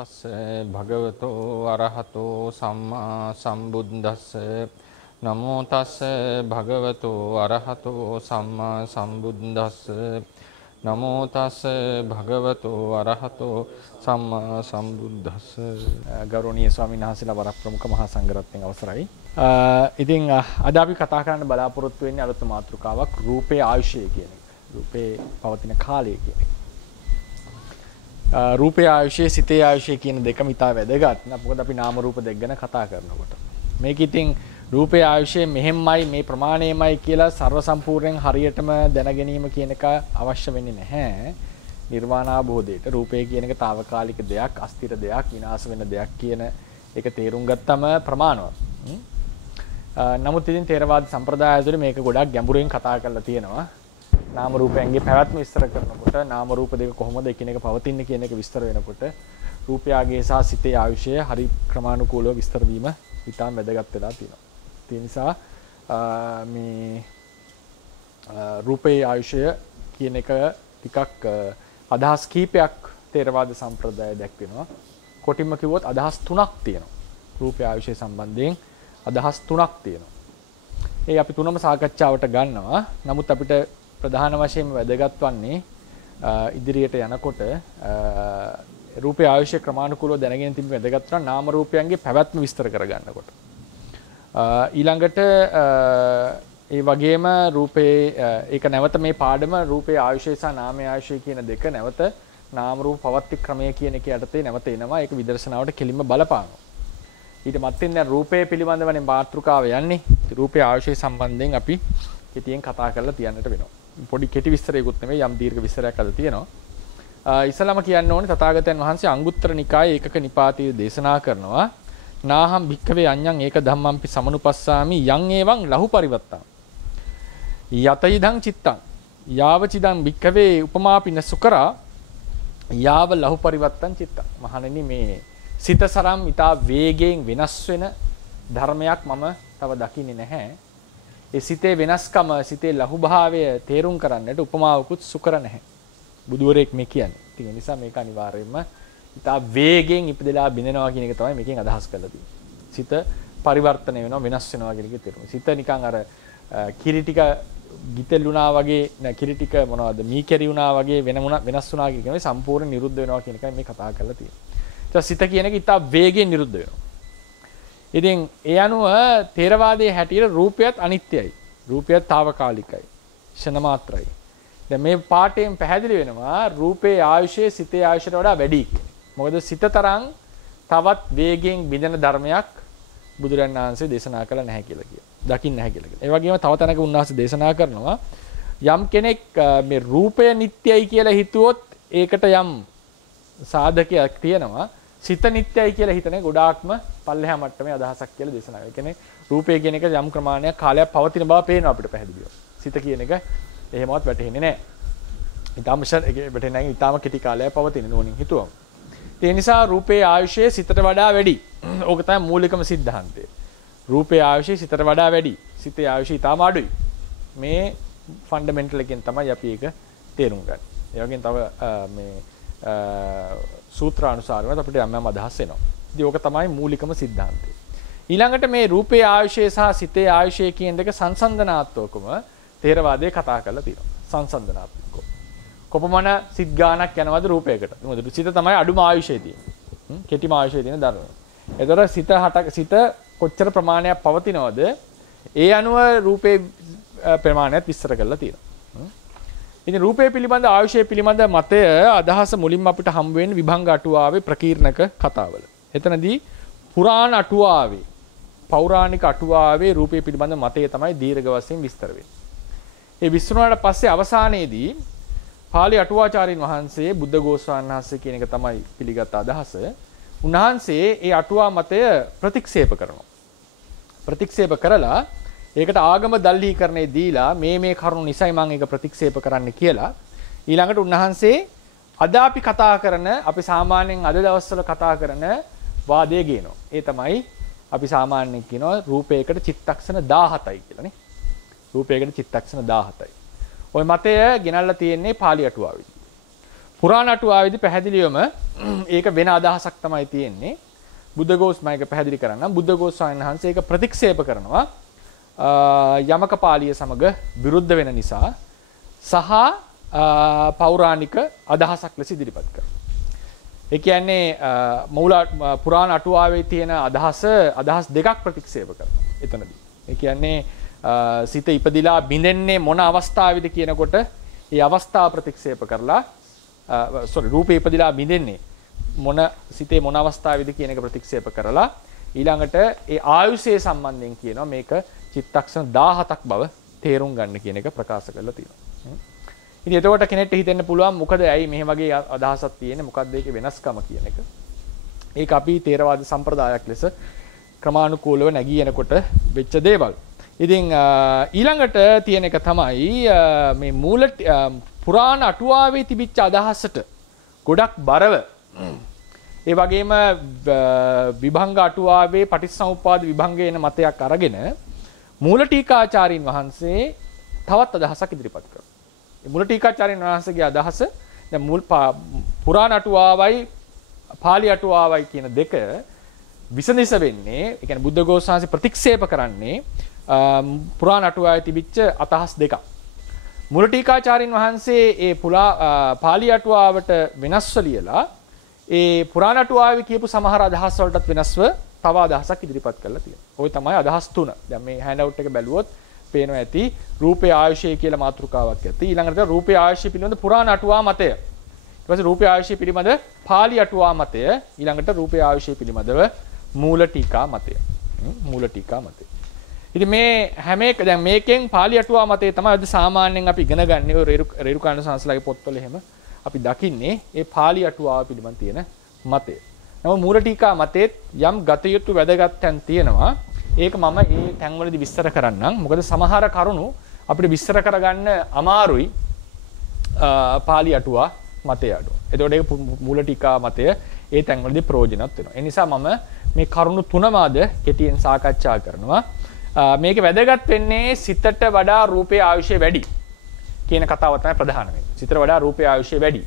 තස්ස භගවතෝ අරහතෝ සම්මා සම්බුද්දස්ස නමෝ තස්ස භගවතෝ අරහතෝ සම්මා සම්බුද්දස්ස නමෝ තස්ස භගවතෝ අරහතෝ සම්මා සම්බුද්දස්ස. ගෞරවනීය ස්වාමීන් වහන්සේලා වරක් ප්‍රමුඛ මහා සංඝරත්නයන් අවසරයි. ඉතින් අද අපි කතා කරන්න බලාපොරොත්තු වෙන්නේ අලුත් මාතෘකාවක් රූපේ ආයුෂය කියන එක. රූපේ පවතින කාලය කියන එක. රූපේ ආයුෂය සිතේ ආයුෂය කියන දෙකම ඉතා වැදගත්. මොකද අපි නාම රූප දෙක ගැන කතා කරනකොට. මේක ඉතින් රූපේ ආයුෂය මෙහෙමයි මේ ප්‍රමාණයමයි කියලා ਸਰව සම්පූර්ණයෙන් හරියටම දැන ගැනීම කියන එක අවශ්‍ය වෙන්නේ නැහැ. නිර්වාණ අවබෝධයට රූපේ කියන එක తాවකාලික දෙයක්, අස්තිර දෙයක්, විනාශ වෙන දෙයක් කියන එක තේරුම් ගත්තම ප්‍රමාණවත්. නමුත් ඉතින් ථේරවාද සම්ප්‍රදාය තුළ මේක ගොඩක් ගැඹුරින් කතා කරලා තියෙනවා. නාම රූපයන්ගේ පැවැත්ම විස්තර කරනකොට නාම රූප දෙක කොහොමද එකිනෙක පවතින්නේ කියන එක විස්තර වෙනකොට රූපයගේ සහ සිතේ ආයුෂය හරි ක්‍රමානුකූලව විස්තර වීම ඉතාම වැදගත් වෙලා තියෙනවා. ඒ නිසා මේ රූපේ ආයුෂය කියන එක ටිකක් අදහස් කීපයක් ථේරවාද සම්ප්‍රදාය දක්වනවා. කොටින්ම කිව්වොත් අදහස් තුනක් තියෙනවා. රූපේ ආයුෂය සම්බන්ධයෙන් අදහස් තුනක් තියෙනවා. ඒ අපි තුනම සාකච්ඡාවට ගන්නවා. නමුත් අපිට ප්‍රධාන වශයෙන්ම වැදගත් වන්නේ ඉදිරියට යනකොට රූපේ ආයුෂ ක්‍රමානුකූලව දැනගෙන තිබෙන වැදගත් වන නාම රූපයන්ගේ පැවැත්ම විස්තර කරගන්නකොට. ඊළඟට ඒ වගේම රූපේ ඒක නැවත මේ පාඩම රූපේ ආයුෂය සහ නාමයේ ආයුෂය කියන දෙක නැවත නාම රූප පවත්ති ක්‍රමය කියන එක යටතේ නැවත එනවා. ඒක විදර්ශනාවට කෙලින්ම බලපානවා. ඊට මත්ෙන් දැන් රූපය පිළිබඳවනේ මාතෘකාව යන්නේ. රූපේ ආයුෂය සම්බන්ධයෙන් අපි කෙටියෙන් කතා කරලා තියන්නට වෙනවා. පොඩි කෙටි විස්තරයකුත් නෙමෙයි යම් දීර්ඝ විස්තරයක් අද තියෙනවා. ඉස්සලම කියන්න ඕනේ තථාගතයන් වහන්සේ අංගුත්තර නිකායේ ඒකක නිපාතයේ දේශනා කරනවා නාහම් භික්ඛවේ අඤ්ඤං ඒක ධම්මම්පි සමනුපස්සාමි යං එවං ලහු පරිවත්තං යතයිදං චිත්තං යාව චිදං භික්ඛවේ උපමාපින සුකරා යාව ලහු පරිවත්තං චිත්තං. මහණෙනි මේ සිත සරම් ඊට වේගයෙන් වෙනස් වෙන ධර්මයක් මම තව දකින්නේ නැහැ. ඒ සිතේ වෙනස්කම සිතේ ලහුභාවය තේරුම් කරන්නට උපමාවකුත් සුකර නැහැ. බුදුවරයෙක් මේ කියන්නේ. ඉතින් ඒ නිසා මේක අනිවාර්යයෙන්ම ඉතා වේගෙන් ඉපදලා බිඳෙනවා කියන එක තමයි මේකෙන් අදහස් කරලා තියෙන්නේ. සිත පරිවර්තනය වෙනවා වෙනස් වෙනවා කියන එකේ තේරුම. සිත නිකන් අර කිරි ටික ගිතෙල්ුණා වගේ නෑ කිරි ටික මොනවද මී කෙරි වුණා වගේ වෙනස් වුණා කියන එක සම්පූර්ණ නිරුද්ධ වෙනවා කියන එකයි මේ කතා කරලා තියෙන්නේ. ඊට සිත කියන එක ඉතා වේගෙන් නිරුද්ධ වෙනවා. ඉතින් ඒ අනුව ථේරවාදයේ හැටියට රූපයත් අනිත්‍යයි. රූපයත් తాවකාලිකයි. ක්ෂණ මාත්‍රයි. දැන් මේ පාඩයෙන් පැහැදිලි වෙනවා රූපේ ආයුෂය සිතේ ආයුෂයට වඩා වැඩි කියලා. මොකද සිත තරම් තවත් වේගයෙන් බිඳෙන ධර්මයක් බුදුරජාණන් වහන්සේ දේශනා කළා නැහැ කියලා කියනවා. දකින්න නැහැ කියලා කියනවා. ඒ වගේම තව තැනක උන්වහන්සේ දේශනා කරනවා යම් කෙනෙක් මේ රූපය නිට්ටයයි කියලා හිතුවොත් ඒකට යම් සාධකයක් තියෙනවා. සිත නිට්ටයයි කියලා හිතන්නේ ගොඩාක්ම පල්ලෙහා මට්ටමේ අදහසක් කියලා දේශනා කරනවා. ඒ කියන්නේ රූපය කියන එක යම් ප්‍රමාණයක් කාලයක් පවතින බව පේනවා අපිට පැහැදිලිව. සිත කියන එක එහෙමවත් වැටහෙන්නේ නැහැ. ඊටම වැටෙන්නේ නැහැ. ඊටම කෙටි කාලයක් පවතින නෝනින් හිතුවම. ඒ නිසා රූපේ ආයුෂය සිතට වඩා වැඩි. ඕක තමයි මූලිකම સિદ્ધාන්තය. රූපේ ආයුෂය සිතට වඩා වැඩි. සිතේ ආයුෂය ඊටම අඩුයි. මේ ෆන්ඩමෙන්ටල් එකෙන් තමයි අපි ඒක තේරුම් ගන්න. ඒ වගේම තව මේ සූත්‍ර අනුසාරව අපිට යම් අදහස් එනවා. ඉතින් ඕක තමයි මූලිකම સિદ્ધාන්තය. ඊළඟට මේ රූපේ ආයුෂය සහ සිතේ ආයුෂය කියන දෙක සංසන්දනාත්මකව ථේරවාදයේ කතා කරලා තියෙනවා. සංසන්දනාත්මකව. කොපමණ සිත් ගානක් යනවද රූපයකට? මොකද සිත තමයි අඩුම ආයුෂය තියෙන්නේ. කෙටිම ආයුෂය තියෙන ධර්මය. ඒතර සිත කොච්චර ප්‍රමාණයක් පවතිනවද? ඒ අනුව රූපේ ප්‍රමාණයත් විස්තර කරලා තියෙනවා. ඉතින් රූපය පිළිබඳ ආයුෂය පිළිබඳ මතය අදහස මුලින්ම අපිට හම්බ වෙන්නේ විභංග අටුවාවේ ප්‍රකීර්ණක කතාවල. එතනදී පුරාණ අටුවාවේ පෞරාණික අටුවාවේ රූපය පිළිබඳ මතය තමයි දීර්ඝ වශයෙන් විස්තර වෙන්නේ. ඒ විස්තරුණාට පස්සේ අවසානයේදී පාලි අටුවාචාර්යින් වහන්සේ බුද්ධඝෝෂාන් වහන්සේ කියන එක තමයි පිළිගත් අදහස. උන්වහන්සේ ඒ අටුවා මතය ප්‍රතික්ෂේප කරනවා. ප්‍රතික්ෂේප කරලා ඒකට ආගම දල්ලීකරණය දීලා මේ කරුණු නිසයි මම ඒක ප්‍රතික්ෂේප කරන්න කියලා ඊළඟට උන්වහන්සේ අද අපි කතා කරන අපි සාමාන්‍යයෙන් අද දවස්වල කතා කරන වාදය ගේනවා. ඒ තමයි අපි සාමාන්‍යයෙන් කියනවා රූපයකට චිත්තක්ෂණ 17යි කියලා නේ. රූපයකට චිත්තක්ෂණ 17යි. ওই මතය ගෙනල්ලා තියෙන්නේ පාලි අටුවාවේ. පුරාණ අටුවාවේදී පැහැදිලිවම ඒක වෙන අදහසක් තමයි තියෙන්නේ. බුද්ධඝෝෂ මම ඒක පැහැදිලි කරන්නම්. බුද්ධඝෝෂ ස්වාමීන් වහන්සේ ඒක ප්‍රතික්ෂේප කරනවා. යමක පාළිය සමග විරුද්ධ වෙන නිසා සහ පෞරාණික අදහසක් ලෙස ඉදිරිපත් කරනවා. ඒ කියන්නේ මූල පුරාණ අටුවාවේ තියෙන අදහස් දෙකක් ප්‍රතික්ෂේප කරනවා එතනදී. ඒ කියන්නේ සිත ඉපදිලා බිඳෙන්නේ මොන අවස්ථාවේද කියනකොට ඒ අවස්ථාව ප්‍රතික්ෂේප කරලා රූපේ ඉපදිලා බිඳෙන්නේ සිතේ මොන අවස්ථාවේද කියන එක ප්‍රතික්ෂේප කරලා ඊළඟට ඒ ආයුෂයේ සම්බන්ධයෙන් කියනවා මේක චිත්තක්ෂණ 17ක් බව තේරුම් ගන්න කියන එක ප්‍රකාශ කරලා තියෙනවා. ඉතින් එතකොට කෙනෙක්ට හිතෙන්න පුළුවන් මොකද ඇයි මෙහෙම වගේ අදහසක් තියෙන්නේ මොකක්ද ඒකේ වෙනස්කම කියන එක. ඒක අපි තේරවාද සම්ප්‍රදායක් ලෙස ක්‍රමානුකූලව නැගී යනකොට වෙච්ච දේවල්. ඉතින් ඊළඟට තියෙන එක තමයි මේ මූල පුරාණ අටුවාවේ තිබිච්ච අදහසට ගොඩක් බරව ඒ වගේම විභංග අටුවාවේ පටිච්චසමුප්පාද විභංගයන මතයක් අරගෙන මූල ටීකාචාර්යින් වහන්සේ තවත් අදහසක් ඉදිරිපත් කරනවා. මේ මූල ටීකාචාර්යින් වහන්සේගේ අදහස දැන් මුල් පුරාණ අටුවාවයි පාලි අටුවාවයි කියන දෙක විසඳිස වෙන්නේ ඒ කියන්නේ බුද්ධඝෝෂ වහන්සේ ප්‍රතික්ෂේප කරන්නේ පුරාණ අටුවාවේ තිබිච්ච අදහස් දෙකක්. මූල ටීකාචාර්යින් වහන්සේ ඒ පාලි අටුවාවට වෙනස්ව ලියලා ඒ පුරාණ අටුවාවේ කියපු සමහර අදහස් වලටත් වෙනස්ව තව අදහසක් ඉදිරිපත් කරලා තියෙනවා. ওই තමයි අදහස් තුන. දැන් මේ හෑන්ඩ් අවුට් එක බැලුවොත් පේනවා ඇති රූපේ ආයුෂය කියලා මාතෘකාවක් ඇති. ඊළඟට රූපේ ආයුෂය පිළිබඳ පුරාණ අටුවා මතය. ඊට පස්සේ රූපේ ආයුෂය පිළිබඳ පාලි අටුවා මතය. ඊළඟට රූපේ ආයුෂය පිළිබඳව මූල ටීකා මතය. මූල ටීකා මතය. ඉතින් මේ හැම එක දැන් මේකෙන් පාලි අටුවා මතය තමයි අද සාමාන්‍යයෙන් අපි ඉගෙන ගන්න ඔය රේරුකාණ්ඩ සංස්ලාගේ පොත්වල එහෙම අපි දකින්නේ ඒ පාලි අටුවාව පිළිබඳ තියෙන මතය. නමුත් මූල ටීකා මතෙත් යම් ගත යුතු වැදගත් තැන් තියෙනවා. ඒක මම මේ තැන්වලදී විස්තර කරන්නම්. මොකද සමහර කරුණු අපිට විස්තර කරගන්න අමාරුයි පාලි අටුවා මතය අඩුව. එතකොට ඒක මූල ටීකා මතය ඒ තැන්වලදී ප්‍රයෝජනවත් වෙනවා. ඒ නිසා මම මේ කරුණු තුනම අද කෙටියෙන් සාකච්ඡා කරනවා. මේක වැදගත් වෙන්නේ සිතට වඩා රූපයේ ආයුෂය වැඩි කියන කතාව තමයි ප්‍රධාන වෙන්නේ. සිතට වඩා රූපයේ ආයුෂය වැඩි.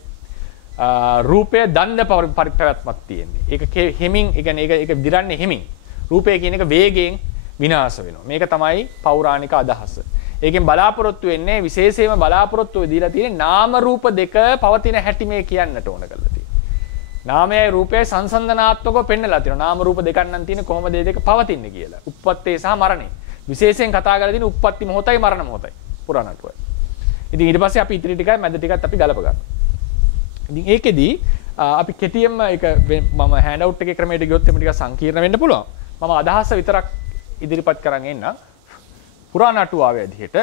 රූපය දණ්ඩ පරිප්‍රවත්මක් තියෙන්නේ. ඒක හිමින්, ඒ කියන්නේ ඒක දිරන්නේ හිමින්. රූපය කියන එක වේගයෙන් විනාශ වෙනවා. මේක තමයි පෞරාණික අදහස. ඒකෙන් බලාපොරොත්තු වෙන්නේ විශේෂයෙන්ම බලාපොරොත්තු දීලා තියෙන්නේ නාම රූප දෙක පවතින හැටි මේ කියන්නට ඕන කරලා තියෙනවා. නාමයයි රූපයයි සංසන්දනාත්මකව පෙන්නලා තියෙනවා. නාම රූප දෙකක් නම් තියෙන්නේ කොහොමද මේ දෙක පවතින්නේ කියලා. උප්පත්තේ සහ මරණය. විශේෂයෙන් කතා කරලා තියෙන්නේ උප්පත්ති මොහොතයි මරණ මොහොතයි. පුරාණටුවයි. ඉතින් ඊට පස්සේ අපි ඉතිරි ටිකයි මැද ටිකත් අපි ගලප ගන්නවා. ඉතින් ඒකෙදි අපි කෙටියෙන්ම ඒක මම හෑන්ඩ් අවුට් එකේ ක්‍රමයට ගියොත් එමු ටිකක් සංකීර්ණ වෙන්න පුළුවන්. මම අදහස විතරක් ඉදිරිපත් කරන් එන්න. පුරාණ අටුවාවේ ඇදිහට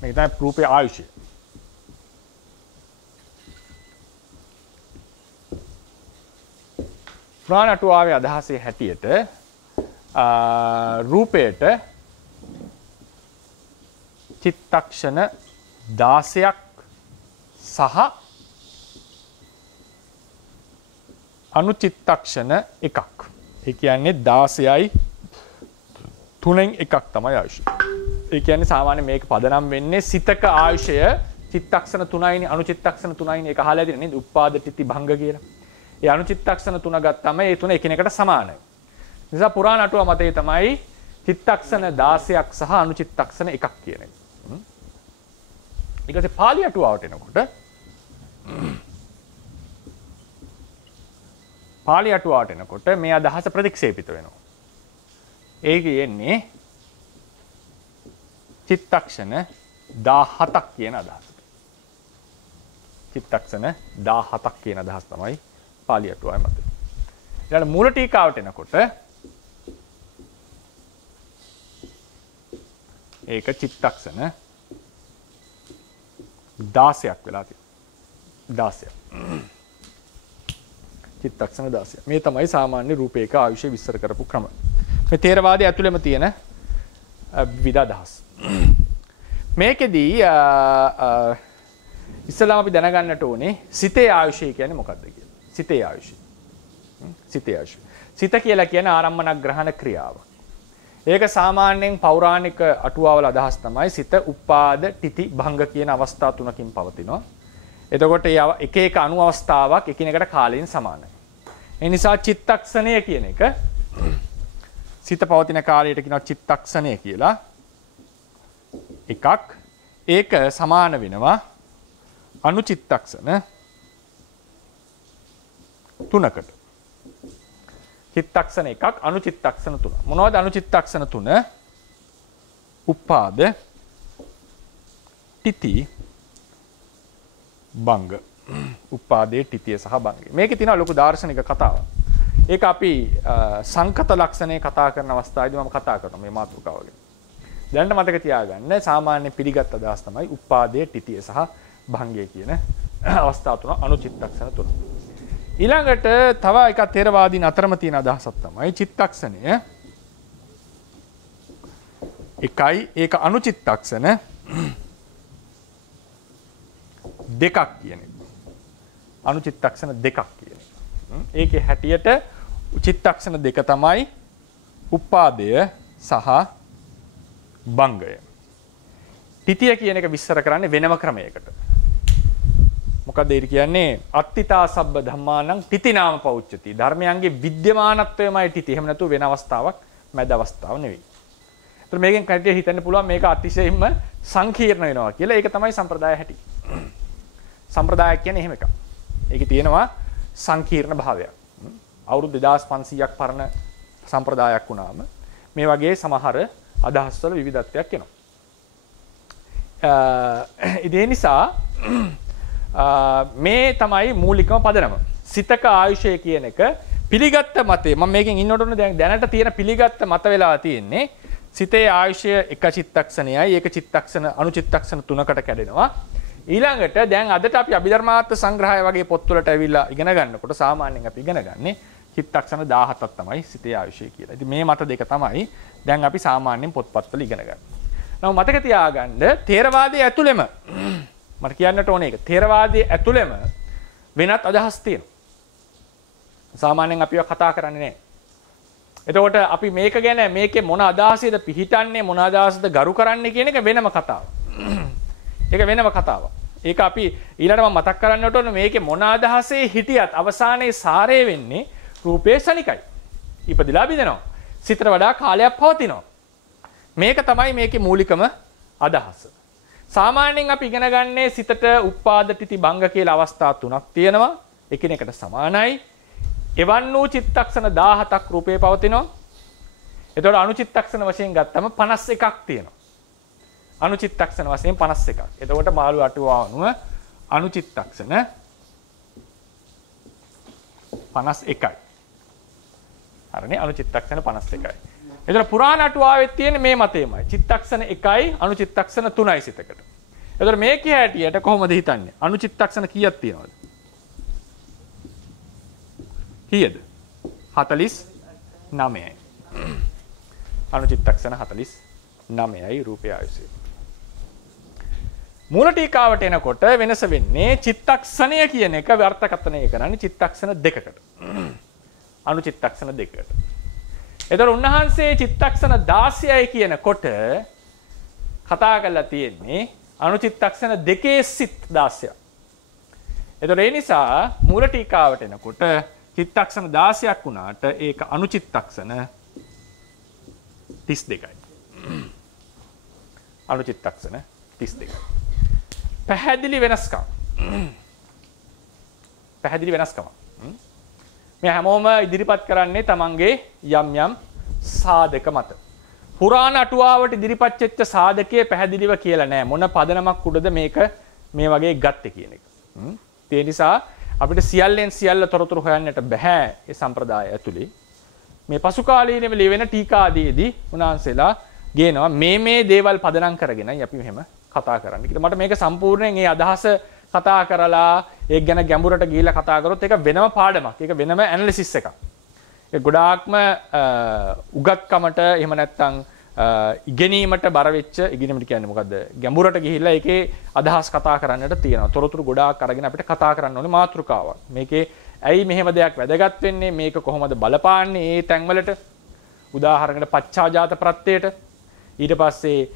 මේක තමයි රූපේ ආයුෂය. පුරාණ අටුවාවේ අදහසේ හැටියට රූපයට චිත්තක්ෂණ 16ක් සහ අනුචිත්තක්ෂණ 1ක්. ඒ කියන්නේ 16යි 3න් එකක් තමයි ආයුෂය. ඒ කියන්නේ සාමාන්‍ය මේක පදනම් වෙන්නේ සිතක ආයුෂය චිත්තක්ෂණ 3යිනේ අනුචිත්තක්ෂණ 3යිනේ. ඒක අහලා ඇතිනේ නේද? උපාද තිති භංග කියලා. ඒ අනුචිත්තක්ෂණ 3 ගත්තාම ඒ තුන එකිනෙකට සමානයි. නිසා පුරාණ අටුවා මතයේ තමයි චිත්තක්ෂණ 16ක් සහ අනුචිත්තක්ෂණ 1ක් කියන එක. ඊට පස්සේ පාලි අටුවාවට එනකොට පාලි අටුවාවට එනකොට මේ අදහස ප්‍රතික්ෂේපිත වෙනවා. ඒ කියන්නේ චිත්තක්ෂණ 17ක් කියන අදහස. චිත්තක්ෂණ 17ක් කියන අදහස් තමයි පාලි අටුවාවේ මතය. ඊළඟ මූල ටීකාවට එනකොට ඒක චිත්තක්ෂණ 16ක් වෙලා තියෙනවා. 16ක්. චිත්තක්ෂණ 16ක්. මේ තමයි සාමාන්‍ය රූපේක ආයුෂය විස්තර කරපු ක්‍රම. මේ තේරවාදයේ ඇතුළෙම තියෙන විවිධ අදහස්. මේකෙදී ඉස්සලාම අපි දැනගන්නට ඕනේ සිතේ ආයුෂය කියන්නේ මොකක්ද කියලා. සිතේ ආයුෂය. සිතේ ආයුෂය. සිත කියලා කියන ආරම්මන ග්‍රහණ ක්‍රියාව. ඒක සාමාන්‍යයෙන් පෞරාණික අටුවාවල අදහස් තමයි සිත උපාද තිති භංග කියන අවස්ථා තුනකින් පවතිනවා. එතකොට එක එක අණු අවස්ථාවක් එකිනෙකට කාලයෙන් සමානයි. ඒ නිසා චිත්තක්ෂණය කියන එක සිත පවතින කාලයට කියනවා චිත්තක්ෂණය කියලා. එකක් ඒක සමාන වෙනවා අනුචිත්තක්ෂණ තුනකට. චිත්තක්ෂණ එකක් අනුචිත්තක්ෂණ තුන. මොනවද අනුචිත්තක්ෂණ තුන? උපාද තිති භංග. උපාදේ තිතිය සහ භංගය. මේකේ තියෙන ලොකු දාර්ශනික කතාවක්. ඒක අපි සංකත ලක්ෂණේ කතා කරන අවස්ථාවේදී මම කතා කරනවා මේ මාතෘකාව ගැන. දැනට මතක තියාගන්න සාමාන්‍ය පිළිගත් අදහස් තමයි උපාදේ තිතිය සහ භංගය කියන අවස්ථා තුන අනුචිත්තක්ෂණ තුන. ඊළඟට තව එකක් ථේරවාදීන් අතරම තියෙන අදහසක් තමයි චිත්තක්ෂණය එකයි ඒක අනුචිත්තක්ෂණ දෙකක් කියන එක. අනුචිත්තක්ෂණ දෙකක් කියන එක. ඒකේ හැටියට චිත්තක්ෂණ දෙක තමයි උපාදය සහ භංගය. තිතිය කියන එක විස්තර කරන්නේ වෙනම ක්‍රමයකට. මොකද ඒ කියන්නේ අත්තිතා සබ්බ ධම්මානං තිතිනාම පෞච්චති. ධර්මයන්ගේ විද්‍යමානත්වයමයි තිති. එහෙම නැතු වෙන අවස්ථාවක් මැද අවස්ථාවක් නෙවෙයි. ඒතර මේකෙන් කටිය හිතන්න පුළුවන් මේක අතිශයින්ම සංකීර්ණ වෙනවා කියලා. ඒක තමයි සම්ප්‍රදාය හැටි. සම්ප්‍රදාය කියන්නේ එහෙම එකක්. ඒකේ තියෙනවා සංකීර්ණ භාවයක්. අවුරුදු 2500ක් පරණ සම්ප්‍රදායක් වුණාම මේ වගේ සමහර අදහස් වල විවිධත්වයක් එනවා. ඒ නිසා මේ තමයි මූලිකම පදනම. සිතක ආයුෂය කියන එක පිළිගත්ත මතේ මම මේකෙන් ඉන්නකොට උනේ දැනට තියෙන පිළිගත්ත මත වෙලා තියෙන්නේ සිතේ ආයුෂය එක චිත්තක්ෂණයයි ඒක චිත්තක්ෂණ අනුචිත්තක්ෂණ තුනකට කැඩෙනවා. ඊළඟට දැන් අදට අපි අභිධර්මාර්ථ සංග්‍රහය වගේ පොත්වලට ඇවිල්ලා ඉගෙන ගන්නකොට සාමාන්‍යයෙන් අපි ඉගෙන ගන්නේ චිත්තක්ෂණ 17ක් තමයි සිතේ ආයුෂය කියලා. ඉතින් මේ මත දෙක තමයි දැන් අපි සාමාන්‍යයෙන් පොත්පත්වල ඉගෙන ගන්න. නමුත් මතක තියාගන්න ථේරවාදයේ ඇතුළෙම මට කියන්නට ඕනේ ඒක. ථේරවාදයේ ඇතුළෙම වෙනත් අදහස් තියෙනවා. සාමාන්‍යයෙන් අපිව කතා කරන්නේ නැහැ. එතකොට අපි මේක ගැන මේකේ මොන අදහසේද පිහිටන්නේ මොන අදහසද ගරු කරන්නේ කියන එක වෙනම කතාවක්. ඒක වෙනම කතාවක්. ඒක අපි ඊළඟට මම මතක් කරන්නට ඕනේ මේකේ මොන අදහසේ හිටියත් අවසානයේ සාරය වෙන්නේ රූපේ ශනිකයි. ඉපදිලා බිඳෙනවා. සිතට වඩා කාලයක් පවතිනවා. මේක තමයි මේකේ මූලිකම අදහස. සාමාන්‍යයෙන් අපි ඉගෙන ගන්නේ සිතට උපාද තිති භංග කියලා අවස්ථා තුනක් තියෙනවා. එකිනෙකට සමානයි. එවන් වූ චිත්තක්ෂණ 17ක් රූපේ පවතිනවා. එතකොට අනුචිත්තක්ෂණ වශයෙන් ගත්තම 51ක් තියෙනවා. අනුචිත්තක්ෂණ වශයෙන් 51ක්. එතකොට මාළු අටුවාව අනුව අනුචිත්තක්ෂණ 51යි. හරිනේ අනුචිත්තක්ෂණ 51යි. එතකොට පුරාණ අටුවාවෙත් තියෙන මේ මතයමයි. චිත්තක්ෂණ 1යි අනුචිත්තක්ෂණ 3යි සිතකට. එතකොට මේකේ හැටියට කොහොමද හිතන්නේ? අනුචිත්තක්ෂණ කීයක් තියෙනවද? කීයද? 49යි. අනුචිත්තක්ෂණ 49යි රූපය ආයුෂය. මූල ටීකාවට එනකොට වෙනස වෙන්නේ චිත්තක්ෂණය කියන එක වර්ථකථනය කරන්නේ චිත්තක්ෂණ දෙකකට. අනුචිත්තක්ෂණ දෙකකට. එතකොට උන්වහන්සේ චිත්තක්ෂණ 16යි කියනකොට කතා කරලා තියෙන්නේ අනුචිත්තක්ෂණ දෙකේ සිත් 16ක්. එතකොට ඒ නිසා මූල ටීකාවට එනකොට චිත්තක්ෂණ 16ක් වුණාට ඒක අනුචිත්තක්ෂණ 32යි. අනුචිත්තක්ෂණ 32යි. පැහැදිලි වෙනස්කම්. පැහැදිලි වෙනස්කම. මේ හැමෝම ඉදිරිපත් කරන්නේ තමන්ගේ යම් යම් සාධක මත. පුරාණ අටුවාවට ඉදිරිපත් වෙච්ච සාධකයේ පැහැදිලිව කියලා නෑ. මොන පදනමක් උඩද මේක මේ වගේ ගත්තේ කියන එක. ඒ නිසා අපිට සියල්ලෙන් සියල්ල තොරතුරු හොයන්නට බෑ ඒ සම්ප්‍රදාය ඇතුලේ. මේ පසු කාලීනව ලියවෙන ටීකාදීදී උන්වහන්සේලා ගේනවා මේ දේවල් පදනම් කරගෙනයි අපි මෙහෙම කතා කරන්නේ කියලා. මට මේක සම්පූර්ණයෙන් ඒ අදහස කතා කරලා ඒක ගැන ගැඹුරට ගිහිල්ලා කතා කරොත් ඒක වෙනම පාඩමක්. ඒක වෙනම ඇනලිසිස් එකක්. ඒක ගොඩාක්ම උගත්කමට එහෙම නැත්නම් ඉගෙනීමට බර වෙච්ච ඉගෙනීමට කියන්නේ මොකද්ද? ගැඹුරට ගිහිල්ලා ඒකේ අදහස් කතා කරන්නට තියෙනවා. තොරතුරු ගොඩාක් අරගෙන අපිට කතා කරන්න ඕනේ මාතෘකාවක්. මේකේ ඇයි මෙහෙම දෙයක් වැදගත් වෙන්නේ? මේක කොහොමද බලපාන්නේ? ඒ තැන්වලට උදාහරණයකට පච්චාජාත ප්‍රත්‍යයට, ඊට පස්සේ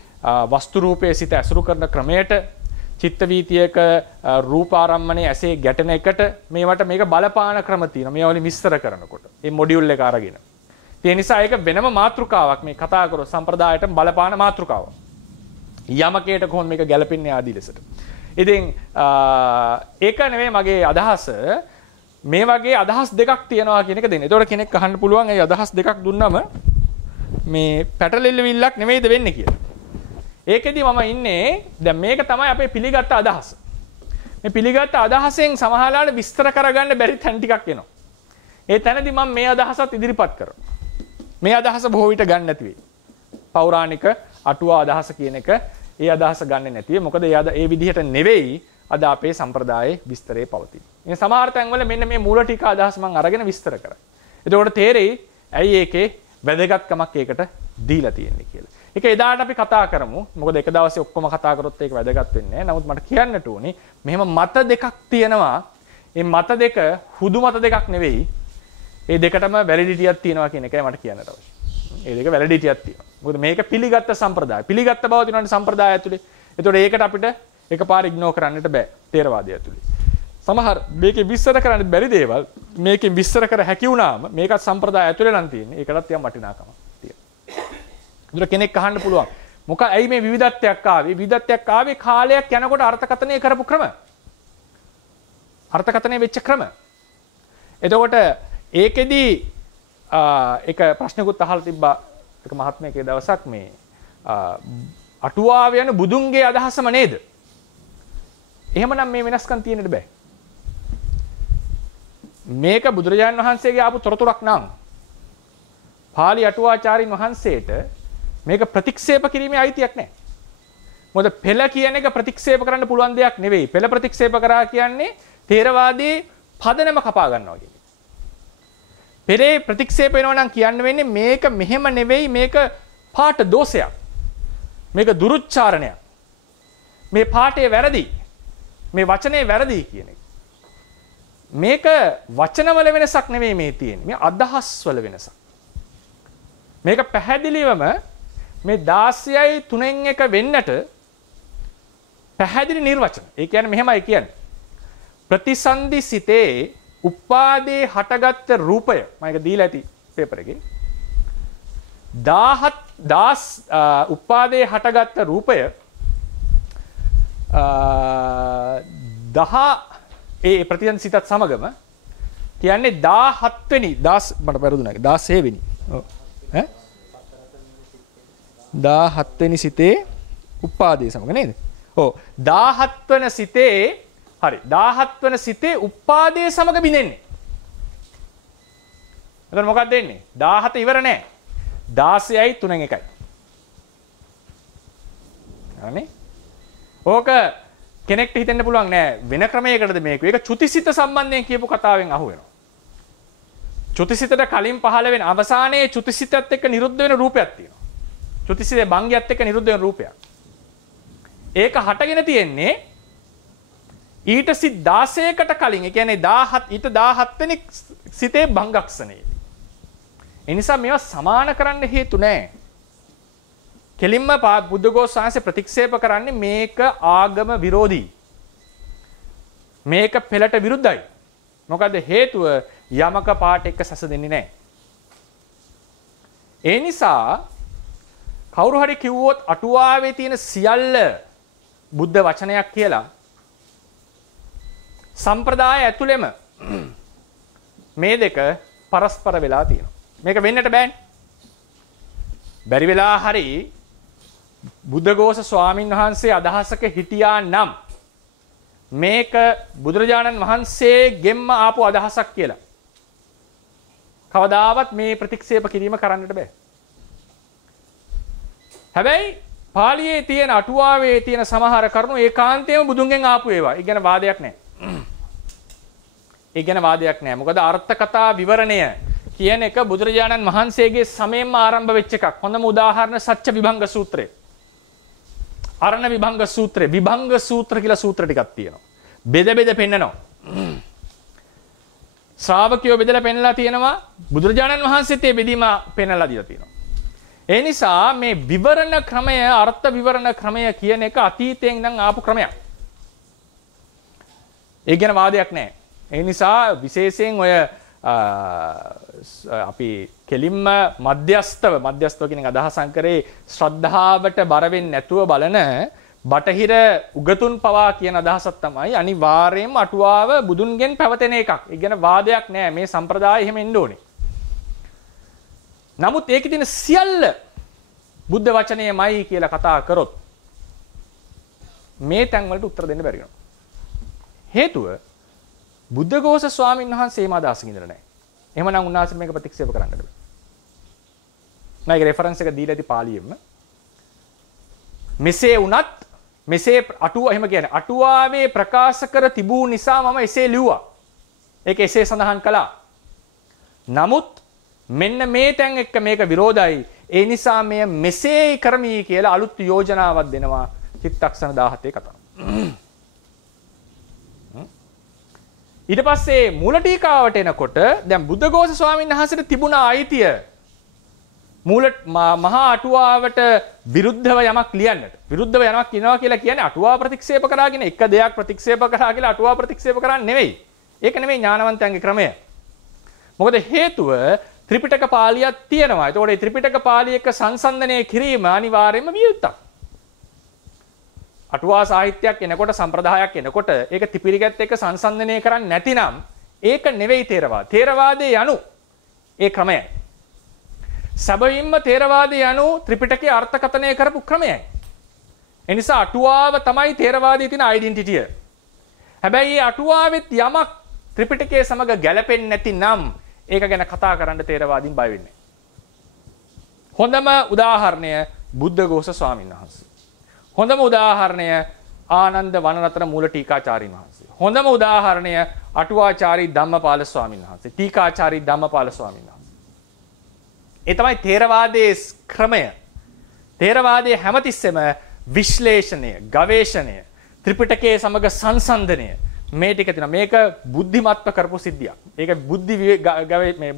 වස්තු රූපයේ සිත ඇසුරු කරන ක්‍රමයට, චිත්ත වීතියක රූපාරම්මණය ඇසේ ගැටෙන එකට මේවට මේක බලපාන ක්‍රම තියෙනවා. මේවා වලින් විස්තර කරනකොට මේ මොඩියුල් එක අරගෙන. ඒ නිසා ඒක වෙනම මාතෘකාවක් මේ කතා කරොත් සම්ප්‍රදායයට බලපාන මාතෘකාවක්. යමකයට කොහොමද මේක ගැලපෙන්නේ ආදී ලෙසට. ඉතින් ඒක නෙමෙයි මගේ අදහස. මේ වගේ අදහස් දෙකක් තියෙනවා කියන එක දෙන්න. ඒතකොට කෙනෙක් අහන්න පුළුවන් ඒ අදහස් දෙකක් දුන්නම මේ පැටලෙල්ලවිල්ලක් නෙමෙයිද වෙන්නේ කියලා. ඒකෙදි මම ඉන්නේ දැන් මේක තමයි අපේ පිළිගත් අදහස. මේ පිළිගත් අදහසෙන් සමහරවල්ලාට විස්තර කරගන්න බැරි තැන් ටිකක් එනවා. ඒ තැනදී මම මේ අදහසත් ඉදිරිපත් කරනවා. මේ අදහස බොහෝ විට ගන්න නැති වෙයි. පෞරාණික අටුවා අදහස කියන එක ඒ අදහස ගන්න නැති වෙයි. මොකද ඒ විදිහට නෙවෙයි අද අපේ සම්ප්‍රදායේ විස්තරේ පවතින. ඉතින් සමහර තැන්වල මෙන්න මේ මූල ටික අදහස් මම අරගෙන විස්තර කරා. එතකොට තේරෙයි ඇයි ඒකේ වැදගත්කමක් ඒකට දීලා තියෙන්නේ කියලා. ඒක එදාට අපි කතා කරමු. මොකද එක දවසේ ඔක්කොම කතා කරොත් ඒක වැදගත් වෙන්නේ නැහැ. නමුත් මට කියන්නට ඕනේ මෙහෙම මත දෙකක් තියෙනවා. මේ මත දෙක හුදු මත දෙකක් නෙවෙයි. ඒ දෙකටම වැලිඩිටියක් තියෙනවා කියන එකයි මට කියන්නට අවශ්‍ය. ඒ දෙක වැලිඩිටියක් තියෙනවා. මොකද මේක පිළිගත්ත සම්ප්‍රදාය. පිළිගත්ත බව තියෙනවානේ සම්ප්‍රදාය ඇතුලේ. ඒතකොට ඒකට අපිට එකපාර ඉග්නෝර් කරන්නට බෑ ථේරවාදය ඇතුලේ. සමහර මේකේ විස්තර කරන්න බැරි දේවල් මේකෙන් විස්තර කර හැකි වුණාම මේකත් සම්ප්‍රදාය ඇතුලේ නම් තියෙන්නේ. ඒකටත් යම් වටිනාකමක් තියෙනවා. ඒතර කෙනෙක් අහන්න පුළුවන් මොකක් ඇයි මේ විවිධත්වයක් ආවේ? විවිධත්වයක් ආවේ කාලයක් යනකොට අර්ථකථනය කරපු ක්‍රම. අර්ථකථනය වෙච්ච ක්‍රම. එතකොට ඒකෙදි එක ප්‍රශ්නකුත් අහලා තිබ්බා එක මහත්මයෙක්ගේ දවසක් මේ අටුවාව යන බුදුන්ගේ අදහසම නේද? එහෙමනම් මේ වෙනස්කම් තියෙන්නට බෑ. මේක බුදුරජාණන් වහන්සේගේ ආපු තොරතුරක් නම් පාලි අටුවාචාරින් වහන්සේට මේක ප්‍රතික්ෂේප කිරීමේ අයිතියක් නැහැ. මොකද පෙළ කියන එක ප්‍රතික්ෂේප කරන්න පුළුවන් දෙයක් නෙවෙයි. පෙළ ප්‍රතික්ෂේප කරා කියන්නේ ථේරවාදී පදනම කපා ගන්නවා කියන එක. පෙළේ ප්‍රතික්ෂේප වෙනවා නම් කියන්න වෙන්නේ මේක මෙහෙම නෙවෙයි, මේක පාඨ දෝෂයක්. මේක දුරුච්චාරණයක්. මේ පාඨයේ වැරදි. මේ වචනේ වැරදි කියන එක. මේක වචනවල වෙනසක් නෙවෙයි මේ තියෙන්නේ. මේ අදහස්වල වෙනසක්. මේක පැහැදිලිවම මේ 16යි 3න් 1 වෙන්නට පැහැදිලි නිර්වචන. ඒ කියන්නේ මෙහෙමයි කියන්නේ. ප්‍රතිසන්දි සිතේ උපාදේ හටගත් රූපය මම ඒක දීලා ඇති පේපර් එකේ 17 උපාදේ හටගත් රූපය 10 ඒ ප්‍රතිසන්දි සිතත් සමගම කියන්නේ 17 වෙනි 10 මට පෙරදුනා 16 වෙනි ඔව් ඈ 17 වෙනි සිතේ උපාදේ සමග නේද ඔව් 17 වෙනි සිතේ හරි 17 වෙනි සිතේ උපාදේ සමග බිඳෙන්නේ. එතන මොකක්ද වෙන්නේ? 17 ඉවර නෑ. 16යි 3න් 1යි. හරිනේ? ඕක කෙනෙක්ට හිතෙන්න පුළුවන් නෑ වෙන ක්‍රමයකටද මේක. ඒක චුතිසිත සම්බන්ධයෙන් කියපු කතාවෙන් අහුවෙනවා. චුතිසිතට කලින් පහළ වෙන අවසානයේ චුතිසිතත් එක්ක නිරුද්ධ වෙන රූපයක් තියෙනවා. චුතිසිතේ භංගයත් එක්ක නිරුද්ධ වෙන රූපයක්. ඒක හටගෙන තියෙන්නේ ඊට සිත් 16කට කලින්. ඒ කියන්නේ 17 ඊට 17 වෙනි සිතේ භංගක්ෂණයේදී. ඒ නිසා මේවා සමාන කරන්න හේතු නැහැ. කෙලින්ම බුද්ධඝෝෂ සාංශේ ප්‍රතික්ෂේප කරන්නේ මේක ආගම විරෝධී. මේක පෙළට විරුද්ධයි. මොකද හේතුව යමක පාට එක්ක සැස දෙන්නේ නැහැ. ඒ නිසා කවුරු හරි කිව්වොත් අටුවාවේ තියෙන සියල්ල බුද්ධ වචනයක් කියලා සම්ප්‍රදාය ඇතුළෙම මේ දෙක පරස්පර වෙලා තියෙනවා. මේක වෙන්නට බෑනේ. බැරි වෙලා හරි බුද්ධඝෝෂ ස්වාමින් වහන්සේ අදහසක හිටියා නම් මේක බුදුරජාණන් වහන්සේගෙන්ම ආපු අදහසක් කියලා. කවදාවත් මේ ප්‍රතික්ෂේප කිරීම කරන්නට බෑ. හැබැයි පාලියේ තියෙන අටුවාවේ තියෙන සමහර කරුණු ඒකාන්තයෙන්ම බුදුන්ගෙන් ආපු ඒවා. ඒ ගැන වාදයක් නැහැ. ඒ ගැන වාදයක් නැහැ. මොකද අර්ථ කතා විවරණය කියන එක බුදුරජාණන් වහන්සේගේ සමයෙන්ම ආරම්භ වෙච්ච එකක්. හොඳම උදාහරණ සත්‍ය විභංග සූත්‍රය. අරණ විභංග සූත්‍රය. විභංග සූත්‍ර කියලා සූත්‍ර ටිකක් තියෙනවා. බෙද බෙද පෙන්නනවා. ශ්‍රාවකයෝ බෙදලා පෙන්ලා තියෙනවා. බුදුරජාණන් වහන්සේත් මේ බෙදීම පෙන්ලා දීලා තියෙනවා. ඒ නිසා මේ විවරණ ක්‍රමය, අර්ථ විවරණ ක්‍රමය කියන එක අතීතයෙන් ඉඳන් ආපු ක්‍රමයක්. ඒ ගැන වාදයක් නැහැ. ඒ නිසා විශේෂයෙන් ඔය අපි කෙලින්ම මධ්‍යස්තව කියන අදහසක් කරේ ශ්‍රද්ධාවට බර වෙන්නේ නැතුව බලන බටහිර උගතුන් පවා කියන අදහසක් තමයි අනිවාර්යයෙන්ම අටුවාව බුදුන්ගෙන් පැවතෙන එකක්. ඒ ගැන වාදයක් නැහැ. මේ සම්ප්‍රදාය එහෙම එන්න ඕනේ. නමුත් ඒකේ තියෙන සියල්ල බුද්ධ වචනයමයි කියලා කතා කරොත් මේ තැන් වලට උත්තර දෙන්න බැරි වෙනවා. හේතුව බුද්ධඝෝෂ ස්වාමීන් වහන්සේම අදහසකින් ඉඳලා නැහැ. එහෙමනම් උන්වහන්සේ මේක ප්‍රතික්ෂේප කරන්න බෑ. මම ඒක රෙෆරන්ස් එක දීලා ඇති පාළියෙම. මෙසේ වුණත් මෙසේ අටුවා එහෙම කියන්නේ අටුවාවේ ප්‍රකාශ කර තිබූ නිසා මම එසේ ලිව්වා. ඒක එසේ සඳහන් කළා. නමුත් මෙන්න මේ තැන් එක්ක මේක විරෝධයි. ඒ නිසා මෙය මෙසේ කරමි කියලා අලුත් යෝජනාවක් දෙනවා චිත්තක්ෂණ 17 කතාව. ඊට පස්සේ මූල ටීකාවට එනකොට දැන් බුද්ධඝෝෂ ස්වාමීන් වහන්සේට තිබුණ අයිතිය මූල මහා අටුවාවට විරුද්ධව යමක් ලියන්නට. විරුද්ධව යමක් කියනවා කියලා කියන්නේ අටුවා ප්‍රතික්ෂේප කරාගෙන එක දෙයක් ප්‍රතික්ෂේප කරා කියලා අටුවා ප්‍රතික්ෂේප කරන්නේ නෙවෙයි. ඒක නෙවෙයි ඥානවන්තයන්ගේ ක්‍රමය. මොකද හේතුව ත්‍රිපිටක පාළියක් තියෙනවා. ඒතකොට මේ ත්‍රිපිටක පාළිය එක්ක සංසන්දනය කිරීම අනිවාර්යයෙන්ම විය යුතුයි. අටුවා සාහිත්‍යයක් එනකොට සම්ප්‍රදායක් එනකොට ඒක ත්‍රිපිටකයත් එක්ක සංසන්දනය කරන්නේ නැතිනම් ඒක නෙවෙයි තේරවාද. තේරවාදයේ යනු ඒ ක්‍රමයයි. සැබවින්ම තේරවාදයේ යනු ත්‍රිපිටකයේ අර්ථකථනය කරපු ක්‍රමයයි. ඒ නිසා අටුවාව තමයි තේරවාදයේ තියෙන ඩෙන්ටිටිය. හැබැයි මේ අටුවාවෙත් යමක් ත්‍රිපිටකයේ සමග ගැලපෙන්නේ නැතිනම් ඒක ගැන කතා කරන්න තේරවාදීන් බය වෙන්නේ. හොඳම උදාහරණය බුද්ධඝෝෂ ස්වාමීන් වහන්සේ. හොඳම උදාහරණය ආනන්ද වනරතන මූල ටීකාචාර්යින් වහන්සේ. හොඳම උදාහරණය අටුවාචාරී ධම්මපාල ස්වාමීන් වහන්සේ. ටීකාචාරී ධම්මපාල ස්වාමීන් වහන්සේ. ඒ තමයි තේරවාදයේ ක්‍රමය. තේරවාදයේ හැමතිස්සෙම විශ්ලේෂණය, ගවේෂණය, ත්‍රිපිටකයේ සමග සංසන්දනය මේ ටික තියෙනවා. මේක බුද්ධිමත්ව කරපු සිද්ධියක්. ඒක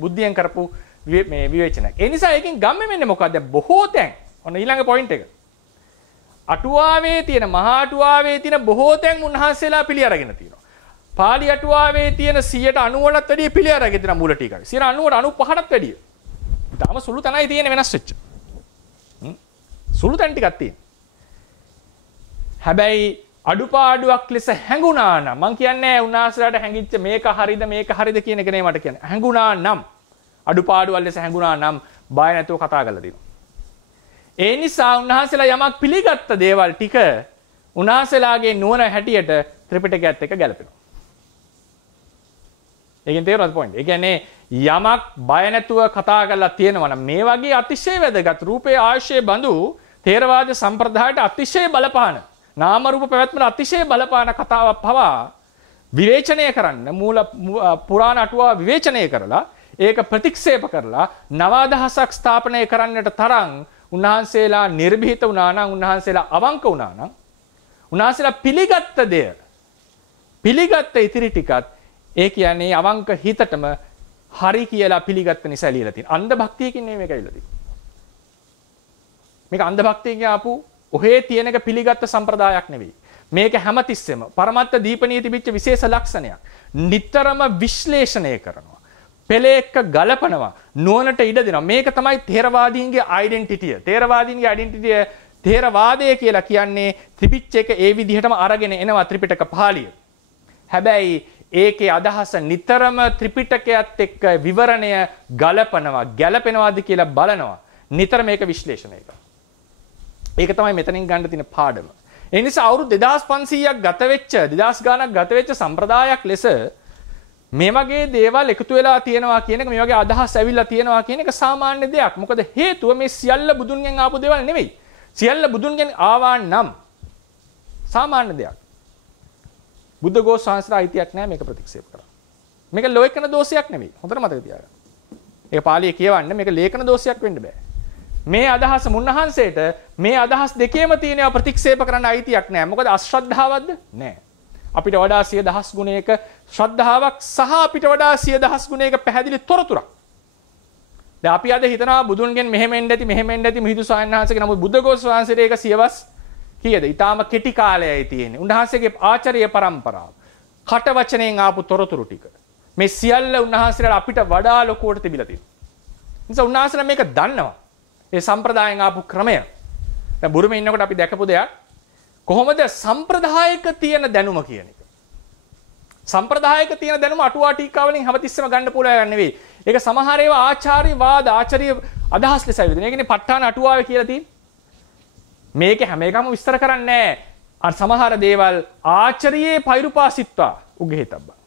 බුද්ධියෙන් කරපු මේ විවේචනයක්. ඒ නිසා එකකින් ගම්මෙ වෙන්නේ මොකද්ද? බොහෝ තැන්. ඔන්න ඊළඟ පොයින්ට් එක. අටුවාවේ තියෙන මහා අටුවාවේ තියෙන බොහෝ තැන් උන්වහන්සේලා පිළි අරගෙන තියෙනවා. පාලි අටුවාවේ තියෙන 90%ටත් වැඩිය පිළි අරගෙන තියෙන මූල ටීකාවේ. 90%ට 95%ටත් වැඩිය. ඊටම සුළු තැනයි තියෙන්නේ වෙනස් වෙච්ච. සුළු තැන් ටිකක් තියෙනවා. හැබැයි අඩුපාඩුවක් ලෙස හැඟුණා නම් මං කියන්නේ උන්වහන්සේලාට හැඟිච්ච මේක හරිද කියන එක නෙමෙයි මට කියන්නේ. හැඟුණා නම් අඩුපාඩුවක් ලෙස හැඟුණා නම් බය නැතුව කතා කරලා දෙනවා. ඒ නිසා උන්වහන්සේලා යමක් පිළිගත්ත දේවල් ටික උන්වහන්සේලාගේ නුවණ හැටියට ත්‍රිපිටකයත් එක්ක ගැලපෙනවා. ඒකෙන් තේරෙනවද පොයින්ට්? ඒ කියන්නේ යමක් බය නැතුව කතා කරලා තියෙනවා නම් මේ වගේ අතිශය වැදගත් රූපේ ආශ්‍රය බඳු තේරවාද සම්ප්‍රදායට අතිශය බලපාන නාම රූප පැවැත්මට අතිශය බලපාන කතාවක් පවා විවේචනය කරන්න මූල පුරාණ අටුවා විවේචනය කරලා ඒක ප්‍රතික්ෂේප කරලා නව අදහසක් ස්ථාපනය කරන්නට තරම් උන්වහන්සේලා නිර්භීත වුණා නම් උන්වහන්සේලා අවංක වුණා නම් උන්වහන්සේලා පිළිගත්ත දෙය පිළිගත්ත ඉතිරි ටිකත් ඒ කියන්නේ අවංක හිතටම හරි කියලා පිළිගත්ත නිසා ලියලා තියෙන. අන්ධ භක්තියකින් නෙමෙයි මේක ඇවිල්ලා තියෙන්නේ. මේක අන්ධ භක්තියකින් ආපු ඔහේ තියෙන එක පිළිගත්ත සම්ප්‍රදායක් නෙවෙයි. මේක හැමතිස්සෙම පරමත්ත දීපණියේ තිබිච්ච විශේෂ ලක්ෂණයක්. නිතරම විශ්ලේෂණය කරනවා. පෙළේ එක්ක ගලපනවා. නුවණට ඉඩ දෙනවා. මේක තමයි ථේරවාදීන්ගේ ඩෙන්ටිටිය. ථේරවාදීන්ගේ ඩෙන්ටිටිය ථේරවාදය කියලා කියන්නේ ත්‍රිපිටක එක ඒ විදිහටම අරගෙන එනවා ත්‍රිපිටක පාළිය. හැබැයි ඒකේ අදහස නිතරම ත්‍රිපිටකයත් එක්ක විවරණය ගලපනවා, ගැලපෙනවාද කියලා බලනවා. නිතර මේක විශ්ලේෂණය කරනවා. ඒක තමයි මෙතනින් ගන්න තියෙන පාඩම. ඒ නිසා අවුරුදු 2500ක් ගත වෙච්ච 2000 ගාණක් ගත වෙච්ච සම්ප්‍රදායක් ලෙස මේ වගේ දේවල් එකතු වෙලා තියෙනවා කියන එක මේ වගේ අදහස් ඇවිල්ලා තියෙනවා කියන එක සාමාන්‍ය දෙයක්. මොකද හේතුව මේ සියල්ල බුදුන්ගෙන් ආපු දේවල් නෙවෙයි. සියල්ල බුදුන්ගෙන් ආවා නම් සාමාන්‍ය දෙයක්. බුද්ධඝෝෂ ශාස්ත්‍ර අයිතියක් නැහැ මේක ප්‍රතික්ෂේප කරා. මේක ලේඛන දෝෂයක් නෙවෙයි. හොඳට මතක තියාගන්න. ඒක පාළියේ කියවන්න මේක ලේඛන දෝෂයක් වෙන්න බෑ. මේ අදහස මුන්නහන්සේට මේ අදහස් දෙකේම තියෙනවා ප්‍රතික්ෂේප කරන්න අයිතියක් නැහැ. මොකද අශ්‍රද්ධාවක්ද? නැහැ. අපිට වඩා 100,000 ගුණයක ශ්‍රද්ධාවක් සහ අපිට වඩා 100,000 ගුණයක පැහැදිලි තොරතුරක්. දැන් අපි අද හිතනවා බුදුන්ගෙන් මෙහෙම එන්න ඇති මිහිඳු සායනහාසගේ නමුත් බුද්ධඝෝෂ වහන්සේට ඒක සියවස් කීයද? ඊටාම කෙටි කාලයයි තියෙන්නේ. උන්වහන්සේගේ ආචාර්ය පරම්පරාව. කට වචනෙන් ආපු තොරතුරු ටික. මේ සියල්ල උන්වහන්සේලා අපිට වඩා ලොකුවට තිබිලා තියෙනවා. නිසා උන්වහන්සේලා මේක දන්නවා. ඒ සම්ප්‍රදායෙන් ආපු ක්‍රමය. දැන් බුරුමේ ඉන්නකොට අපි දැකපු දෙයක් කොහොමද සම්ප්‍රදායක තියෙන දැනුම කියන එක. සම්ප්‍රදායක තියෙන දැනුම අටුවා ටීකා වලින් හැමතිස්සෙම ගන්න පුළුවන් නෙවෙයි. ඒක සමහර ඒවා ආචාර්යවාද ආචාර්ය අදහස් ලෙසයි විදින. ඒකනේ ප ဋ ාණ අටුවාවේ කියලා තියෙන්නේ. මේක හැම එකම විස්තර කරන්නේ නැහැ. අර සමහර දේවල් ආචාර්යයේ පෛරුපාසිත්වා උගෙහිතබ්බා.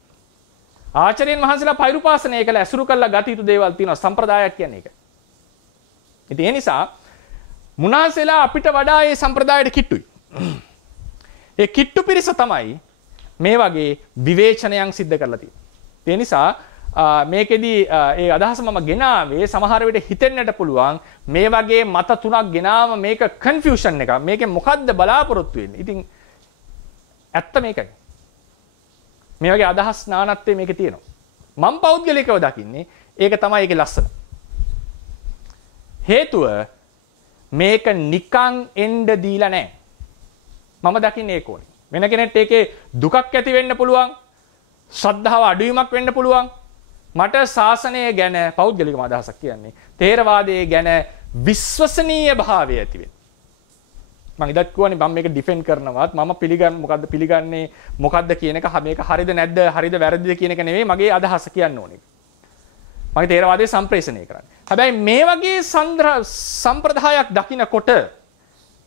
ආචාර්යයන් වහන්සේලා පෛරුපාසනය කළ ඇසුරු කළා ගත යුතු දේවල් තියෙනවා. සම්ප්‍රදායක් කියන්නේ ඒක. ඉතින් ඒ නිසා මුනාසෙලා අපිට වඩා මේ සම්ප්‍රදායට කිට්ටුයි. ඒ කිට්ටු පිරිස තමයි මේ වගේ විවේචනයන් සිද්ධ කරලා තියෙන්නේ. ඒ නිසා මේකෙදී ඒ අදහස මම ගෙනාවේ සමහර විට හිතෙන්නට පුළුවන් මේ වගේ මත තුනක් ගෙනාම මේක කන්ෆියුෂන් එකක්. මේකෙන් මොකද්ද බලාපොරොත්තු වෙන්නේ? ඉතින් ඇත්ත මේකයි. මේ වගේ අදහස් නානත්වයේ මේකේ තියෙනවා. මම පෞද්ගලිකව දකින්නේ ඒක තමයි ඒකේ ලස්සන. හේතුව මේක නිකන් එන්න දීලා නැහැ. මම දකින්නේ ඒක ඕනේ. වෙන කෙනෙක්ට ඒකේ දුකක් ඇති වෙන්න පුළුවන්. ශ්‍රද්ධාව අඩුවීමක් වෙන්න පුළුවන්. මට ශාසනය ගැන පෞද්ගලිකම අදහසක් කියන්නේ ථේරවාදයේ ගැන විශ්වසනීය භාවය ඇති වෙන. මම ඉදත් කියවනේ මම මේක ඩිෆෙන්ඩ් කරනවත් මම පිළිගන්නේ මොකද්ද කියන එක මේක හරිද නැද්ද හරිද වැරදිද කියන එක නෙවෙයි මගේ අදහස කියන්න ඕනේ. මගේ ථේරවාදයේ සම්ප්‍රේෂණය කරන්නේ. හැබැයි මේ වගේ සම්ප්‍රදායක් දකින්නකොට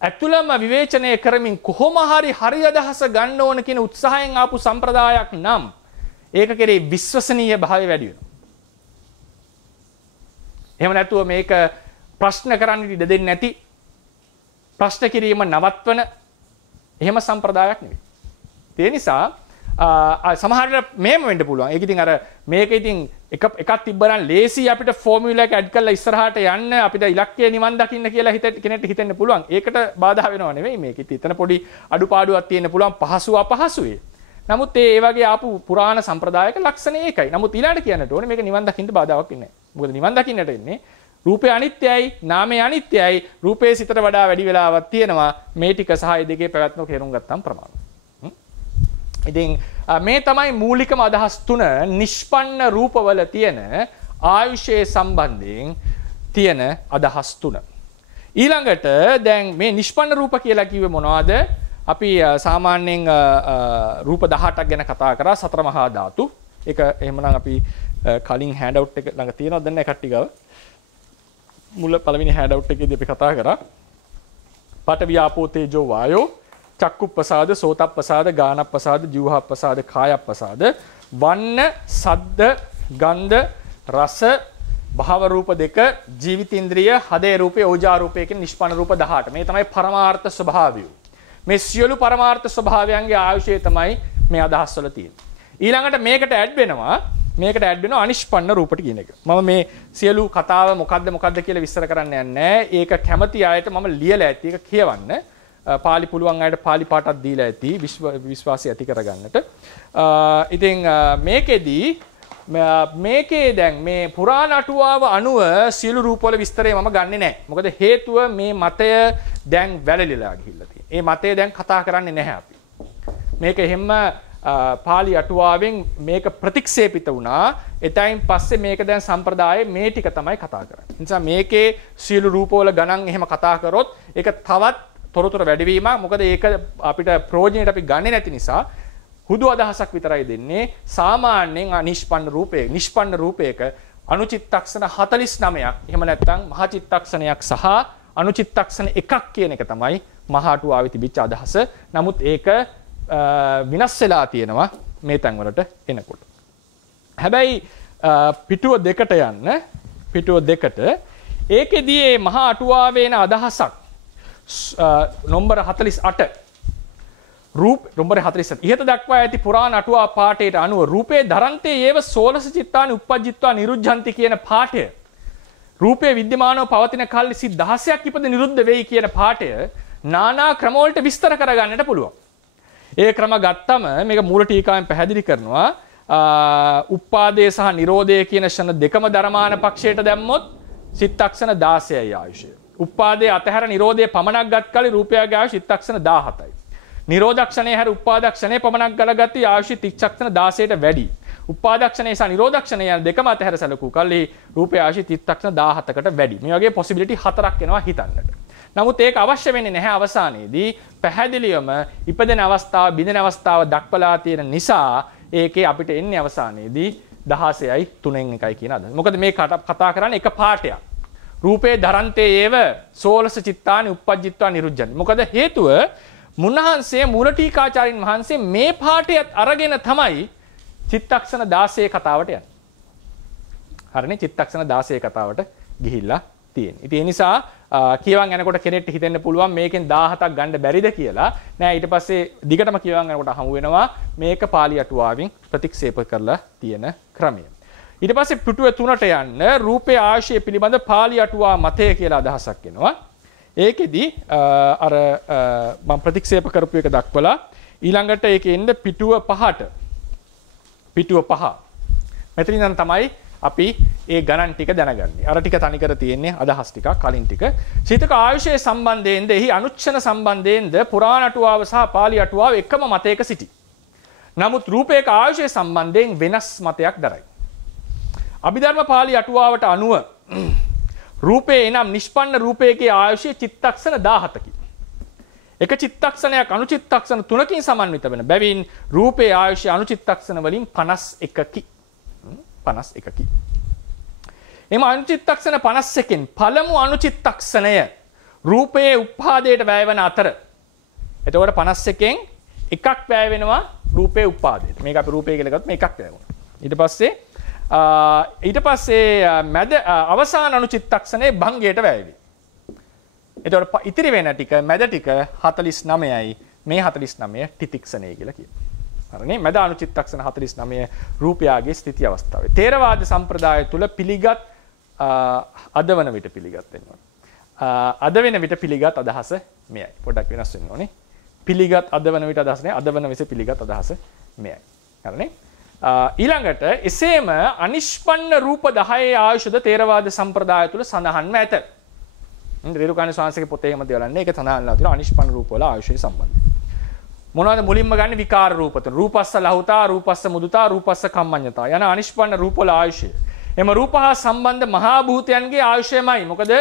ඇතුළම විවේචනය කරමින් කොහොම හරි අදහස ගන්න ඕන කියන උත්සාහයෙන් ආපු සම්ප්‍රදායක් නම් ඒක කෙරේ විශ්වසනීය භාවය වැඩි වෙනවා. එහෙම නැතුව මේක ප්‍රශ්න කරන්න ඉඩ දෙන්නේ නැති ප්‍රශ්න කිරීම නවත්වන එහෙම සම්ප්‍රදායක් නෙවෙයි. ඒ නිසා සමහරවිට මේම වෙන්න පුළුවන්. ඒක ඉතින් අර මේක ඉතින් එකක් තිබ්බනම් ලේසි අපිට ෆෝමියුලා එක ඇඩ් කරලා ඉස්සරහට යන්න අපිට ඉලක්කය නිවන් දකින්න කියලා කෙනෙක්ට හිතෙන්න පුළුවන්. ඒකට බාධා වෙනව නෙවෙයි මේක. ඉතින් එතන පොඩි අඩුපාඩුවක් තියෙන්න පුළුවන් පහසු අපහසුවේ. නමුත් ඒ වගේ ආපු පුරාණ සම්ප්‍රදායක ලක්ෂණ ඒකයි. නමුත් ඊළඟට කියන්නට ඕනේ මේක නිවන් දකින්න බාධාවක් වෙන්නේ නැහැ. මොකද නිවන් දකින්නට එන්නේ රූපේ අනිත්‍යයි, නාමයේ අනිත්‍යයි. රූපේ සිතට වඩා වැඩි වෙලාවක් තියෙනවා. මේ ටික සහ ඒ දෙකේ පැවැත්ම තේරුම් ගත්තම ප්‍රමාණයි. ඉතින් මේ තමයි මූලිකම අදහස් තුන නිෂ්පන්න රූපවල තියෙන ආයුෂයේ සම්බන්ධයෙන් තියෙන අදහස් තුන. ඊළඟට දැන් මේ නිෂ්පන්න රූප කියලා කිව්වේ මොනවද? අපි සාමාන්‍යයෙන් රූප 18ක් ගැන කතා කරා සතර මහා ධාතු. ඒක එහෙමනම් අපි කලින් හෑන්ඩ් අවුට් එක ළඟ තියෙනවද දැන් කට්ටිය ගාව? මුල පළවෙනි හෑන්ඩ් අවුට් එකේදී අපි කතා කරා පඨවි ආපෝ තේජෝ වායෝ චක්කුප්පසාද සෝතප්පසාද ගානප්පසාද ජීවහප්පසාද කායප්පසාද වන්න සද්ද ගන්ධ රස භව රූප දෙක ජීවිතේන්ද්‍රිය හදේ රූපේ ඕජා රූපේ කියන නිෂ්පන්න රූප 18 මේ තමයි පරමාර්ථ ස්වභාවය. මේ සියලු පරමාර්ථ ස්වභාවයන්ගේ ආයුෂය තමයි මේ අදහස් වල තියෙන්නේ. ඊළඟට මේකට ඇඩ් වෙනවා අනිෂ්පන්න රූපට කියන එක. මම මේ සියලු කතාව මොකද්ද කියලා විස්තර කරන්න යන්නේ නැහැ. ඒක කැමති අයට මම ලියලා ඇති ඒක කියවන්න. පාලි පුළුවන් අයට පාලි පාටක් දීලා ඇති විශ්වාසය ඇති කරගන්නට. ඉතින් මේකේ දැන් මේ පුරාණ අටුවාව අනුව සියලු රූපවල විස්තරය මම ගන්නෙ නැහැ. මොකද හේතුව මේ මතය දැන් වැළලීලා ගිහිල්ලා තියෙනවා. මේ මතය දැන් කතා කරන්නේ නැහැ අපි. මේක එහෙම පාලි අටුවාවෙන් මේක ප්‍රතික්ෂේපිත වුණා. එතයින් පස්සේ මේක දැන් සම්ප්‍රදායේ මේ ටික තමයි කතා කරන්නේ. ඒ නිසා මේකේ සියලු රූපවල ගණන් එහෙම කතා කරොත් ඒක තවත් තොරතුරු වැඩිවීමක්. මොකද ඒක අපිට ප්‍රයෝජනෙට අපි ගන්නෙ නැති නිසා හුදු අදහසක් විතරයි දෙන්නේ. සාමාන්‍යයෙන් නිෂ්පන්න රූපයක අනුචිත්තක්ෂණ 49ක් එහෙම නැත්නම් මහ චිත්තක්ෂණයක් සහ අනුචිත්තක්ෂණ එකක් කියන එක තමයි මහා අටුවාවේ තිබිච්ච අදහස. නමුත් ඒක විනාශ වෙලා තියෙනවා මේ තැන් වලට එනකොට. හැබැයි පිටුව දෙකට ඒකෙදී මේ මහා අටුවාවේ එන අදහසක් නම්බර 48 නම්බර 47 ඉහත දක්වා ඇති පුරාණ අටුවා පාඨයට අනුව රූපේ ධරන්තේ ඒව සෝලස චිත්තානි උපජ්ජිත්වා නිරුද්ධಂತಿ කියන පාඨය රූපේ විද්‍යමානව පවතින කල්ලි සිත් 16ක් ඉපද නිරුද්ධ වෙයි කියන පාඨය නානා ක්‍රම වලට විස්තර කරගන්නට පුළුවන්. ඒ ක්‍රම ගත්තම මේක මූල ටීකාවෙන් පැහැදිලි කරනවා උපාදේ සහ නිරෝධය කියන ෂණ දෙකම ධර්මාන පක්ෂයට දැම්මොත් චිත්තක්ෂණ 16යි ආයුෂය. උපාදේ අතහැර නිරෝධය පමණක් ගත් කලි රූපයගේ ආයුෂ චිත්තක්ෂණ 17යි. නිරෝධක්ෂණය හැර උපාදක්ෂණය පමණක් ගලගatti ආයුෂ චිත්තක්ෂණ 16ට වැඩි. උපාදක්ෂණය සහ නිරෝධක්ෂණය යන දෙකම අතහැර සැලකූ කල්හි රූපය ආයුෂ චිත්තක්ෂණ 17කට වැඩි. මේ වගේ පොසිබිලිටි 4ක් එනවා හිතන්නට. නමුත් ඒක අවශ්‍ය වෙන්නේ නැහැ අවසානයේදී. පැහැදිලිවම ඉපදෙන අවස්ථාව බිඳෙන අවස්ථාව දක්වලා තියෙන නිසා ඒකේ අපිට එන්නේ අවසානයේදී 16යි 3න් 1යි කියන අදහස. මොකද මේ කතා කරන්නේ එක පාඩයක්. රූපේ ධරන්තේ ඒව සෝලස චිත්තානි උප්පජ්ජිත්වා නිරුද්ධං. මොකද හේතුව මුන්නහන්සේ මූල ටීකාචාරින් වහන්සේ මේ පාඩයත් අරගෙන තමයි චිත්තක්ෂණ 16 කතාවට යන්නේ. හරිනේ චිත්තක්ෂණ 16 කතාවට ගිහිල්ලා තියෙන්නේ. ඉතින් ඒ නිසා කියවන් යනකොට කෙනෙක්ට හිතෙන්න පුළුවන් මේකෙන් 17ක් ගන්න බැරිද කියලා. නෑ ඊට පස්සේ දිගටම කියවන් යනකොට හමු වෙනවා මේක පාලි අටුවාවෙන් ප්‍රතික්ෂේප කරලා තියෙන ක්‍රමය. ඊට පස්සේ පිටුව 3ට යන්න රූපේ ආශය පිළිබඳ පාලි අටුවා මතය කියලා අදහසක් එනවා. ඒකෙදි අර මම ප්‍රතික්ෂේප කරපු එක දක්වලා ඊළඟට ඒකේ එන්න පිටුව 5ට. පිටුව 5. මෙතන ඉඳන් තමයි අපි ඒ ගණන් ටික දැනගන්නේ. අර ටික තනිකර තියෙන්නේ අදහස් ටිකක් කලින් ටික. චිතක ආයුෂයේ සම්බන්ධයෙන්ද එහි අනුච්ඡන සම්බන්ධයෙන්ද පුරාණ අටුවාව සහ පාලි අටුවාව එකම මතයක සිටි. නමුත් රූපයක ආයුෂයේ සම්බන්ධයෙන් වෙනස් මතයක් දරයි. අභිධර්ම පාලි අටුවාවට අනුව රූපේ එනම් නිෂ්පන්න රූපයකේ ආයුෂය චිත්තක්ෂණ 17කි. එක චිත්තක්ෂණයක් අනුචිත්තක්ෂණ 3කින් සමන්විත වෙන බැවින් රූපේ ආයුෂය අනුචිත්තක්ෂණ වලින් 51කි. 51කි. එම අනුචිත්තක්ෂණ 51කින් පළමු අනුචිත්තක්ෂණය රූපයේ උපාදයට වැය වෙන අතර. එතකොට 51කින් එකක් වැය වෙනවා රූපයේ උපාදයට. මේක අපි රූපය කියලා ගත්තොත් මේකක් වැය වෙනවා. ඊට පස්සේ මැද අවසාන අනුචිත්තක්ෂණේ භංගයට වැය වෙයි. එතකොට ඉතිරි වෙන ටික මැද ටික 49යි. මේ 49 තිතික්ෂණය කියලා කියනවා. හරිනේ මැද අනුචිත්තක්ෂණ 49 රූපයාගේ ස්ථಿತಿ අවස්ථාවේ. තේරවාද සම්ප්‍රදාය තුල පිළිගත් අද වන විට පිළිගත් වෙනවා. අද වෙන විට පිළිගත් අදහස මෙයයි. පොඩ්ඩක් වෙනස් වෙන්න ඕනේ. පිළිගත් අද වන විට අදහස නෑ. අද වන විට පිළිගත් අදහස මෙයයි. හරිනේ? ඊළඟට එසේම අනිෂ්පන්න රූප 10 ආයුෂද තේරවාද සම්ප්‍රදාය තුල සඳහන්ව ඇත. රේරුකාණ ස්වාමීන්ගේ පොතේ එහෙම දෙවලන්නේ ඒක සඳහන්ලා තියෙනවා අනිෂ්පන්න රූප වල ආයුෂය සම්බන්ධයෙන්. මොනවද මුලින්ම ගන්න විකාර රූප තුන. රූපස්ස ලහුතා, රූපස්ස මුදුතා, රූපස්ස කම්මඤ්ඤතා යන අනිෂ්පන්න රූප වල ආයුෂය. එම රූප හා සම්බන්ධ මහා භූතයන්ගේ ආයුෂයමයි. මොකද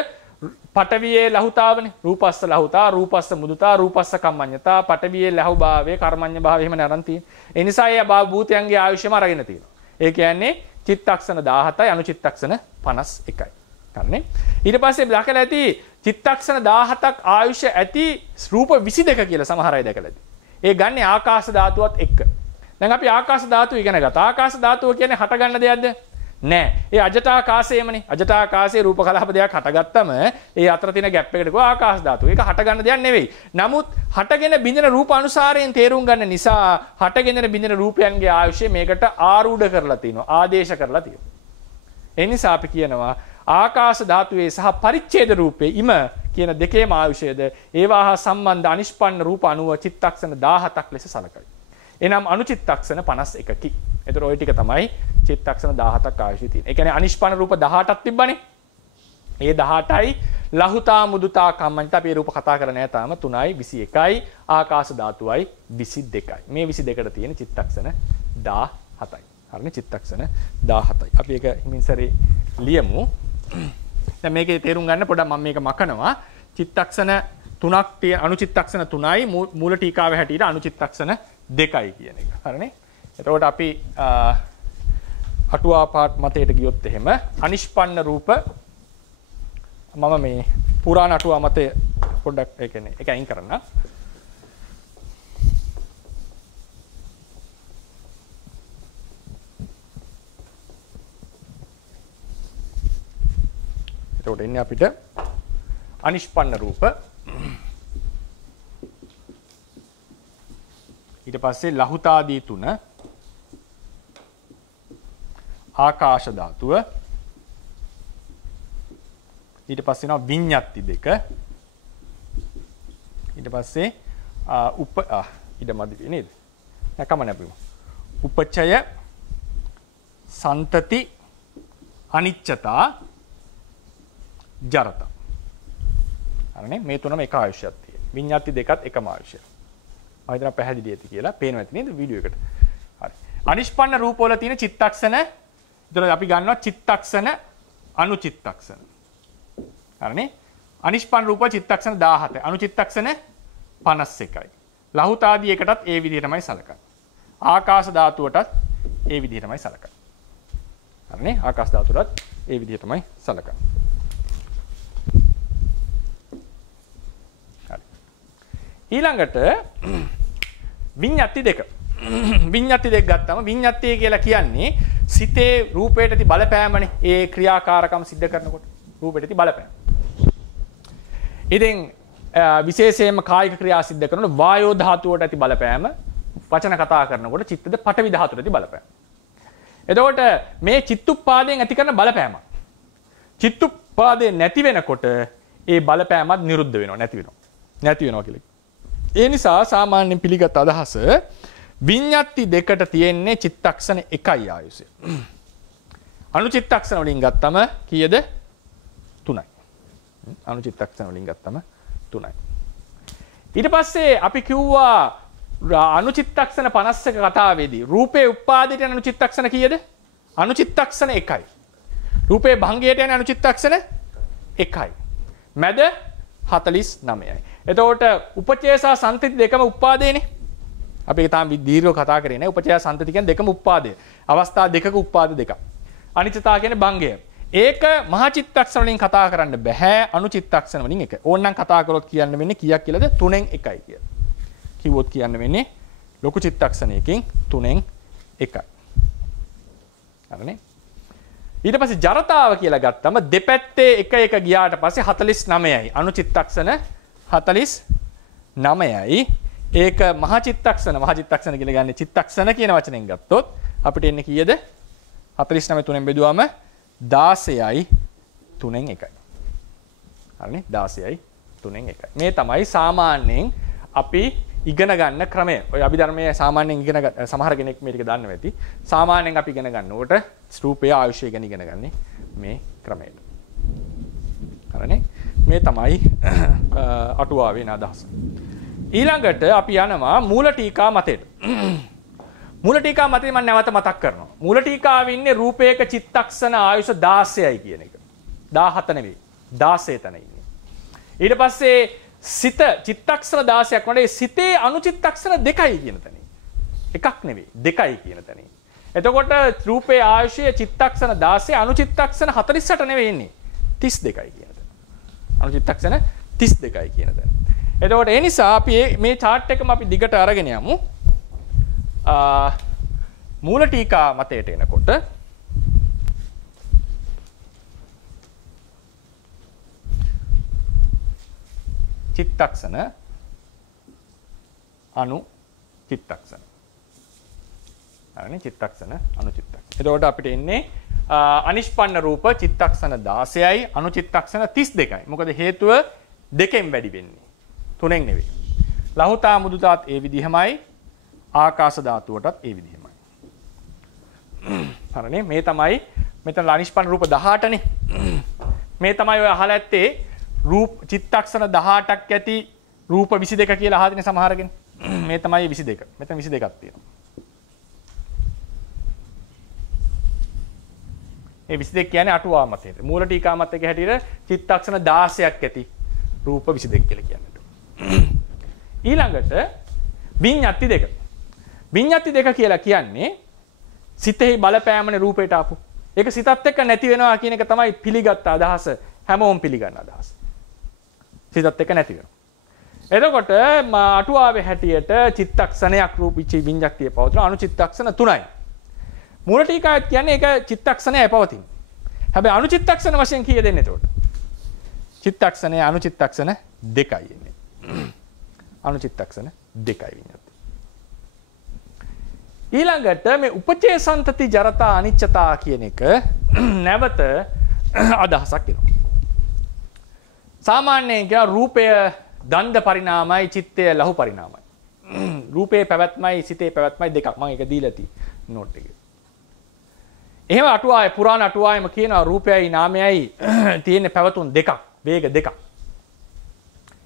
පඨවියේ ලහුතාවනේ. රූපස්ස ලහුතා, රූපස්ස මුදුතා, රූපස්ස කම්මඤ්ඤතා, පඨවියේ ලහු භාවයේ කර්මඤ්ඤ භාවය එහෙම නරන් තියෙන්නේ. ඒ නිසා ඒ භූතයන්ගේ ආයුෂයම අරගෙන තියෙනවා. ඒ කියන්නේ චිත්තක්ෂණ 17යි අනුචිත්තක්ෂණ 51යි. හරිනේ? ඊට පස්සේ දැකලා ඇති චිත්තක්ෂණ 17ක් ආයුෂ ඇති රූප 22 කියලා සමහර අය දැකලා ඇති. ඒ ගන්නේ ආකාශ ධාතුවත් එක්ක. දැන් අපි ආකාශ ධාතුව ඉගෙන ගත්තා. ආකාශ ධාතුව කියන්නේ හට ගන්න දෙයක්ද? නෑ. ඒ අජටාකාශයමනේ. අජටාකාශයේ රූප කලාප දෙයක් හටගත්තම ඒ අතර තියෙන ગેප් එකට ගෝ ආකාශ ධාතුව. ඒක හට ගන්න දෙයක් නෙවෙයි. නමුත් හටගෙන බිඳෙන රූප අනුසාරයෙන් තේරුම් ගන්න නිසා හටගෙන බිඳෙන රූපයන්ගේ ආයුෂය මේකට ආරූඪ කරලා තිනවා. ආදේශ කරලා තියෙනවා. ඒ නිසා අපි කියනවා ආකාශ ධාතුවේ සහ පරිච්ඡේද රූපේ ඉම කියන දෙකේම ආයුෂයද ඒවා හා සම්බන්ධ අනිෂ්පන්න රූප අණුව චිත්තක්ෂණ 17ක් ලෙස සලකයි. එනම් අනුචිත්තක්ෂණ 51කි. ඒතර ওই ටික තමයි චිත්තක්ෂණ 17ක් ආයුෂය තියෙන්නේ. ඒ කියන්නේ අනිෂ්පන්න රූප 18ක් තිබ්බනේ. ඒ 18යි ලහුතා මුදුතා කම්මඤ්ඤතා අපි රූප කතා කරන්නේ නැහැ තාම 3යි 21යි ආකාශ ධාතුවයි 22යි. මේ 22කට තියෙන චිත්තක්ෂණ 17යි. හරිනේ චිත්තක්ෂණ 17යි. අපි ඒක හිමින් සැරේ ලියමු. දැන් මේකේ තේරුම් ගන්න පොඩ්ඩක් මම මේක මකනවා. චිත්තක්ෂණ 3ක් තියෙන අනුචිත්තක්ෂණ 3යි මූල ටීකාවේ හැටියට අනුචිත්තක්ෂණ 2යි කියන එක. හරිනේ? එතකොට අපි අටුවා පාඨ මතයට ගියොත් එහෙම අනිෂ්පන්න රූප මම මේ පුරාණ අටුවා මතය පොඩ්ඩක් ඒ කියන්නේ ඒක අයින් කරන්න. එතකොට එන්නේ අපිට අනිෂ්පන්න රූප ඊට පස්සේ ලහුතාදී 3 ආකාශ ධාතුව ඊට පස්සේ එනවා විඤ්ඤාති 2 ඊට පස්සේ ඉඩමදි වේ නේද? නැකම නැපිමු. උපචය සන්තති අනිච්චතා ජරතා. හරිනේ මේ තුනම එක ආයුෂයක් තියෙනවා. විඤ්ඤාති දෙකත් එකම ආයුෂය. මම හිතනවා පැහැදිලි ඇති කියලා. පේනවා ඇති නේද වීඩියෝ එකට. හරි. අනිෂ්පන්න රූපවල තියෙන චිත්තක්ෂණ ඒතර අපි ගන්නවා චිත්තක්ෂණ අනුචිත්තක්ෂණ. හරිනේ? අනිෂ්පන්න රූප චිත්තක්ෂණ 17. අනුචිත්තක්ෂණ 51යි. ලහුතාදී එකටත් ඒ විදිහටමයි සලකන්නේ. ආකාශ ධාතුවටත් ඒ විදිහටමයි සලකන්නේ. හරිනේ? ආකාශ ධාතුවටත් ඒ විදිහටමයි සලකන්නේ. හරි. ඊළඟට විඤ්ඤාති දෙක. විඤ්ඤාති දෙක ගත්තම විඤ්ඤාතිය කියලා කියන්නේ සිතේ රූපයට ඇති බලපෑමනේ. ඒ ක්‍රියාකාරකම් සිද්ධ කරනකොට රූපයට ඇති බලපෑම. ඉතින් විශේෂයෙන්ම කායික ක්‍රියා සිද්ධ කරනකොට වායෝ ධාතුවට ඇති බලපෑම වචන කතා කරනකොට චිත්තද පඨවි ධාතුවට ඇති බලපෑම. එතකොට මේ චිත්තුප්පාදයෙන් ඇති කරන බලපෑම. චිත්තුප්පාදේ නැති වෙනකොට ඒ බලපෑමත් නිරුද්ධ වෙනවා නැති වෙනවා කියලා. ඒ නිසා සාමාන්‍යයෙන් පිළිගත් අදහස විඤ්ඤාති දෙකට තියෙන්නේ චිත්තක්ෂණ 1යි ආයුෂය. අනුචිත්තක්ෂණ වලින් ගත්තම කීයද? 3යි. අනුචිත්තක්ෂණ වලින් ගත්තම 3යි. ඊට පස්සේ අපි කිව්වා අනුචිත්තක්ෂණ 51 කතාවේදී රූපේ උපාදයට යන අනුචිත්තක්ෂණ කීයද? අනුචිත්තක්ෂණ 1යි. රූපේ භංගයට යන අනුචිත්තක්ෂණ 1යි. මැද 49යි. එතකොට උපචය සහ සන්තති දෙකම උපාදේනේ. අපි ඒක තාම දීර්ඝව කතා කරේ නෑ. උපචය සන්තති කියන්නේ දෙකම උපාදේ. අවස්ථා දෙකක උපාද දෙකක්. අනිත්‍යතාව කියන්නේ භංගය. ඒක මහා චිත්තක්ෂණ වලින් කතා කරන්න බෑ. අනුචිත්තක්ෂණ වලින් එක. ඕනනම් කතා කරොත් කියන්න වෙන්නේ කීයක් කියලාද? 3න් 1යි කියලා. කිව්වොත් කියන්න වෙන්නේ ලොකු චිත්තක්ෂණයකින් 3න් 1යි. හරිනේ? ඊට පස්සේ ජරතාව කියලා ගත්තම දෙපැත්තේ එක එක ගියාට පස්සේ 49යි. අනුචිත්තක්ෂණ 49යි. ඒක මහා චිත්තක්ෂණ කියලා ගන්නේ චිත්තක්ෂණ කියන වචනෙන් ගත්තොත් අපිට එන්නේ කීයද? 49 3ෙන් බෙදුවම 16යි 3න් 1යි. හරිනේ? 16යි 3න් 1යි. මේ තමයි සාමාන්‍යයෙන් අපි ඉගෙන ගන්න ක්‍රමය. ඔය අභිධර්මයේ සාමාන්‍යයෙන් ඉගෙන සමහර කෙනෙක් මේ ටික දන්නවා ඇති. සාමාන්‍යයෙන් අපි ඉගෙන ගන්නකොට රූපයේ ආයුෂය ගැන ඉගෙන ගන්නේ මේ ක්‍රමයට. හරිනේ? මේ තමයි අටුවාවේ අදහස. ඊළඟට අපි යනවා මූල ටීකා මතයට. මූල ටීකා මතේ මම නැවත මතක් කරනවා. මූල ටීකාවේ ඉන්නේ රූපයක චිත්තක්ෂණ ආයුෂ 16යි කියන එක. 17 නෙවෙයි. 16 තැන ඉන්නේ. ඊට පස්සේ සිත චිත්තක්ෂණ 16ක් වගේ සිතේ අනුචිත්තක්ෂණ 2යි කියන තැන. එකක් නෙවෙයි 2යි කියන තැන. එතකොට රූපේ ආයුෂයේ චිත්තක්ෂණ 16 අනුචිත්තක්ෂණ 48 නෙවෙයි ඉන්නේ 32යි කියන තැන. අනුචිත්තක්ෂණ 32යි කියන තැන. එතකොට ඒ නිසා අපි මේ chart එකම අපි දිගට අරගෙන යමු. මූල ටීකා මතයට එනකොට චිත්තක්ෂණ අනු චිත්තක්ෂණ. හරිනේ? චිත්තක්ෂණ අනු චිත්තක්ෂණ. එතකොට අපිට එන්නේ අනිෂ්පන්න රූප චිත්තක්ෂණ 16යි අනුචිත්තක්ෂණ 32යි. මොකද හේතුව දෙකෙන් වැඩි වෙන්නේ. 3න් නෙවෙයි. ලහුතා මුදුතාත් ඒ විදිහමයි ආකාශ ධාතුවටත් ඒ විදිහමයි. හරිනේ? මේ තමයි මෙතන අනිෂ්පන්න රූප 18නේ. මේ තමයි ඔය අහලා ඇත්තේ රූප චිත්තක්ෂණ 18ක් ඇති රූප 22 කියලා අහලා තියෙන සමහර කෙනෙක්. මේ තමයි 22. මෙතන 22ක් තියෙනවා. ඒ 22 කියන්නේ අටුවා මතයට. මූල ටීකා මතයක හැටියට චිත්තක්ෂණ 16ක් ඇති රූප 22 කියලා කියන්නේ. ඊළඟට විඤ්ඤාති දෙක. විඤ්ඤාති දෙක කියලා කියන්නේ සිතෙහි බලපෑමනේ රූපයට ආපු. ඒක සිතත් එක්ක නැති වෙනවා කියන එක තමයි පිළිගත් අදහස. හැමෝම පිළිගන්න අදහස. සිතත් එක්ක නැති වෙනවා. එතකොට අටුවාවේ හැටියට චිත්තක්ෂණයක් රූප විඤ්ඤාතියේ පවතින අනුචිත්තක්ෂණ 3යි. මූල ටීකාවත් කියන්නේ ඒක චිත්තක්ෂණයයි පවතින. හැබැයි අනුචිත්තක්ෂණ වශයෙන් කීය දෙන්නේ එතකොට? චිත්තක්ෂණය අනුචිත්තක්ෂණ 2යි එන්නේ. අනුචිත්තක්ෂණ 2යි විඤ්ඤාති. ඊළඟට මේ උපචේ සන්තති ජරතා අනිච්චතා කියන එක නැවත අදහසක් එනවා. සාමාන්‍යයෙන් කියන රූපය දණ්ඩ පරිණාමයි චිත්තය ලහු පරිණාමයි. රූපේ පැවැත්මයි සිතේ පැවැත්මයි දෙකක්. මම ඒක දීලා තියෙන්නේ නෝට් එකේ. එහෙම අටුවාවේ පුරාණ අටුවාවෙම කියනවා රූපයයි නාමයයි තියෙන පැවතුම් දෙකක්, වේග දෙකක්.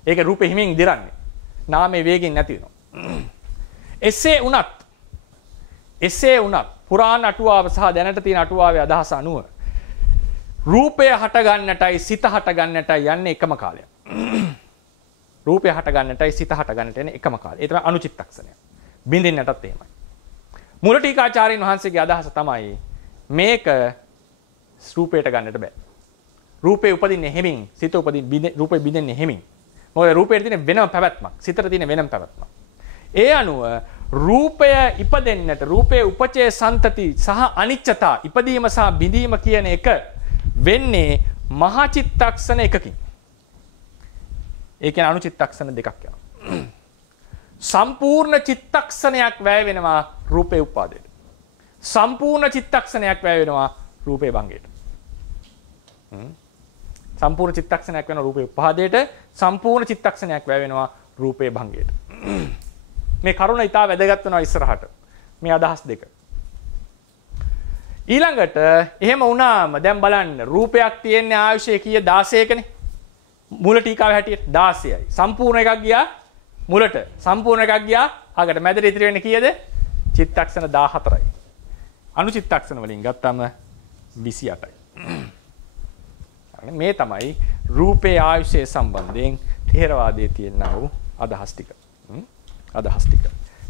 ඒක රූපෙ හිමින් දිරන්නේ. නාමයේ වේගෙන් නැති වෙනවා. එසේ වුණත් පුරාණ අටුවාව සහ දැනට තියෙන අටුවාවේ අදහස අනුව රූපය හට ගන්නටයි සිත හට ගන්නටයි යන්නේ එකම කාලයක්. රූපය හට ගන්නටයි සිත හට ගන්නට යන්නේ එකම කාලය. ඒ තමයි අනුචිත්තක්ෂණය. බින්දින්නටත් එහෙමයි. මූල ටීකාචාර්යන් වහන්සේගේ අදහස තමයි මේක රූපයට ගන්නට බෑ. රූපේ උපදින්නේ හැමින්, සිත රූපේ බින්දෙන්නේ හැමින්. මොකද රූපයේ තියෙන වෙනම පැවැත්මක්, සිතට තියෙන වෙනම පැවැත්මක්. ඒ අනුව රූපය ඉපදෙන්නට රූපයේ උපචේ සන්තති සහ අනිච්චතා ඉපදීම සහ බිඳීම කියන එක වෙන්නේ මහා චිත්තක්ෂණ එකකින්. ඒ කියන්නේ අනුචිත්තක්ෂණ දෙකක් යනවා. සම්පූර්ණ චිත්තක්ෂණයක් වැය වෙනවා රූපේ උපාදයට. සම්පූර්ණ චිත්තක්ෂණයක් වැය වෙනවා රූපේ භංගයට. සම්පූර්ණ චිත්තක්ෂණයක් වෙනවා රූපේ උපාදයට, සම්පූර්ණ චිත්තක්ෂණයක් වැය වෙනවා රූපේ භංගයට. මේ කරුණ ඊට වැදගත් වෙනවා ඉස්සරහට. මේ අදහස් දෙක. ඊළඟට එහෙම වුණාම දැන් බලන්න රූපයක් තියෙන ආයුෂය කීය 16කනේ. මූල ටීකාවේ හැටියට 16යි. සම්පූර්ණ එකක් ගියා මුලට. සම්පූර්ණ එකක් ගියා අගට. මැදට ඉතිරි වෙන්නේ කීයද? චිත්තක්ෂණ 14යි. අනුචිත්තක්ෂණ වලින් ගත්තම 28යි. මේ තමයි රූපේ ආයුෂය සම්බන්ධයෙන් ථේරවාදයේ තියෙනා වූ අදහස් ටික.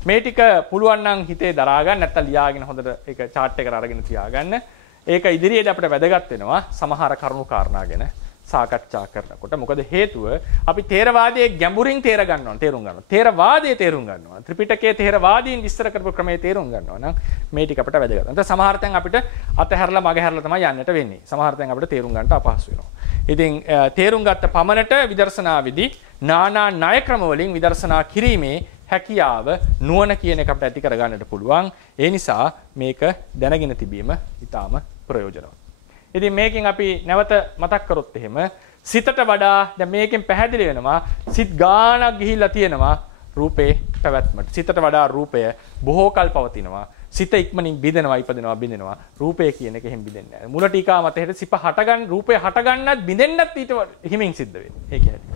මේ ටික පුළුවන් නම් හිතේ දරා ගන්න නැත්නම් ලියාගෙන හොඳට ඒක chart එකට අරගෙන තියාගන්න. ඒක ඉදිරියේදී අපිට වැදගත් වෙනවා සමහර කරුණු කාරණා ගැන සාකච්ඡා කරනකොට. මොකද හේතුව අපි ථේරවාදයේ ගැඹුරින් තේරුම් ගන්නවා. ථේරවාදයේ තේරුම් ගන්නවා. ත්‍රිපිටකයේ ථේරවාදීන් විස්තර කරපු ක්‍රමයේ තේරුම් ගන්නවා නම් මේ ටික අපිට වැදගත්. නැත්නම් සමහර තැන් අපිට අතහැරලා මගහැරලා තමයි යන්නට වෙන්නේ. සමහර තැන් අපිට තේරුම් ගන්නට අපහසු වෙනවා. ඉතින් තේරුම් ගත්ත පමණට විදර්ශනාවේදී නානා ණය ක්‍රම වලින් විදර්ශනා කිරීමේ හැකියාව නුවණ කියන එක අපිට ඇති කර ගන්නට පුළුවන්. ඒ නිසා මේක දැනගෙන තිබීම ඉතාම ප්‍රයෝජනවත්. ඉතින් මේකෙන් අපි නැවත මතක් කරොත් එහෙම සිතට වඩා දැන් මේකෙන් පැහැදිලි වෙනවා සිත් ගානක් ගිහිල්ලා තියෙනවා රූපේ පැවැත්මට. සිතට වඩා රූපය බොහෝ කල් පවතිනවා. සිත ඉක්මනින් බිඳෙනවා, ඉපදෙනවා. රූපය කියන එක එහෙම බිඳෙන්නේ නැහැ. මුල ටීකා මත හේත සිප හටගන්න රූපය හටගන්නත් බිඳෙන්නත් ඊට හිමින් සිද්ධ වෙන්නේ. ඒක හැටි.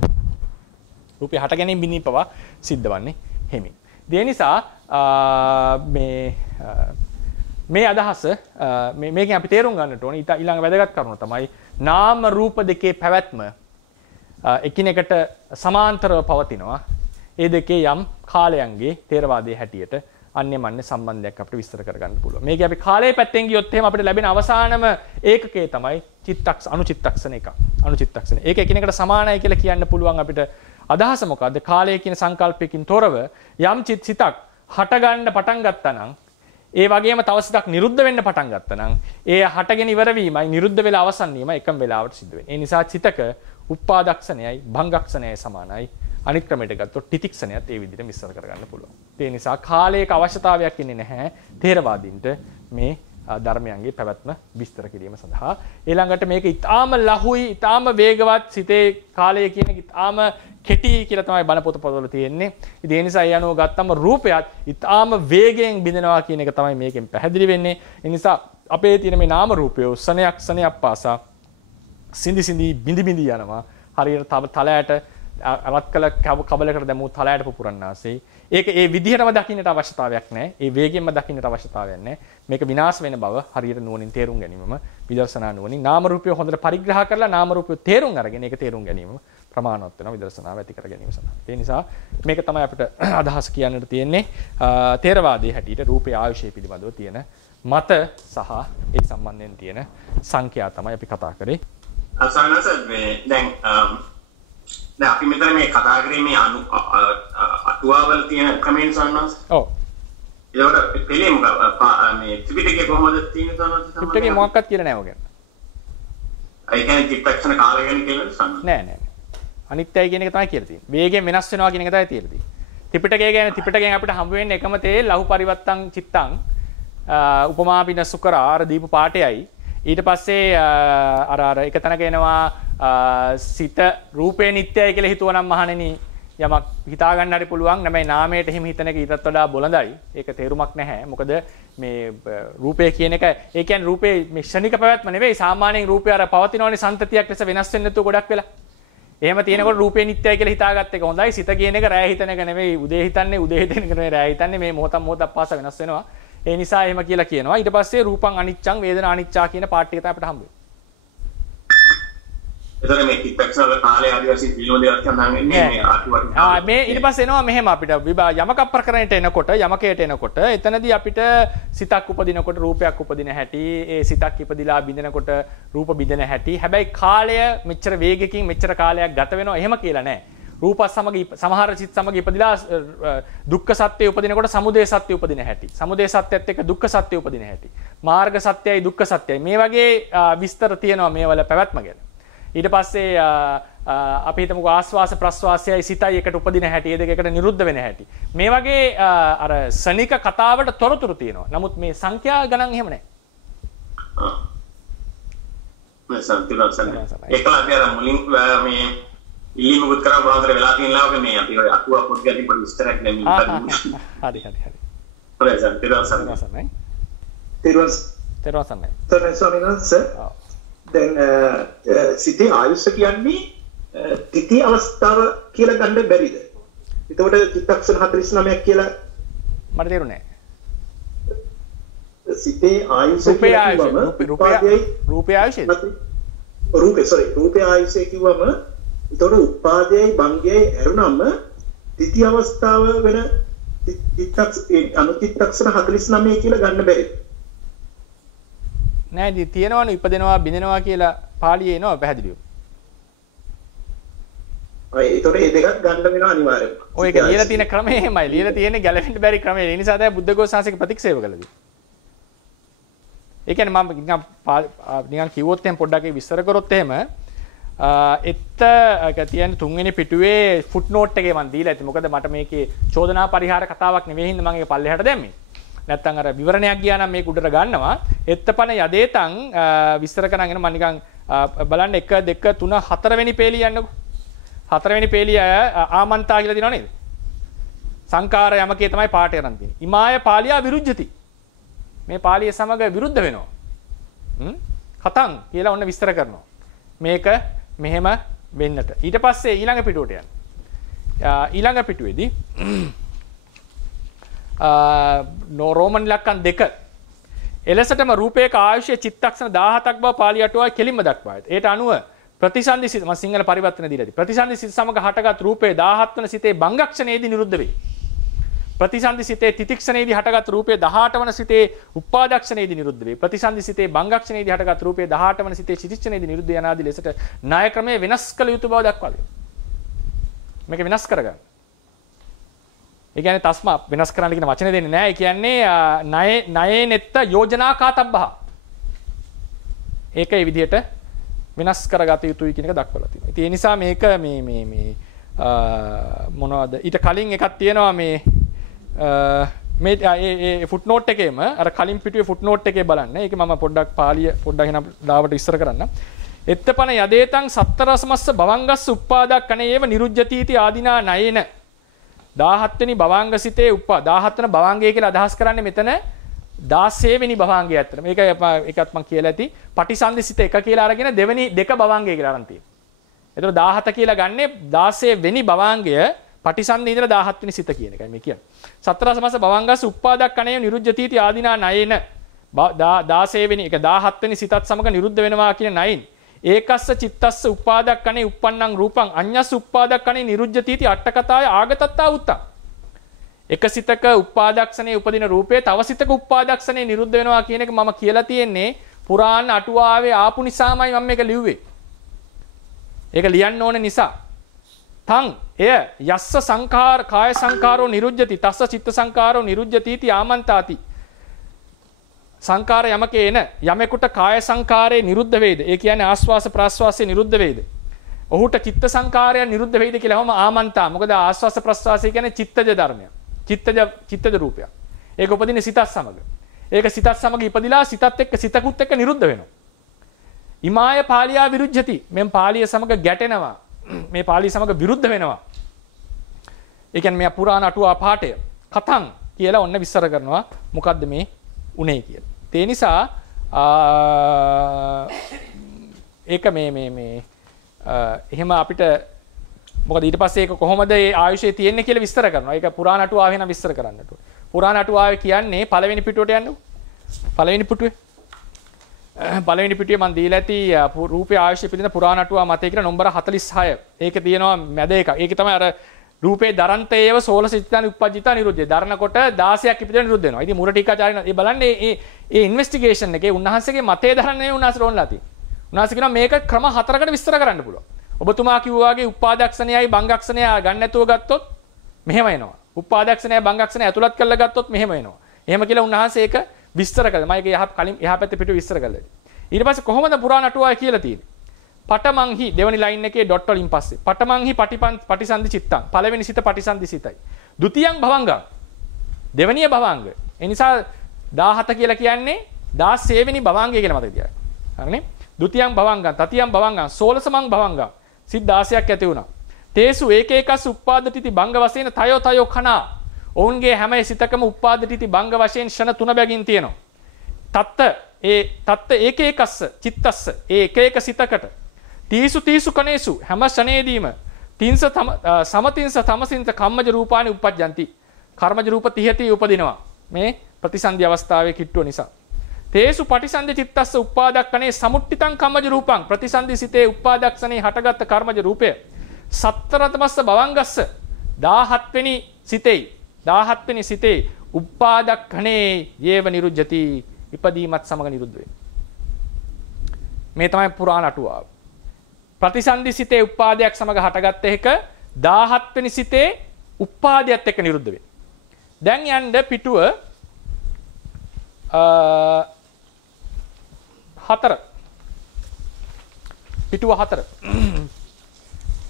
රූපය හට ගැනීම බිඳීම පවා සිද්ධ වන්නේ හිමින්. ඒ නිසා මේ අදහස මේකෙන් අපි තේරුම් ගන්නට ඕනේ ඊළඟ වැදගත් කරුණ තමයි නාම රූප දෙකේ පැවැත්ම එකිනෙකට සමාන්තරව පවතිනවා. ඒ දෙකේ යම් කාලයන්ගේ ථේරවාදයේ හැටියට අන්‍යමන්‍ය සම්බන්ධයක් අපිට විස්තර කරගන්න පුළුවන්. මේක අපි කාලයේ පැත්තෙන් ගියොත් එහෙම අපිට ලැබෙන අවසානම ඒකකේ තමයි අනුචිත්තක්ෂණ එක. අනුචිත්තක්ෂණ. ඒක එකිනෙකට සමානයි කියලා කියන්න පුළුවන් අපිට. අදහස මොකද්ද? කාලය කියන සංකල්පයකින් තොරව යම් සිතක් හට ගන්න පටන් ගත්තා නම් ඒ වගේම තව සිතක් නිරුද්ධ වෙන්න පටන් ගත්තා නම් ඒ හටගෙන ඉවර වීමයි නිරුද්ධ වෙලා අවසන් වීමයි එකම වෙලාවට සිද්ධ වෙන්නේ. ඒ නිසා සිතක උපාදක්ෂණයයි භංගක්ෂණයයි සමානයි. අනිත් ක්‍රමයට ගත්තොත් ටිතික්ෂණයත් ඒ විදිහට විස්තර කරගන්න පුළුවන්. ඒ නිසා කාලයක අවශ්‍යතාවයක් ඉන්නේ නැහැ ථේරවාදීන්ට මේ ධර්මයන්ගේ පැවැත්ම විස්තර කිරීම සඳහා. ඊළඟට මේක ඊටාම ලහුයි, ඊටාම වේගවත් සිතේ කාලය කියන එක ඊටාම කෙටි කියලා තමයි බණ පොතපතවල තියෙන්නේ. ඉතින් ඒ නිසා ඒ අනුව ගත්තම රූපයත් ඊටාම වේගයෙන් බිඳෙනවා කියන එක තමයි මේකෙන් පැහැදිලි වෙන්නේ. ඒ නිසා අපේ තියෙන මේ නාම රූපය සනයක් පාසා සිඳි බිඳි යනවා. හරියට තලයට අවත් කළ කබලකට දැමූ තලයට පුපුරන්නාසේ. ඒක ඒ විදිහටම දකින්නට අවශ්‍යතාවයක් නැහැ. ඒ වේගයෙන්ම දකින්නට අවශ්‍යතාවයක් නැහැ. මේක විනාශ වෙන බව හරියට නුවණින් තේරුම් ගැනීමම විදර්ශනා නුවණින් නාම රූපය හොඳට පරිග්‍රහ කරලා නාම රූපය තේරුම් අරගෙන ඒක තේරුම් ගැනීම ප්‍රමාණවත් වෙනවා විදර්ශනාව ඇති කර ගැනීම සඳහා. ඒ නිසා මේක තමයි අපිට අදහස් කියන්නට තියෙන්නේ ථේරවාදයේ හැටියට රූපේ ආයුෂය පිළිබඳව තියෙන මත සහ ඒ සම්බන්ධයෙන් තියෙන සංඛ්‍යා තමයි අපි කතා කරේ. අසන්නස දැන් අපි මෙතන මේ කතා කරේ මේ අටුවාවල තියෙන ක්‍රමයෙන් සන්නස. ඔව්. ඒකට පිළි මේ ත්‍රිපිටකේ කොහොමද තියෙන්නේ සන්නස? ත්‍රිපිටකේ මොකක්වත් කියලා නැහැ ඔයගොල්ලෝ. ඒ කියන්නේ චිත්තක්ෂණ කාලය ගැන කියලා සන්නස. නෑ. අනිත්‍යයි කියන එක තමයි කියලා තියෙන්නේ. වේගයෙන් වෙනස් වෙනවා කියන එක තමයි කියලා තියෙන්නේ. ත්‍රිපිටකයෙන් අපිට හම්බ වෙන්නේ එකම තේ ලහු පරිවත්තං චිත්තං උපමාපින සුකරා අර දීපු පාඨයයි. ඊට පස්සේ අර එක තැනක එනවා සිත රූපේ නිට්ටයයි කියලා හිතුවනම් මහණෙනි යමක් හිතා ගන්න හරි පුළුවන්. නැමෙයි නාමයට හිම හිතන එක ඊටත් වඩා බොළඳයි. ඒක තේරුමක් නැහැ. මොකද මේ රූපය කියන එක ඒ කියන්නේ රූපේ මේ ක්ෂණික පැවැත්ම නෙවෙයි. සාමාන්‍යයෙන් රූපය අර පවතිනවනේ සම්තතියක් ලෙස වෙනස් වෙන්නේ නැතුව ගොඩක් වෙලා. එහෙම තියෙනකොට රූපේ නිට්ටයයි කියලා හිතාගත්ත එක හොඳයි. සිත කියන එක රැය හිතන එක නෙවෙයි. උදේ හිතන්නේ උදේ හිතන එක නෙවෙයි රැය හිතන්නේ. මේ මොහොතක් පාසා වෙනස් වෙනවා. ඒ නිසා එහෙම කියලා කියනවා. ඊට පස්සේ රූපං අනිච්චං වේදනා අනිච්චා කියන පාඩ් එක තමයි අපිට හම්බ වෙන්නේ. එතන මේ චිත්තක්ෂණ කාලය ආදිවාසී පිළිවෙලක් යනවා මේ මේ ඊට පස්සේ එනවා මෙහෙම අපිට යමක ප්‍රකරණයට එනකොට යමකයට එනකොට එතනදී අපිට සිතක් උපදිනකොට රූපයක් උපදින හැටි ඒ සිතක් ඉපදිලා බිඳෙනකොට රූප බිඳෙන හැටි හැබැයි කාලය මෙච්චර වේගකින් මෙච්චර කාලයක් ගත වෙනවා එහෙම කියලා නෑ රූපත් සමග සමහර සිත් සමග ඉපදිලා දුක්ඛ සත්‍ය උපදිනකොට සමුදය සත්‍ය උපදින හැටි සමුදය සත්‍යයත් එක්ක දුක්ඛ සත්‍ය උපදින හැටි මාර්ග සත්‍යයි දුක්ඛ සත්‍යයි මේ වගේ විස්තර තියෙනවා මේවල පැවැත්ම ගැන ඊට පස්සේ අපි හිතමුකෝ ආස්වාස ප්‍රස්වාසයයි සිතයි එකට උපදින හැටි ඒ දෙක එකට නිරුද්ධ වෙන හැටි මේ වගේ අර සනික කතාවට තොරතුරු තියෙනවා නමුත් මේ සංඛ්‍යා ගණන් එහෙම නැහැ මේ සංඛ්‍යා ඒකලා අර මුලින් මේ ඉලිමුත් කරා බාහිර වෙලා තියෙනවා වගේ මේ අපි ඔය අකුව පොත් ගැටි පොඩි විස්තරයක් නෙමෙයි හරි හරි සංඛ්‍යා තෙරුවන් සරණයි දැන් සිතේ ආයුෂ කියන්නේ තිති අවස්ථාව කියලා ගන්න බැරිද? එතකොට චිත්තක්ෂණ 49ක් කියලා මට තේරුණේ නැහැ. සිතේ ආයුෂ රූපේ ආයුෂ රූපේ ආයුෂ කිව්වම එතකොට උපාදයයි භංගයයි ඇරුණම තිති අවස්ථාව වෙන අනුචිත්තක්ෂණ 49 කියලා ගන්න බැරිද? නෑ තියෙනවනේ ඉපදෙනවා බිඳෙනවා කියලා පාළියේ එනවා පැහැදිලිව. ඔය ඒතකොට මේ දෙකක් ගන්න වෙනවා අනිවාර්යයෙන්ම. ඔය එක ලියලා තියෙන ක්‍රමය එහෙමයි. ලියලා තියෙන්නේ ගැලවෙන්න බැරි ක්‍රමය. ඒ නිසා තමයි බුද්ධඝෝෂ ශාසනික ප්‍රතික්ෂේප කළේ. ඒ කියන්නේ මම නිකන් කිව්වොත් එහෙම පොඩ්ඩක් විස්තර කරොත් එහෙම තියෙන තුන්වෙනි පිටුවේ ෆුට් නෝට් එකේ මම දීලා ඇති. මොකද මට මේකේ චෝදනා පරිහාර කතාවක් නෙවෙයි හින්දා මම ඒක පල්ලෙහාට දැම්මේ. නැත්තම් අර විවරණයක් ගියා නම් මේක උඩට ගන්නවා එත්තපන යදේතං විස්තර කරගෙන මම නිකන් බලන්න 1 2 3 4 වෙනි පේලිය යන්නකෝ 4 වෙනි පේලිය ආමන්තා කියලා දිනව නේද සංකාර යමකේ තමයි පාඩේ අරන් තියෙන්නේ ඉමාය පාලියා විරුද්ධති මේ පාලිය සමග විරුද්ධ වෙනවා කතං කියලා ඔන්න විස්තර කරනවා මේක මෙහෙම වෙන්නට ඊට පස්සේ ඊළඟ පිටුවට යන්න ඊළඟ පිටුවේදී රෝමන් ඉලක්කම් 2 එලෙසටම රූපයක ආයුෂය චිත්තක්ෂණ 17ක් බව පාළි අටුවාවේ කෙලින්ම දක්වා ඇත. ඒට අනුව ප්‍රතිසන්දි සිත මම සිංහල පරිවර්තන දීලා ඇති. ප්‍රතිසන්දි සිත සමග හටගත් රූපේ 17 වන සිතේ භංගක්ෂණයේදී නිරුද්ධ වේ. ප්‍රතිසන්දි සිතේ තිතික්ෂණයේදී හටගත් රූපේ 18 වන සිතේ උපාදක්ෂණයේදී නිරුද්ධ වේ. ප්‍රතිසන්දි සිතේ භංගක්ෂණයේදී හටගත් රූපේ 18 වන සිතේ චිතික්ෂණයේදී නිරුද්ධ යන ආදී ලෙසට ණය ක්‍රමයේ වෙනස් කළ යුතු බව දක්වා දෙනවා. මේක වෙනස් කරගන්න. ඒ කියන්නේ තස්මා වෙනස් කරන්න කියන වචනේ දෙන්නේ නැහැ. ඒ කියන්නේ ණයේ නෙත්ත යෝජනා කාතබ්බහ. ඒක ඒ විදිහට වෙනස් කරගත යුතුයි කියන එක දක්වලා තියෙනවා. ඉතින් ඒ නිසා මේක මේ මොනවද ඊට කලින් එකක් තියෙනවා මේ ෆුට් නෝට් එකේම අර කලින් පිටුවේ ෆුට් නෝට් එකේ බලන්න. ඒක මම පොඩ්ඩක් පාළිය පොඩ්ඩක් එන ඩාවට ඉස්සර කරන්න. එත්තපන යදේතං සත්තරස්මස්ස භවංගස්ස උප්පාදක් කණේව නිරුජ්ජති इति ආදිනා ණයේන 17 වෙනි භවාංග සිතේ 17 වෙනි භවාංගය කියලා අදහස් කරන්නේ මෙතන 16 වෙනි භවාංගය ඇත්තට. මේක එකත් මම කියලා ඇති. පටිසන්ධි සිත 1 කියලා අරගෙන දෙවෙනි 2 භවාංගය කියලා අරන් තියෙනවා. එතකොට 17 කියලා ගන්නේ 16 වෙනි භවාංගය පටිසන්ධි ඉඳලා 17 වෙනි සිත කියන එකයි මේ කියන්නේ. සතර සමස්ස භවාංගස් උප්පාදක් කණේ නිරුජ්ජති इति ආදිනා ණයේන 16 වෙනි එක 17 වෙනි සිතත් සමග නිරුද්ධ වෙනවා කියන ණයින් ඒකස්ස චිත්තස්ස උපාදක් කනේ uppannං රූපං අඤ්ඤස්ස උපාදක් කනේ නිරුජ්ජති इति අට්ඨකතාය ආගතත්තා උත්තා එක සිතක උපාදක්ෂණේ උපදින රූපේ තව සිතක උපාදක්ෂණේ නිරුද්ධ වෙනවා කියන එක මම කියලා තියෙන්නේ පුරාණ අටුවාවේ ආපු නිසාමයි මම මේක ලිව්වේ ඒක ලියන්න ඕන නිසා තං එය යස්ස සංඛාර කාය සංඛාරෝ නිරුජ්ජති තස්ස චිත්ත සංඛාරෝ නිරුජ්ජති इति ආමන්තාති සංකාර යමකේ එන යමෙකුට කාය සංකාරේ නිරුද්ධ වේද ඒ කියන්නේ ආස්වාස ප්‍රාස්වාසයේ නිරුද්ධ වේද ඔහුට චිත්ත සංකාරය නිරුද්ධ වේද කියලා වම ආමන්තා මොකද ආස්වාස ප්‍රාස්වාසය කියන්නේ චිත්තජ ධර්මයක් චිත්තජ රූපයක් ඒක උපදින සිතත් සමග ඒක සිතත් සමග ඉපදිලා සිතත් එක්ක සිතකුත් එක්ක නිරුද්ධ වෙනවා ඉමාය පාලියා විරුජ්ජති මෙම් පාලිය සමග ගැටෙනවා මේ පාලිය සමග විරුද්ධ වෙනවා ඒ කියන්නේ මේ පුරාණ අටුවා පාඨය කතං කියලා ඔන්න විස්තර කරනවා මොකද්ද මේ උනේ කියලා. ඒ නිසා ඒක මේ එහෙම අපිට මොකද ඊට පස්සේ ඒක කොහොමද ඒ ආයුෂය තියෙන්නේ කියලා විස්තර කරනවා. ඒක පුරාණ අටුවාවේ නම් විස්තර කරන්නට ඕනේ. පුරාණ අටුවාවේ කියන්නේ පළවෙනි පිටුවට යන්නු. පළවෙනි පිටුවේ මම දීලා ඇති රූපේ ආයුෂය පිළිබඳ පුරාණ අටුවා මතය කියලා නම්බර 46. ඒක තියෙනවා මැද එක. ඒක තමයි අර රූපේ දරන්තේව සෝලසිතානි උපජ්ජිතා නිරුද්ධය. දරනකොට 16ක් ඉපදෙන නිරුද්ධ වෙනවා. ඉතින් මුරටිකාචාර්යන ඒ බලන්නේ ඒ ඉන්වෙස්ටිගේෂන් එකේ උන්වහන්සේගේ මතය දරන්නේ උන්වහන්සේ රෝන්ලා තියෙනවා. උන්වහන්සේ කියනවා මේක ක්‍රම 4කට විස්තර කරන්න පුළුවන්. ඔබතුමා කිව්වා වගේ උපාදක්ෂණයයි භංගක්ෂණය ගන්න නැතුව ගත්තොත් මෙහෙම එනවා. උපාදක්ෂණය භංගක්ෂණය ඇතුළත් කරලා ගත්තොත් මෙහෙම එනවා. එහෙම කියලා උන්වහන්සේ ඒක විස්තර කළා. මම ඒක කලින් එහා පැත්තේ පිටු විස්තර කළා. ඊට පස්සේ කොහොමද පුරාණ අටුවාව කියලා තියෙන්නේ? පටමංහි දෙවනි ලයින් එකේ ඩොට් වලින් පස්සේ පටමංහි පටිසන්ධි චිත්තං පළවෙනි සිත පටිසන්ධි සිතයි. ဒ ුතියං භවංගං දෙවනිය භවංග. ඒ නිසා 17 කියලා කියන්නේ 16 වෙනි භවංගය කියලා මතක තියාගන්න. හරිනේ? ဒ ුතියං භවංගං තතියං භවංගං 16මං භවංගං සිත් 16ක් ඇති වුණා. තේසු ඒකේකස් උප්පාදතිති භංග වශයෙන් තයෝ කනා. ඔවුන්ගේ හැම සිතකම උප්පාදතිති භංග වශයෙන් ෂණ 3 බැගින් තියෙනවා. තත්ත ඒකේකස්ස චිත්තස්ස ඒ එක එක සිතකට තීසු කනේසු හැම ෂණේදීම සමතින්ස තමසින්ත කම්මජ රූපානි උපජ්ජಂತಿ. කර්මජ රූප 30 උපදිනවා. මේ ප්‍රතිසන්දි අවස්ථාවේ කිට්ටුව නිසා. තේසු පටිසන්ධි චිත්තස්ස උපාදක්කනේ සමුට්ඨිතං කම්මජ රූපං ප්‍රතිසන්දි සිතේ උපාදක්ෂණේ හටගත් කර්මජ රූපය සත්තරතමස්ස භවංගස්ස 17 වෙනි සිතේ උපාදක්ඛනේ යේව නිරුජ්ජති ඉපදීමත් සමග නිරුද්ධ වෙනවා. මේ තමයි පුරාණ අටුවාව. ප්‍රතිසන්දි සිතේ උපාදයක් සමග හටගත්ත එක 17 වෙනි සිතේ උපාදයට එක්ක නිරුද්ධ වෙනවා. දැන් යන්න පිටුව 4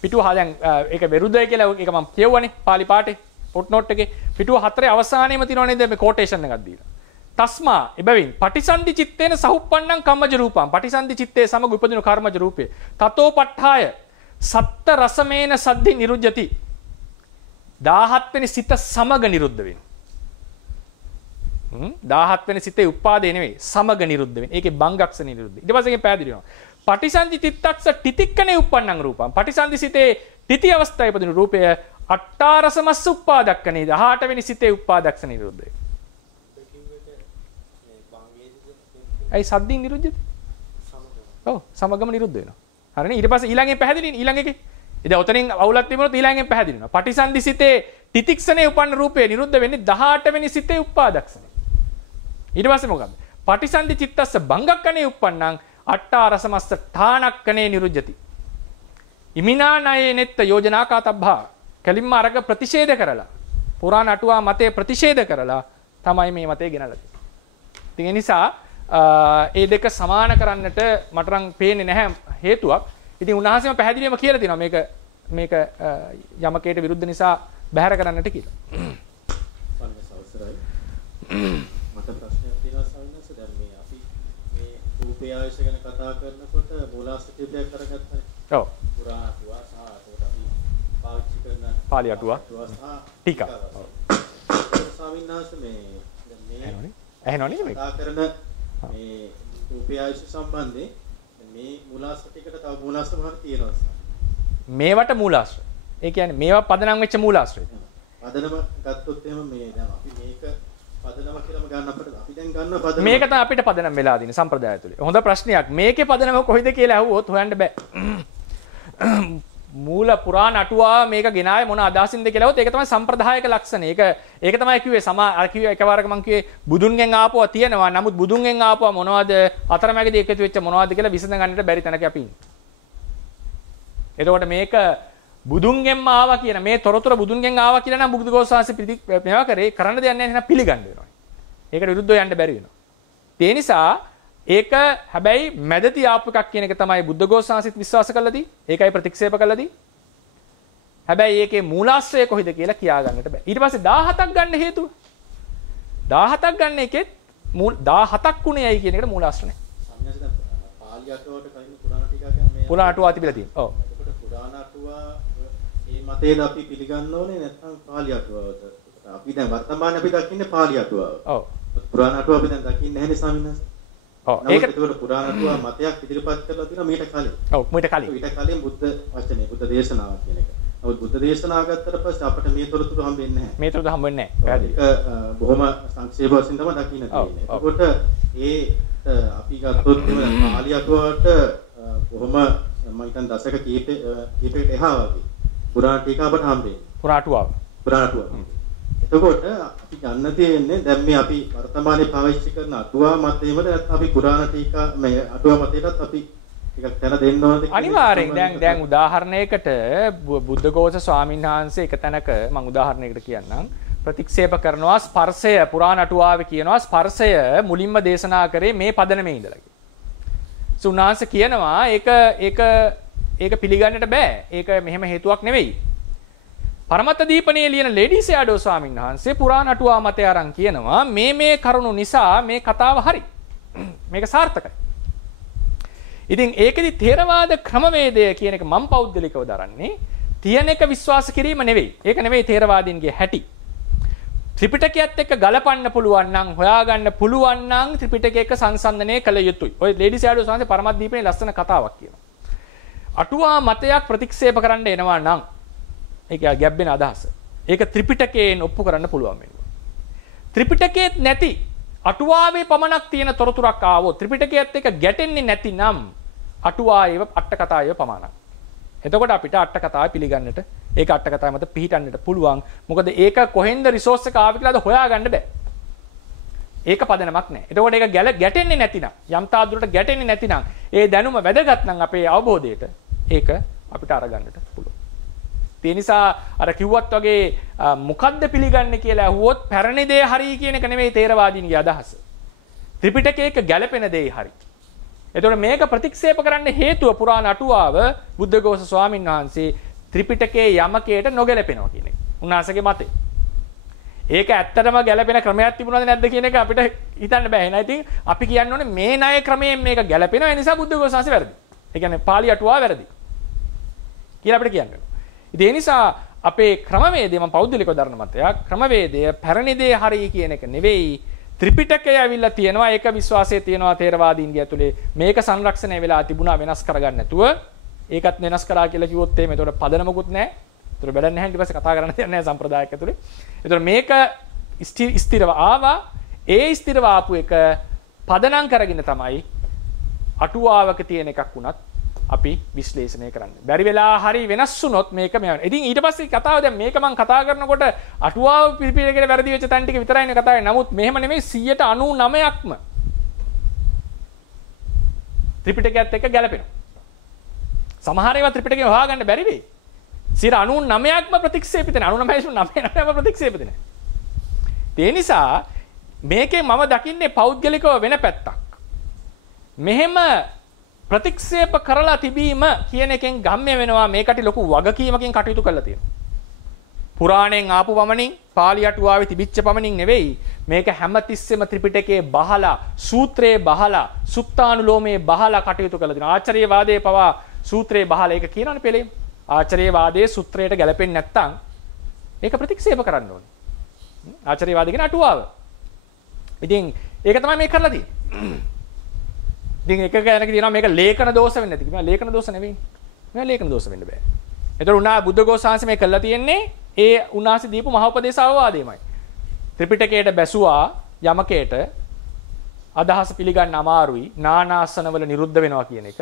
පිටුව දැන් ඒක විරුද්ධය කියලා ඒක මම කියවුවානේ පාලි පාඨේ ෆුට්නෝට් එකේ පිටුව 4 අවසානයේම තියෙනව නේද මේ කෝටේෂන් එකක් දීලා. තස්මා එබැවින් පටිසන්ධි චිත්තේන සහුප්පන්නං කම්මජ රූපං පටිසන්ධි චිත්තේ සමග උපදින කර්මජ රූපේ තතෝ පට්ඨාය සත්ත රසමේන සද්ධි නිරුජ්ජති 17 වෙනි සිත සමග නිරුද්ධ වෙනවා. 17 වෙනි සිතේ උපාදේ නෙවෙයි සමග නිරුද්ධ වෙන්නේ. ඒකේ භංගක්ෂ නිරුද්ධ. ඊට පස්සේ පැහැදිලි වෙනවා. පටිසන්ධි චිත්තක්ෂ ටිතික්කනේ උප්පන්නං රූපං. පටිසන්ධි සිතේ ටිති අවස්ථාවේ උපදින රූපය අට්ඨාරසමස්ස උපාදක්කනේ 18 වෙනි සිතේ උපාදක්ෂ නිරුද්ධ වෙනවා. ඇයි සද්දින් නිරුද්ධද? ඔව් සමගම නිරුද්ධ වෙනවා. හරිනේ ඊට පස්සේ ඊළඟේ පැහැදිලි ඊළඟ එකේ. ඉතින් ඔතනින් අවුලක් තිබුණොත් ඊළඟෙන් පැහැදිලි වෙනවා. පටිසන්ධි සිතේ තිතික්ෂණේ උපන්න රූපේ නිරුද්ධ වෙන්නේ 18 වෙනි සිතේ උපාදක්ෂණේ. ඊට පස්සේ මොකක්ද? පටිසන්ධි චිත්තස්ස භංගක්කනේ උප්පන්නං අට්ඨාරසමස්ස ඨානක්කනේ නිරුද්ධති. ඉමිනානයේ නෙත්ත යෝජනාකාතබ්බා කලින්ම අරක ප්‍රතිෂේධ කරලා පුරාණ අටුවා මතේ ප්‍රතිෂේධ කරලා තමයි මේ මතේ ගෙනල්ලා තියෙන්නේ. ඉතින් ඒ නිසා ඒ දෙක සමාන කරන්නට මට නම් පේන්නේ නැහැ හේතුවක්. ඉතින් උන්වහන්සේම පැහැදිලිවම කියලා තියෙනවා මේක යමකේට විරුද්ධ නිසා බැහැර කරන්නට කියලා. මට ප්‍රශ්නයක් තියෙනවා සවිනස දැන් මේ අපි මේ රූපය ආයශ ගැන කතා කරනකොට මූලාශ්‍රිතයක් කරගත්තානේ. ඔව්. පුරාණ අටුවා සහ ඒකට අපි පාවිච්චි කරන පාලි අටුවා ටික. ඔව්. සවිනස මේ දැන් මේ ඇහෙනවනේ මේක. කතා කරන මේ රූපය ආයශ සම්බන්ධයෙන් මේ මූලාශ්‍රිතයකට තව මූලාශ්‍ර මොනවද තියෙනවද? මේවට මූලාශ්‍ර. ඒ කියන්නේ මේවා පදනම් වෙච්ච මූලාශ්‍රය. පදනම ගත්තොත් එහෙම මේ දැන් අපි මේක පදනම කියලාම ගන්න අපිට අපි දැන් ගන්න පදනම මේක තමයි අපිට පදනම් වෙලා තියෙන සම්ප්‍රදාය තුලේ. හොඳ ප්‍රශ්නයක්. මේකේ පදනම කොයිද කියලා අහුවොත් හොයන්න බෑ. මූල පුරාණ අටුවා මේක ගෙනාවේ මොන අදහසින්ද කියලා අහුවොත් ඒක තමයි සම්ප්‍රදායක ලක්ෂණ. ඒක තමයි කිව්වේ අර කිව්වේ එකවරක මම කිව්වේ බුදුන්ගෙන් ආපුවා තියෙනවා. නමුත් බුදුන්ගෙන් ආපුවා මොනවද අතරමැදි එකතු වෙච්ච මොනවද කියලා විසඳ ගන්නට බැරි තැනක අපි ඉන්නේ. එතකොට මේක බුදුන්ගෙන්ම ආවා කියන මේ තොරතුරු බුදුන්ගෙන් ආවා කියලා නම් බුදුගෝසාංශ මේවා කරන්න දෙයක් නැහැ නේද පිළිගන්න වෙනවා. ඒකට විරුද්ධව යන්න බැරි වෙනවා. ඒ නිසා ඒක හැබැයි මැදති ආපු එකක් කියන එක තමයි බුද්ධඝෝසාංශිත විශ්වාස කළාදී. ඒකයි ප්‍රතික්ෂේප කළාදී. හැබැයි ඒකේ මූලාශ්‍රය කොහෙද කියලා කියා ගන්නට බෑ. ඊට පස්සේ 17ක් ගන්න හේතුව 17ක් ගන්න එකෙත් 17ක් ගුණයයි කියන එකට මූලාශ්‍රය නැහැ. සම්ඥාසද පාලි අටුවාවට කලින් පුරාණ ටිකක් මේ පුරාණ අටුවා තිබිලා තියෙනවා. ඔව්. එතකොට පුරාණ අටුවා මේ මතයද අපි පිළිගන්න ඕනේ නැත්නම් පාලි අටුවාවද? අපි දැන් වර්තමානයේ අපි දකින්නේ පාලි අටුවාව. ඔව්. පුරාණ අටුවාව අපි දැන් දකින්නේ නැහැ නේ ස්වාමීන් වහන්සේ. ඔව්. ඒකට පුරාණ අටුවාව මතයක් ඉදිරිපත් කරලා තියෙනවා මීට කලින්. ඔව් මීට කලින් බුද්ධ වචනේ බුද්ධ දේශනාව කියන එක. නමුත් බුද්ධ දේශනාව ගත්තට පස්සේ අපිට මේ තොරතුරු හම්බෙන්නේ නැහැ. මේ තොරතුරු හම්බෙන්නේ නැහැ. පැහැදිලි. බොහොම සංක්ෂේප වශයෙන් තමයි දකින්න තියෙන්නේ. එතකොට අපි ගත්තොත් පාලි අටුවාවට බොහොම මම හිතන දශක කීපයකට එහා වගේ පුරාණ ටීකා අපට හම්බෙන්නේ. පුරාණ අටුවාව. එතකොට අපි ගන්න තියෙන්නේ දැන් මේ අපි වර්තමානයේ පාවිච්චි කරන අටුවා මතයේමද නැත්නම් අපි පුරාණ ටීකා මේ අටුවා මතයටත් අපි ටිකක් තැන දෙන්න ඕනද? අනිවාර්යෙන් දැන් උදාහරණයකට බුද්ධඝෝෂ ස්වාමීන් වහන්සේ එක තැනක මම උදාහරණයකට කියන්නම් ප්‍රතික්ෂේප කරනවා ස්පර්ශය පුරාණ අටුවාවේ කියනවා ස්පර්ශය මුලින්ම දේශනා කරේ මේ පදනමේ ඉඳලා. උන්වහන්සේ කියනවා ඒක පිළිගන්නට බෑ. ඒක මෙහෙම හේතුවක් නෙවෙයි. පරමත්ත දීපනේ ලියන ලේඩි සෑඩෝ ස්වාමීන් වහන්සේ පුරාණ අටුවා මතය අරන් කියනවා මේ කරුණු නිසා මේ කතාව හරි. මේක සාර්ථකයි. ඉතින් ඒකෙදි ථේරවාද ක්‍රමවේදය කියන එක මම පෞද්ගලිකව දරන්නේ තියෙන එක විශ්වාස කිරීම නෙවෙයි. ඒක නෙවෙයි ථේරවාදීන්ගේ හැටි. ත්‍රිපිටකයත් එක්ක ගලපන්න පුළුවන් නම් හොයාගන්න පුළුවන් නම් ත්‍රිපිටකය එක්ක සංසන්දනය කළ යුතුයි. ඔය ලේඩි සෑඩෝ ස්වාමීන් පරමත් දීපනේ ලස්සන කතාවක් කියනවා. අටුවා මතයක් ප්‍රතික්ෂේප කරන්න එනවා නම් ඒක ගැබ්බෙන අදහස. ඒක ත්‍රිපිටකයෙන් ඔප්පු කරන්න පුළුවන් වෙනවා. ත්‍රිපිටකයේත් නැති අටුවාවේ පමණක් තියෙන තොරතුරක් ආවොත් ත්‍රිපිටකයත් එක්ක ගැටෙන්නේ නැතිනම් අටුවායේව අට කතායේව පමණක්. එතකොට අපිට අට කතාව පිළිගන්නට ඒක අට කතාව මත පිහිටන්නට පුළුවන්. මොකද ඒක කොහෙන්ද රිසෝස් එක ආවේ කියලාද හොයාගන්න බෑ. ඒක පදනමක් නැහැ. එතකොට ඒක ගැටෙන්නේ නැතිනම් යම් තාදුරට ගැටෙන්නේ නැතිනම් ඒ දැනුම වැදගත් නම් අපේ අවබෝධයට ඒක අපිට අරගන්නට පුළුවන්. ඒ නිසා අර කිව්වත් වගේ මොකද්ද පිළිගන්නේ කියලා අහුවොත් පැරණි දේ හරි කියන එක නෙමෙයි ථේරවාදීන්ගේ අදහස. ත්‍රිපිටකයක ගැළපෙන දේ හරි. එතකොට මේක ප්‍රතික්ෂේප කරන්න හේතුව පුරාණ අටුවාව බුද්ධඝෝෂ ස්වාමීන් වහන්සේ ත්‍රිපිටකයේ යමකයට නොගැලපෙනවා කියන එක. උන්වහන්සේගේ මතය. ඒක ඇත්තටම ගැළපෙන ක්‍රමයක් තිබුණාද නැද්ද කියන එක අපිට හිතන්න බෑ. එහෙනම් ඉතින් අපි කියන්න ඕනේ මේ ණය ක්‍රමයෙන් මේක ගැළපෙනවා. ඒ නිසා බුද්ධඝෝෂ වහන්සේ වැරදි. ඒ කියන්නේ පාලි අටුවාව වැරදි. කියලා අපිට කියන්න වෙනවා. ඉතින් ඒ නිසා අපේ ක්‍රමවේදය මම පෞද්ගලිකව දරන මතයක් ක්‍රමවේදය පැරණි දේ හරි කියන එක නෙවෙයි ත්‍රිපිටකය ඇවිල්ලා තියෙනවා ඒක විශ්වාසයේ තියෙනවා ථේරවාදීන්ගේ ඇතුලේ මේක සංරක්ෂණය වෙලා තිබුණා වෙනස් කරගන්න නැතුව ඒකත් වෙනස් කරා කියලා කිව්වොත් එහෙම එතකොට පදනමකුත් නැහැ. ඒතර වැඩක් නැහැ ඊට පස්සේ කතා කරන්න දෙයක් නැහැ සම්ප්‍රදායක් ඇතුලේ. ඒතර මේක ස්ථිරව ආවා ඒ ස්ථිරව ආපු එක පදනම් කරගෙන තමයි අටුවාවක තියෙන එකක් වුණත් අපි විශ්ලේෂණය කරන්න. බැරි වෙලා හරි වෙනස් වුණොත් මේක මෙහෙම. ඉතින් ඊට පස්සේ කතාව දැන් මේක මම කතා කරනකොට අටුවාව පිළිපිළිගෙන වැරදි වෙච්ච තැන් ටික විතරයිනේ කතා කරන්නේ. නමුත් මෙහෙම නෙමෙයි 99%ක්ම ත්‍රිපිටකයත් එක්ක ගැලපෙනවා. සමහර ඒවා ත්‍රිපිටකේ හොයාගන්න බැරි වෙයි. 99%ක්ම ප්‍රතික්ෂේපිත නැහැ. 99%ක්ම ප්‍රතික්ෂේපිත නැහැ. ඒ නිසා මේකේ මම දකින්නේ පෞද්ගලිකව වෙන පැත්තක්. මෙහෙම ප්‍රතික්ෂේප කරලා තිබීම කියන එකෙන් ගම්ම්‍ය වෙනවා මේකට ලොකු වගකීමකින් කටයුතු කරලා තියෙනවා. පුරාණයෙන් ආපු පමණින් පාලි අටුවාවේ තිබිච්ච පමණින් නෙවෙයි මේක හැමතිස්සෙම ත්‍රිපිටකයේ බහලා සූත්‍රයේ බහලා සුත්තානුලෝමයේ බහලා කටයුතු කරලා තියෙනවා. ආචාර්යවාදයේ පවා සූත්‍රයේ බහලා ඒක කියනවනේ පෙළේ. ආචාර්යවාදයේ සූත්‍රයට ගැලපෙන්නේ නැත්නම් ඒක ප්‍රතික්ෂේප කරන්න ඕනේ. ආචාර්යවාද කියන අටුවාව. ඉතින් ඒක තමයි මේ කරලා තියෙන්නේ. ඉතින් එක ගැනක තියෙනවා මේක ලේඛන දෝෂ වෙන්නේ නැති. මේක ලේඛන දෝෂ නෙවෙයි. මේක ලේඛන දෝෂ වෙන්න බෑ. ඒතර උනා බුද්ධඝෝෂ සාංශ මේ කළා තියෙන්නේ ඒ උන්වහන්සේ දීපු මහෝපදේශ අවවාදයමයි. ත්‍රිපිටකයට බැසුවා යමකයට අදහස පිළිගන්න අමාරුයි. නානාසනවල නිරුද්ධ වෙනවා කියන එක.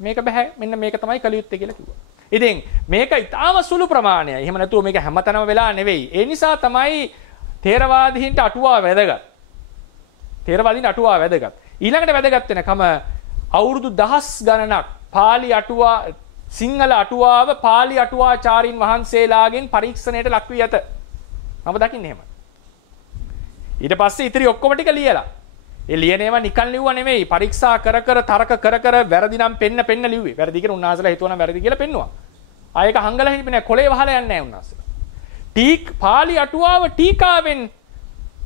මේක බෑ. මෙන්න මේක තමයි කළ යුත්තේ කියලා කිව්වා. ඉතින් මේක ඊටාම සුළු ප්‍රමාණයයි. එහෙම නැතුව මේක හැමතැනම වෙලා නෙවෙයි. ඒ නිසා තමයි ථේරවාදීන්ට අටුවා වැදගත්. ථේරවාදීන්ට අටුවා වැදගත්. ඊළඟට වැදගත් වෙනකම අවුරුදු දහස් ගණනක් පාලි අටුවා සිංහල අටුවාව පාලි අටුවාචාරින් වහන්සේලාගෙන් පරීක්ෂණයට ලක් වී ඇත. මම දකින්නේ එහෙම. ඊට පස්සේ ඉතිරි ඔක්කොම ටික ලියලා. ඒ ලියන ඒවා නිකන් ලිව්වා නෙමෙයි. පරීක්ෂා කර තර්ක කර වැරදි නම් පෙන්න ලිව්වේ. වැරදි කියලා උන්වහන්සේලා හිතුවා නම් වැරදි කියලා පෙන්නුවා. ආයෙක හංගලා හිටින්නේ නැහැ. කොලේ වහලා යන්නේ නැහැ උන්වහන්සේලා. පාලි අටුවාව ටීකාවෙන්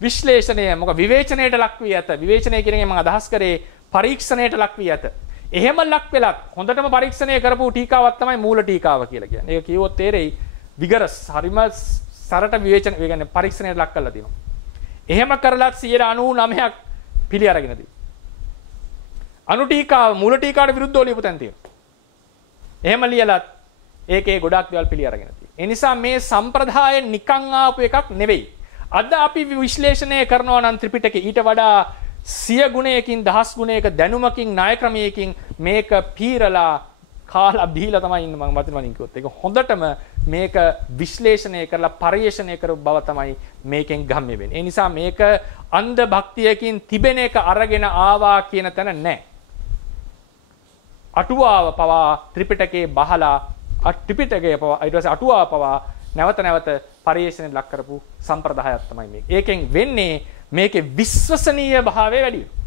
විශ්ලේෂණය මොක විවේචනයට ලක් වී ඇත. විවේචනය කියන එක මම අදහස් කරේ පරීක්ෂණයට ලක් වී ඇත. එහෙම ලක් වෙලත් හොඳටම පරීක්ෂණය කරපු ටීකාවක් තමයි මූල ටීකාව කියලා කියන්නේ. ඒක කිව්වොත් තේරෙයි විගරස් හරිම සරට විවේචන ඒ කියන්නේ පරීක්ෂණයට ලක් කරලා තියෙනවා. එහෙම කරලත් 99% පිළි අරගෙන තියෙනවා. අනු ටීකාව මූල ටීකාවට විරුද්ධව ලියපු තැන් තියෙනවා. එහෙම ලියලත් ඒකේ ගොඩක් දේවල් පිළි අරගෙන තියෙනවා. ඒ නිසා මේ සම්ප්‍රදාය නිකන් ආපු එකක් නෙවෙයි. අද අපි විශ්ලේෂණය කරනවා නම් ත්‍රිපිටකේ ඊට වඩා 100 ගුණයකින් 10 ගුණයක දැනුමකින් ණය ක්‍රමයකින් මේක පීරලා කාලා බීලා තමයි ඉන්න මම මතින් කිව්වොත් ඒක හොඳටම මේක විශ්ලේෂණය කරලා පරිේශණය කරපු බව තමයි මේකෙන් ගම්ම්‍ය වෙන්නේ. ඒ නිසා මේක අන්ධ භක්තියකින් තිබෙන එක අරගෙන ආවා කියන තැන නැහැ. අටුවාව පවා ත්‍රිපිටකේ බහලා ත්‍රිපිටකයේ පවා ඊට පස්සේ අටුවාව පවා නැවත නැවත පරිේශණයට ලක් කරපු සම්ප්‍රදායක් තමයි මේක. ඒකෙන් වෙන්නේ මේකේ විශ්වසනීය භාවය වැඩි වෙනවා.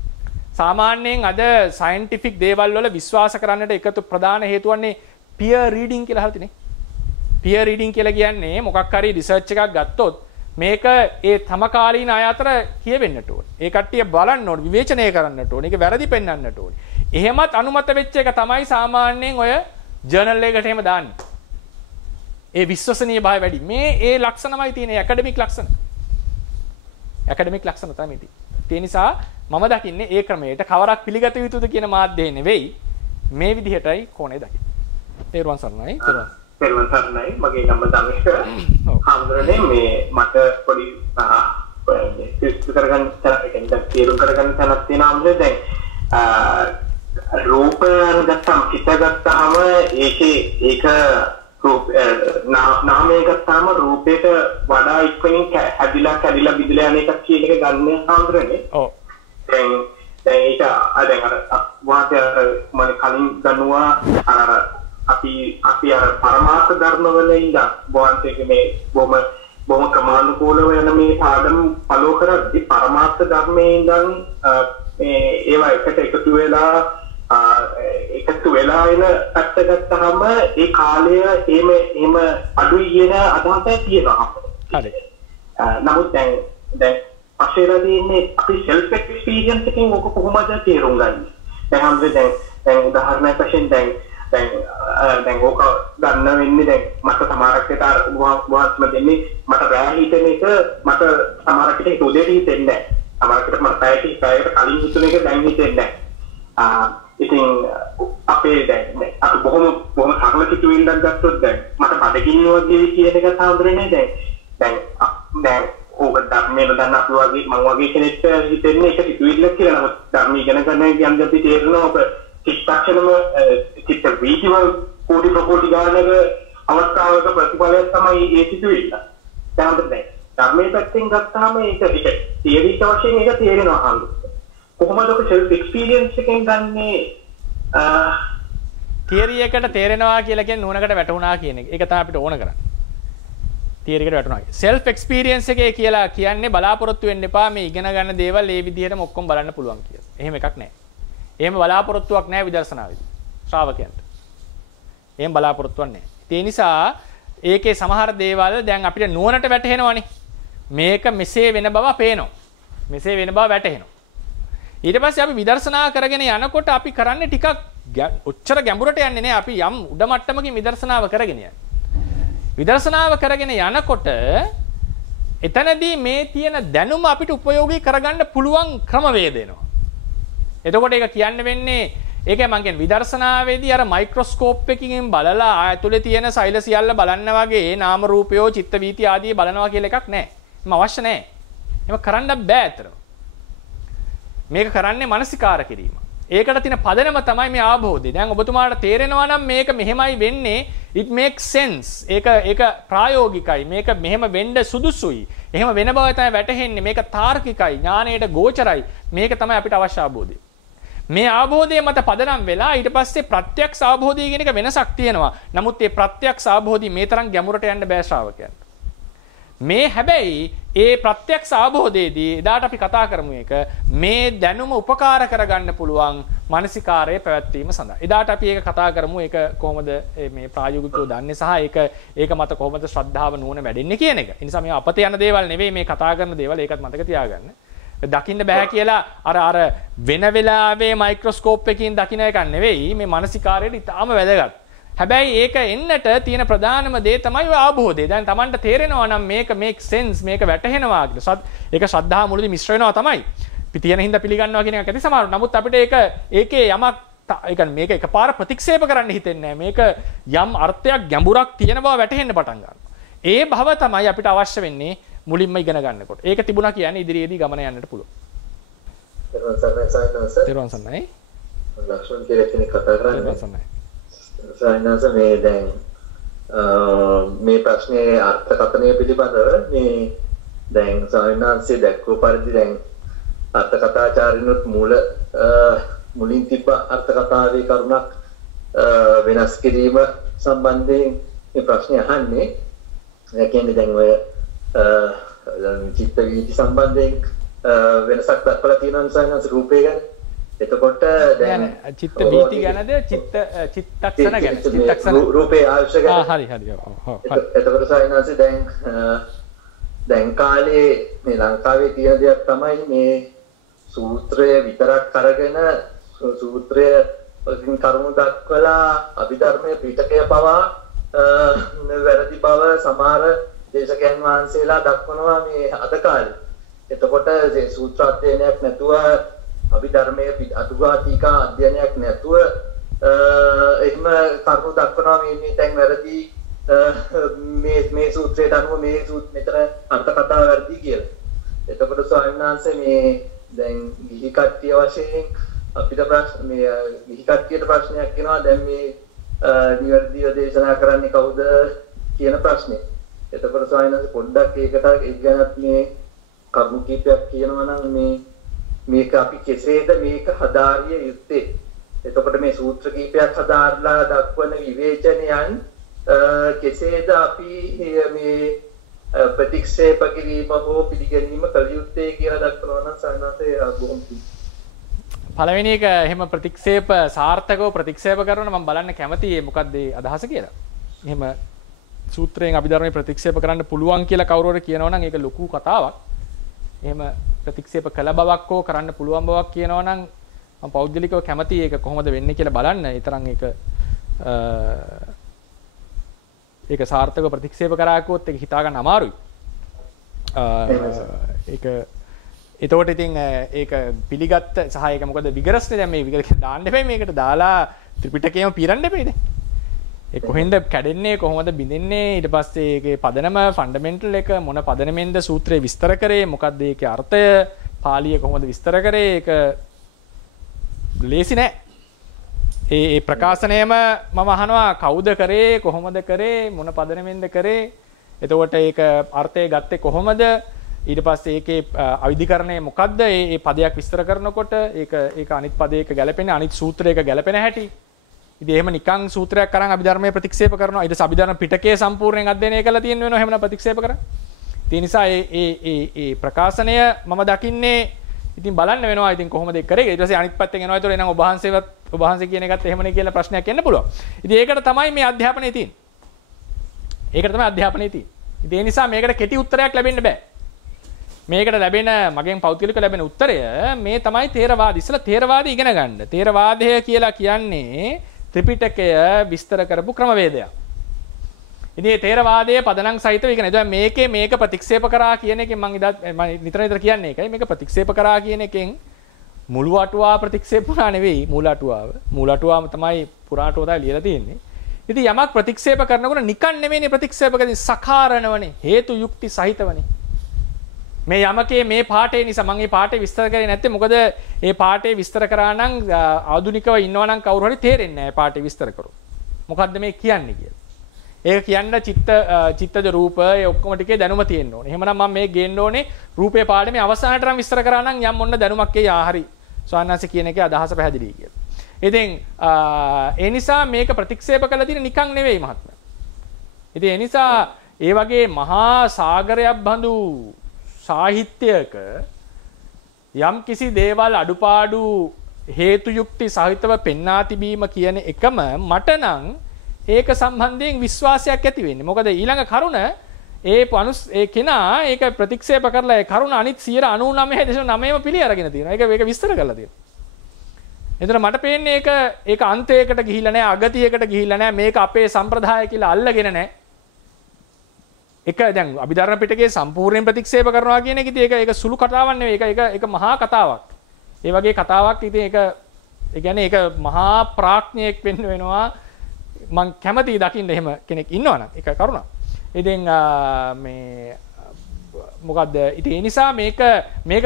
සාමාන්‍යයෙන් අද සයන්ටිෆික් දේවල් වල විශ්වාස කරන්නට එකතු ප්‍රධාන හේතුව වන්නේ පියර් රීඩින් කියලා අහලා තියෙන්නේ. පියර් රීඩින් කියලා කියන්නේ මොකක් හරි රිසර්ච් එකක් ගත්තොත් මේක ඒ තමකාලීන අය අතර කියවෙන්නට ඕනේ. ඒ කට්ටිය බලන්න ඕනේ, විවේචනය කරන්නට ඕනේ, ඒක වැරදි පෙන්වන්නට ඕනේ. එහෙමත් අනුමත වෙච්ච එක තමයි සාමාන්‍යයෙන් ඔය ජර්නල් එකකට එහෙම දාන්නේ. ඒ විශ්වසනීය භාවය වැඩි. මේ ඒ ලක්ෂණමයි තියෙන්නේ ඇකඩමික් ලක්ෂණ. ඇකඩමික් ලක්ෂණ තමයි තියෙන්නේ. ඒ නිසා මම දකින්නේ ඒ ක්‍රමයට කවරක් පිළිගත යුතුද කියන මාධ්‍යය නෙවෙයි මේ විදිහටයි කෝණේ දකින්නේ. තේරුවන් සරණයි. තේරුවන් සරණයි. මගේ නම ධනුෂ්ක. හාමුදුරනේ මේ මට පොඩි සිස්තු කරගන්න තරකට තේරුම් කරගන්න තැනක් තියෙනවා අම්මේ දැන් රූපය ගත්තාම හිත ගත්තාම ඒක නාමය ගත්තාම රූපයට වඩා ඉක්මනින් හැදිලා බිඳලා යන එකක් කියන එක ගන්න හාමුදුරනේ. ඔව්. දැන් ඒක දැන් අර වාක්‍ය මම කලින් ගන්නවා අර අපි අර පරමාර්ථ ධර්මවල ඉඳන් බොන්තේ මේ බොහොම ක්‍රමානුකූලව යන මේ පාඩම් ෆලෝ කරද්දී පරමාර්ථ ධර්මයේ ඉඳන් ඒවා එකට එකතු වෙලා එන පැත්ත ගත්තාම ඒ කාලය එහෙම අඩුයි කියන අදහසක් තියෙනවා. හරි. නමුත් දැන් පස්සේ තියෙන්නේ අපි self experience එකෙන් ඔක කොහොමද තේරුම් ගන්නේ? දැන් අපි දැන් උදාහරණයක් වශයෙන් දැන් ඕක ගන්න වෙන්නේ දැන් මට සමහරක් විතර උවහත්ම දෙන්නේ මට රෑ හිතෙන එක මට සමහරක් විට උදේට හිතෙන්නේ නැහැ. සමහරක් විට මට පැයකට කලින් හිතුන එක දැන් හිතෙන්නේ නැහැ. ඉතින් අපේ දැන් අපි බොහොම සරල සිතුවිල්ලක් ගත්තොත් දැන් මට බඩගින්න වගේ කියන එක සාමාන්‍යනේ දැන් ඕක ධර්මයෙන් දන්න අපි වගේ මම වගේ කෙනෙක්ට හිතෙන්නේ ඒක සිතුවිල්ලක් කියලා. නමුත් ධර්ම ඉගෙන ගන්න යම් අපි තේරෙනවා ඔබ චිත්තක්ෂණම චිත්ත වීතිව කෝටි ප්‍රකෝටි ගානක අවස්ථාවක ප්‍රතිඵලයක් තමයි ඒ සිතුවිල්ල. දැන් ධර්මයේ පැත්තෙන් ගත්තාම ඒක තියරික වශයෙන් ඒක තේරෙනවා අහන්න. කොහොමද ඔක self experience එකෙන් ගන්නේ තියරි එකට තේරෙනවා කියලා කියන්නේ නුවණකට වැටුණා කියන එක. ඒක තමයි අපිට ඕන කරන්නේ. තියරි එකට වැටුණා. self experience එකේ කියලා කියන්නේ බලාපොරොත්තු වෙන්න එපා මේ ඉගෙන ගන්න දේවල් ඒ විදිහටම ඔක්කොම බලන්න පුළුවන් කියලා. එහෙම එකක් නැහැ. එහෙම බලාපොරොත්තුවක් නැහැ විදර්ශනාවේදී. ශ්‍රාවකයන්ට. එහෙම බලාපොරොත්තුවක් නැහැ. ඒ නිසා ඒකේ සමහර දේවල් දැන් අපිට නුවණට වැටහෙනවනේ. මේක මෙසේ වෙන බව පේනවා. මෙසේ වෙන බව වැටහෙනවා. ඊට පස්සේ අපි විදර්ශනා කරගෙන යනකොට අපි කරන්නේ ටිකක් ඔච්චර ගැඹුරට යන්නේ නැහැ. අපි යම් උඩ මට්ටමකින් විදර්ශනාව කරගෙන යන්නේ. විදර්ශනාව කරගෙන යනකොට එතනදී මේ තියෙන දැනුම අපිට උපයෝගී කරගන්න පුළුවන් ක්‍රමවේද එනවා. එතකොට ඒක කියන්න වෙන්නේ ඒකයි මම කියන්නේ විදර්ශනාවේදී අර මයික්‍රොස්කෝප් එකකින් බලලා ඇතුලේ තියෙන සෛල සියල්ල බලන්න වගේ නාම රූපයෝ චිත්ත වීති ආදී බලනවා කියලා එකක් නැහැ. එම අවශ්‍ය නැහැ. එම කරන්න බෑ අතර. මේක කරන්නේ මානසිකාර කිරීම. ඒකට තියෙන පදනම තමයි මේ ආභෝධය. දැන් ඔබතුමාට තේරෙනවා නම් මේක මෙහෙමයි වෙන්නේ it makes sense. ඒක ප්‍රායෝගිකයි. මේක මෙහෙම වෙන්න සුදුසුයි. එහෙම වෙන බව තමයි වැටහෙන්නේ. මේක තාර්කිකයි. ඥානයට ගෝචරයි. මේක තමයි අපිට අවශ්‍ය ආභෝධය. මේ ආභෝධය මත පදනම් වෙලා ඊට පස්සේ ප්‍රත්‍යක්ෂ ආභෝධය කියන එක වෙනසක් තියෙනවා. නමුත් මේ ප්‍රත්‍යක්ෂ ආභෝධය මේ තරම් ගැඹුරට යන්න බෑ ශ්‍රාවකයන්ට. මේ හැබැයි ඒ ප්‍රත්‍යක්ෂ ආභෝධයේදී එදාට අපි කතා කරමු එක මේ දැනුම උපකාර කරගන්න පුළුවන් මානසිකාරයේ පැවැත්වීම සඳහා. එදාට අපි ඒක කතා කරමු ඒක කොහොමද මේ ප්‍රායෝගිකව දන්නේ සහ ඒක මත කොහොමද ශ්‍රද්ධාව නුවණ වැඩෙන්නේ කියන එක. ඒ නිසා මේ අපතේ යන දේවල් නෙවෙයි මේ කතා කරන දේවල් ඒකත් මතක තියාගන්න. දකින්න බෑ කියලා අර වෙන වෙලාවේ මයික්‍රොස්කෝප් එකකින් දකින්න එක නෙවෙයි මේ මානසිකාරයට ඉතාම වැදගත්. හැබැයි ඒක එන්නට තියෙන ප්‍රධානම දේ තමයි ඔය අවබෝධය. දැන් Tamanට තේරෙනවා නම් මේක make sense මේක වැටහෙනවා කියලා. ඒක ශ්‍රද්ධාව මුලදී මිශ්‍ර වෙනවා තමයි. තියෙන හින්දා පිළිගන්නවා කියන එක ඇති සමහරව. නමුත් අපිට ඒකේ යමක් ඒ කියන්නේ මේක එකපාර ප්‍රතික්ෂේප කරන්න හිතෙන්නේ නැහැ. මේක යම් අර්ථයක් ගැඹුරක් තියෙන බව වැටහෙන්න පටන් ගන්නවා. ඒ භව තමයි අපිට අවශ්‍ය වෙන්නේ මුලින්ම ඉගෙන ගන්නකොට. ඒක තිබුණා කියන්නේ ඉදිරියේදී ගමන යන්නට පුළුවන්. තෙරුවන් සරණයි. ලක්ෂ්මන් කියලා කෙනෙක් කතා කරන්නේ. තෙරුවන් සරණයි. සයන්ස මේ දැන් මේ ප්‍රශ්නේ අර්ථකථනය පිළිබඳව මේ දැන් සයන්සයේ දැක්වූ පරිදි දැන් අර්ථකථාචාරිනුත් මුලින් තිබ්බ අර්ථකථාවේ කරුණක් වෙනස් කිරීම සම්බන්ධයෙන් මේ ප්‍රශ්නේ අහන්නේ. ඒ කියන්නේ දැන් ඔය චිත්ත වීති සම්බන්ධයෙන් වෙනසක් දක්වලා තියෙනවා සයන්ස රූපේ ගැන. එතකොට දැන් චිත්ත වීති ගැනද චිත්තක්ෂණ ගැන චිත්තක්ෂණ රූපේ ආයුෂ ගැන. හරි. එතකොට සයන්ස දැන් කාලේ මේ ලංකාවේ තියෙන දෙයක් තමයි මේ සූත්‍රය විතරක් අරගෙන සූත්‍රය වලින් කරුණු දක්වලා අභිධර්මයේ පිටකය පවා වැරදි බව සමහර දේශකයන් වහන්සේලා දක්වනවා මේ අද කාලේ. එතකොට මේ සූත්‍ර අධ්‍යයනයක් නැතුව අභිධර්මයේ අතුගාතිකා අධ්‍යයනයක් නැතුව එහෙම කරුණු දක්වනවා මේ තැන් වැරදි මේ සූත්‍රයට අනුව මේ මෙතන අර්ථකථා වැරදි කියලා. එතකොට ස්වාමීන් වහන්සේ මේ දැන් ගිහි කට්ටිය වශයෙන් අපිට මේ ගිහි කට්ටියට ප්‍රශ්නයක් එනවා දැන් මේ නිවැරදිව දේශනා කරන්නේ කවුද කියන ප්‍රශ්නේ. එතකොට ස්වාමීන් වහන්සේ පොඩ්ඩක් ඒක ගැනත් මේ කරුණු කීපයක් කියනවා නම් මේක අපි කෙසේද මේක හදාරිය යුත්තේ. එතකොට මේ සූත්‍ර කීපයක් හදාarලා දක්වන විවේචනයන් කෙසේද අපි මේ ප්‍රතික්ෂේප කිරීම හෝ පිළිගැනීම කළ යුත්තේ කියලා දක්වනවා නම් සයන්සේ බොහොම පළවෙනි එක එහෙම ප්‍රතික්ෂේප සාර්ථකව ප්‍රතික්ෂේප කරනවා මම බලන්න කැමතියි මොකක්ද ඒ අදහස කියලා. එහෙම සූත්‍රයෙන් අභිධර්මයේ ප්‍රතික්ෂේප කරන්න පුළුවන් කියලා කවුරු හරි කියනවා නම් ඒක ලොකු කතාවක්. එහෙම ප්‍රතික්ෂේප කළ බවක් හෝ කරන්න පුළුවන් බවක් කියනවා නම් මම පෞද්ගලිකව කැමතියි ඒක කොහොමද වෙන්නේ කියලා බලන්න. ඊතරම් ඒක සාර්ථකව ප්‍රතික්ෂේප කරාකුවොත් ඒක හිතා ගන්න අමාරුයි. ඒක එතකොට ඉතින් ඒක පිළිගත්ත සහ ඒක මොකද විගරස්නේ දැන් මේ විගර දාන්න එපයි මේකට දාලා ත්‍රිපිටකයම පිරන්න එපයිද? ඒ කොහෙන්ද කැඩෙන්නේ කොහොමද බිඳෙන්නේ ඊට පස්සේ ඒකේ පදනම ෆන්ඩමෙන්ටල් එක මොන පදනමෙන්ද සූත්‍රය විස්තර කරේ මොකක්ද ඒකේ අර්ථය පාලිය කොහොමද විස්තර කරේ ඒක ලේසි නෑ. ඒ ප්‍රකාශනයම මම අහනවා කවුද කරේ කොහොමද කරේ මොන පදනමෙන්ද කරේ එතකොට ඒක අර්ථය ගත්තේ කොහොමද ඊට පස්සේ ඒකේ අවිධිකරණය මොකද්ද ඒ පදයක් විස්තර කරනකොට ඒක අනිත් පදයක ගැලපෙන අනිත් සූත්‍රයක ගැලපෙන හැටි ඉතින් එහෙම නිකන් සූත්‍රයක් අරන් අභිධර්මයේ ප්‍රතික්ෂේප කරනවා ඊට පස්සේ අභිධර්ම පිටකයේ සම්පූර්ණයෙන් අධ්‍යයනය කරලා තියෙන වෙනවා එහෙම නම් ප්‍රතික්ෂේප කරන්නේ ඒ නිසා ඒ ප්‍රකාශනය මම දකින්නේ ඉතින් බලන්න වෙනවා ඉතින් කොහොමද ඒක කරේ ඊට පස්සේ අනිත් පැත්තෙන් එනවා ඒතකොට එහෙනම් ඔබ වහන්සේ කියන එකත් එහෙමනේ කියලා ප්‍රශ්නයක් එන්න පුළුවන් ඉතින් ඒකට තමයි මේ අධ්‍යාපනයේ තියෙන්නේ ඒකට තමයි අධ්‍යාපනයේ තියෙන්නේ ඉතින් ඒ නිසා මේකට කෙටි උත්තරයක් ලැබෙන්න බෑ මේකට ලැබෙන මගෙන් පෞද්ගලික ලැබෙන උත්තරය මේ තමයි තේරවාද ඉස්සලා තේරවාද ඉගෙන ගන්න තේරවාදය කියලා කියන්නේ ත්‍රිපිටකය විස්තර කරපු ක්‍රමවේදයක් ඉතින් මේ තේරවාදයේ පදනම් සහිතව ඉගෙන දැන් මේක ප්‍රතික්ෂේප කරා කියන එකෙන් මම නිතර කියන්නේ ඒකයි මේක ප්‍රතික්ෂේප කරා කියන එකෙන් මුළු අටුවා ප්‍රතික්ෂේප වුණා නෙවෙයි මූල අටුවාම තමයි පුරාටුව තමයි ලියලා තියෙන්නේ ඉතින් යමක් ප්‍රතික්ෂේප කරනකොට නිකන් නෙවෙයිනේ ප්‍රතික්ෂේප කරන්නේ සකාරණවනේ හේතු යුක්ති සහිතවනේ මේ යමකේ මේ පාඩේ නිසා මම මේ පාඩේ විස්තර කරේ නැත්තේ මොකද මේ පාඩේ විස්තර කරා නම් ආධුනිකව ඉන්නවා නම් කවුරු හරි තේරෙන්නේ නැහැ පාඩේ විස්තර කරොත් මොකද්ද මේ කියන්නේ කියලා. ඒක කියන්න චිත්තජ රූප ඒ ඔක්කොම ටිකේ දැනුම තියෙන්න ඕනේ. එහෙමනම් මම මේ ගේන්න ඕනේ රූපේ පාඩේ මේ අවසානට නම් විස්තර කරා නම් යම් මොන්න දැනුමක් එයි හරි. ස්වාමීන් කියන එකේ අදහස පැහැදිලියි කියලා. ඉතින් ඒ නිසා මේක ප්‍රතික්ෂේප කළ තියෙන නිකන් නෙවෙයි මහත්මයා. ඉතින් ඒ නිසා ඒ වගේ මහා සාගරයක් බඳු සාහිත්‍යයක යම් කිසි දේවල් අඩුපාඩු හේතු යුක්ති සහිතව පෙන්වා තිබීම කියන එකම මට නම් ඒක සම්බන්ධයෙන් විශ්වාසයක් ඇති වෙන්නේ. මොකද ඊළඟ කරුණ ඒ කෙනා ඒක ප්‍රතික්ෂේප කරලා ඒ කරුණ අනිත් 99.9ම පිළි අරගෙන තියෙනවා. ඒක විස්තර කරලා තියෙනවා. එතන මට පේන්නේ ඒක අන්තයකට ගිහිල්ලා නැහැ, අගතියකට ගිහිල්ලා නැහැ. මේක අපේ සම්ප්‍රදාය කියලා අල්ලගෙන නැහැ. ඒක දැන් අභිධර්ම පිටකේ සම්පූර්ණයෙන් ප්‍රතික්ෂේප කරනවා කියන එක ඉතින් ඒක සුළු කතාවක් නෙවෙයි. ඒක මහා කතාවක්. ඒ වගේ කතාවක් ඉතින් ඒ කියන්නේ ඒක මහා ප්‍රඥෙක් වෙන්න වෙනවා. මම කැමතියි දකින්න එහෙම කෙනෙක් ඉන්නවනම් ඒක කරුණා. ඉතින් මේ මොකද්ද ඉතින් ඒ නිසා මේක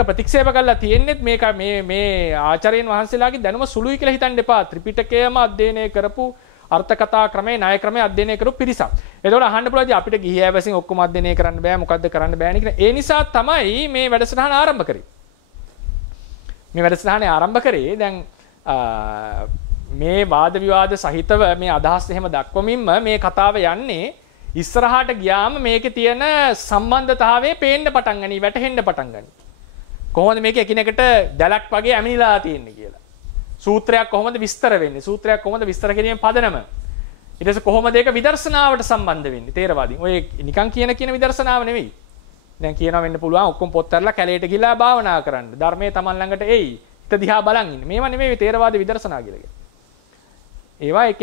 ප්‍රතික්ෂේප කරලා තියෙන්නේ මේ ආචාර්යයන් වහන්සේලාගේ දැනුම සුළුයි කියලා හිතන්න එපා. ත්‍රිපිටකයම අධ්‍යයනය කරපු අර්ථ කතා ක්‍රමයේ ණය ක්‍රමයේ අධ්‍යයනය කරපු පිරිසක්. ඒතකොට අහන්න පුළුවන් අපිට ගිහියෑ වශයෙන් ඔක්කොම අධ්‍යයනය කරන්න බෑ මොකද්ද කරන්න බෑනේ කියලා. ඒ නිසා තමයි මේ වැඩසටහන ආරම්භ කරේ. මේ වැඩසටහනේ ආරම්භ කරේ දැන් මේ වාද විවාද සහිතව මේ අදහස් එහෙම දක්වමින්ම මේ කතාව යන්නේ ඉස්සරහට ගියාම මේකේ තියෙන සම්බන්ධතාවය පේන්න පටන් ගනී වැටහෙන්න පටන් ගනී. කොහොමද මේක එකිනෙකට දැලක් වගේ ඇමිනිලා තියෙන්නේ කියලා. සූත්‍රයක් කොහොමද විස්තර වෙන්නේ? සූත්‍රයක් කොහොමද විස්තර කිරීමේ පදනම? ඊට පස්සේ කොහොමද ඒක විදර්ශනාවට සම්බන්ධ වෙන්නේ? තේරවාදීන්. ඔය නිකන් කියන විදර්ශනාව නෙවෙයි. දැන් කියනවා වෙන්න පුළුවන් ඔක්කොම පොත් අරලා කැලේට ගිහලා භාවනා කරන්න. ධර්මයේ Taman ළඟට එයි. හිත දිහා බලන් ඉන්න. මේවා නෙවෙයි තේරවාද විදර්ශනා කියලා කියන්නේ. ඒවා එක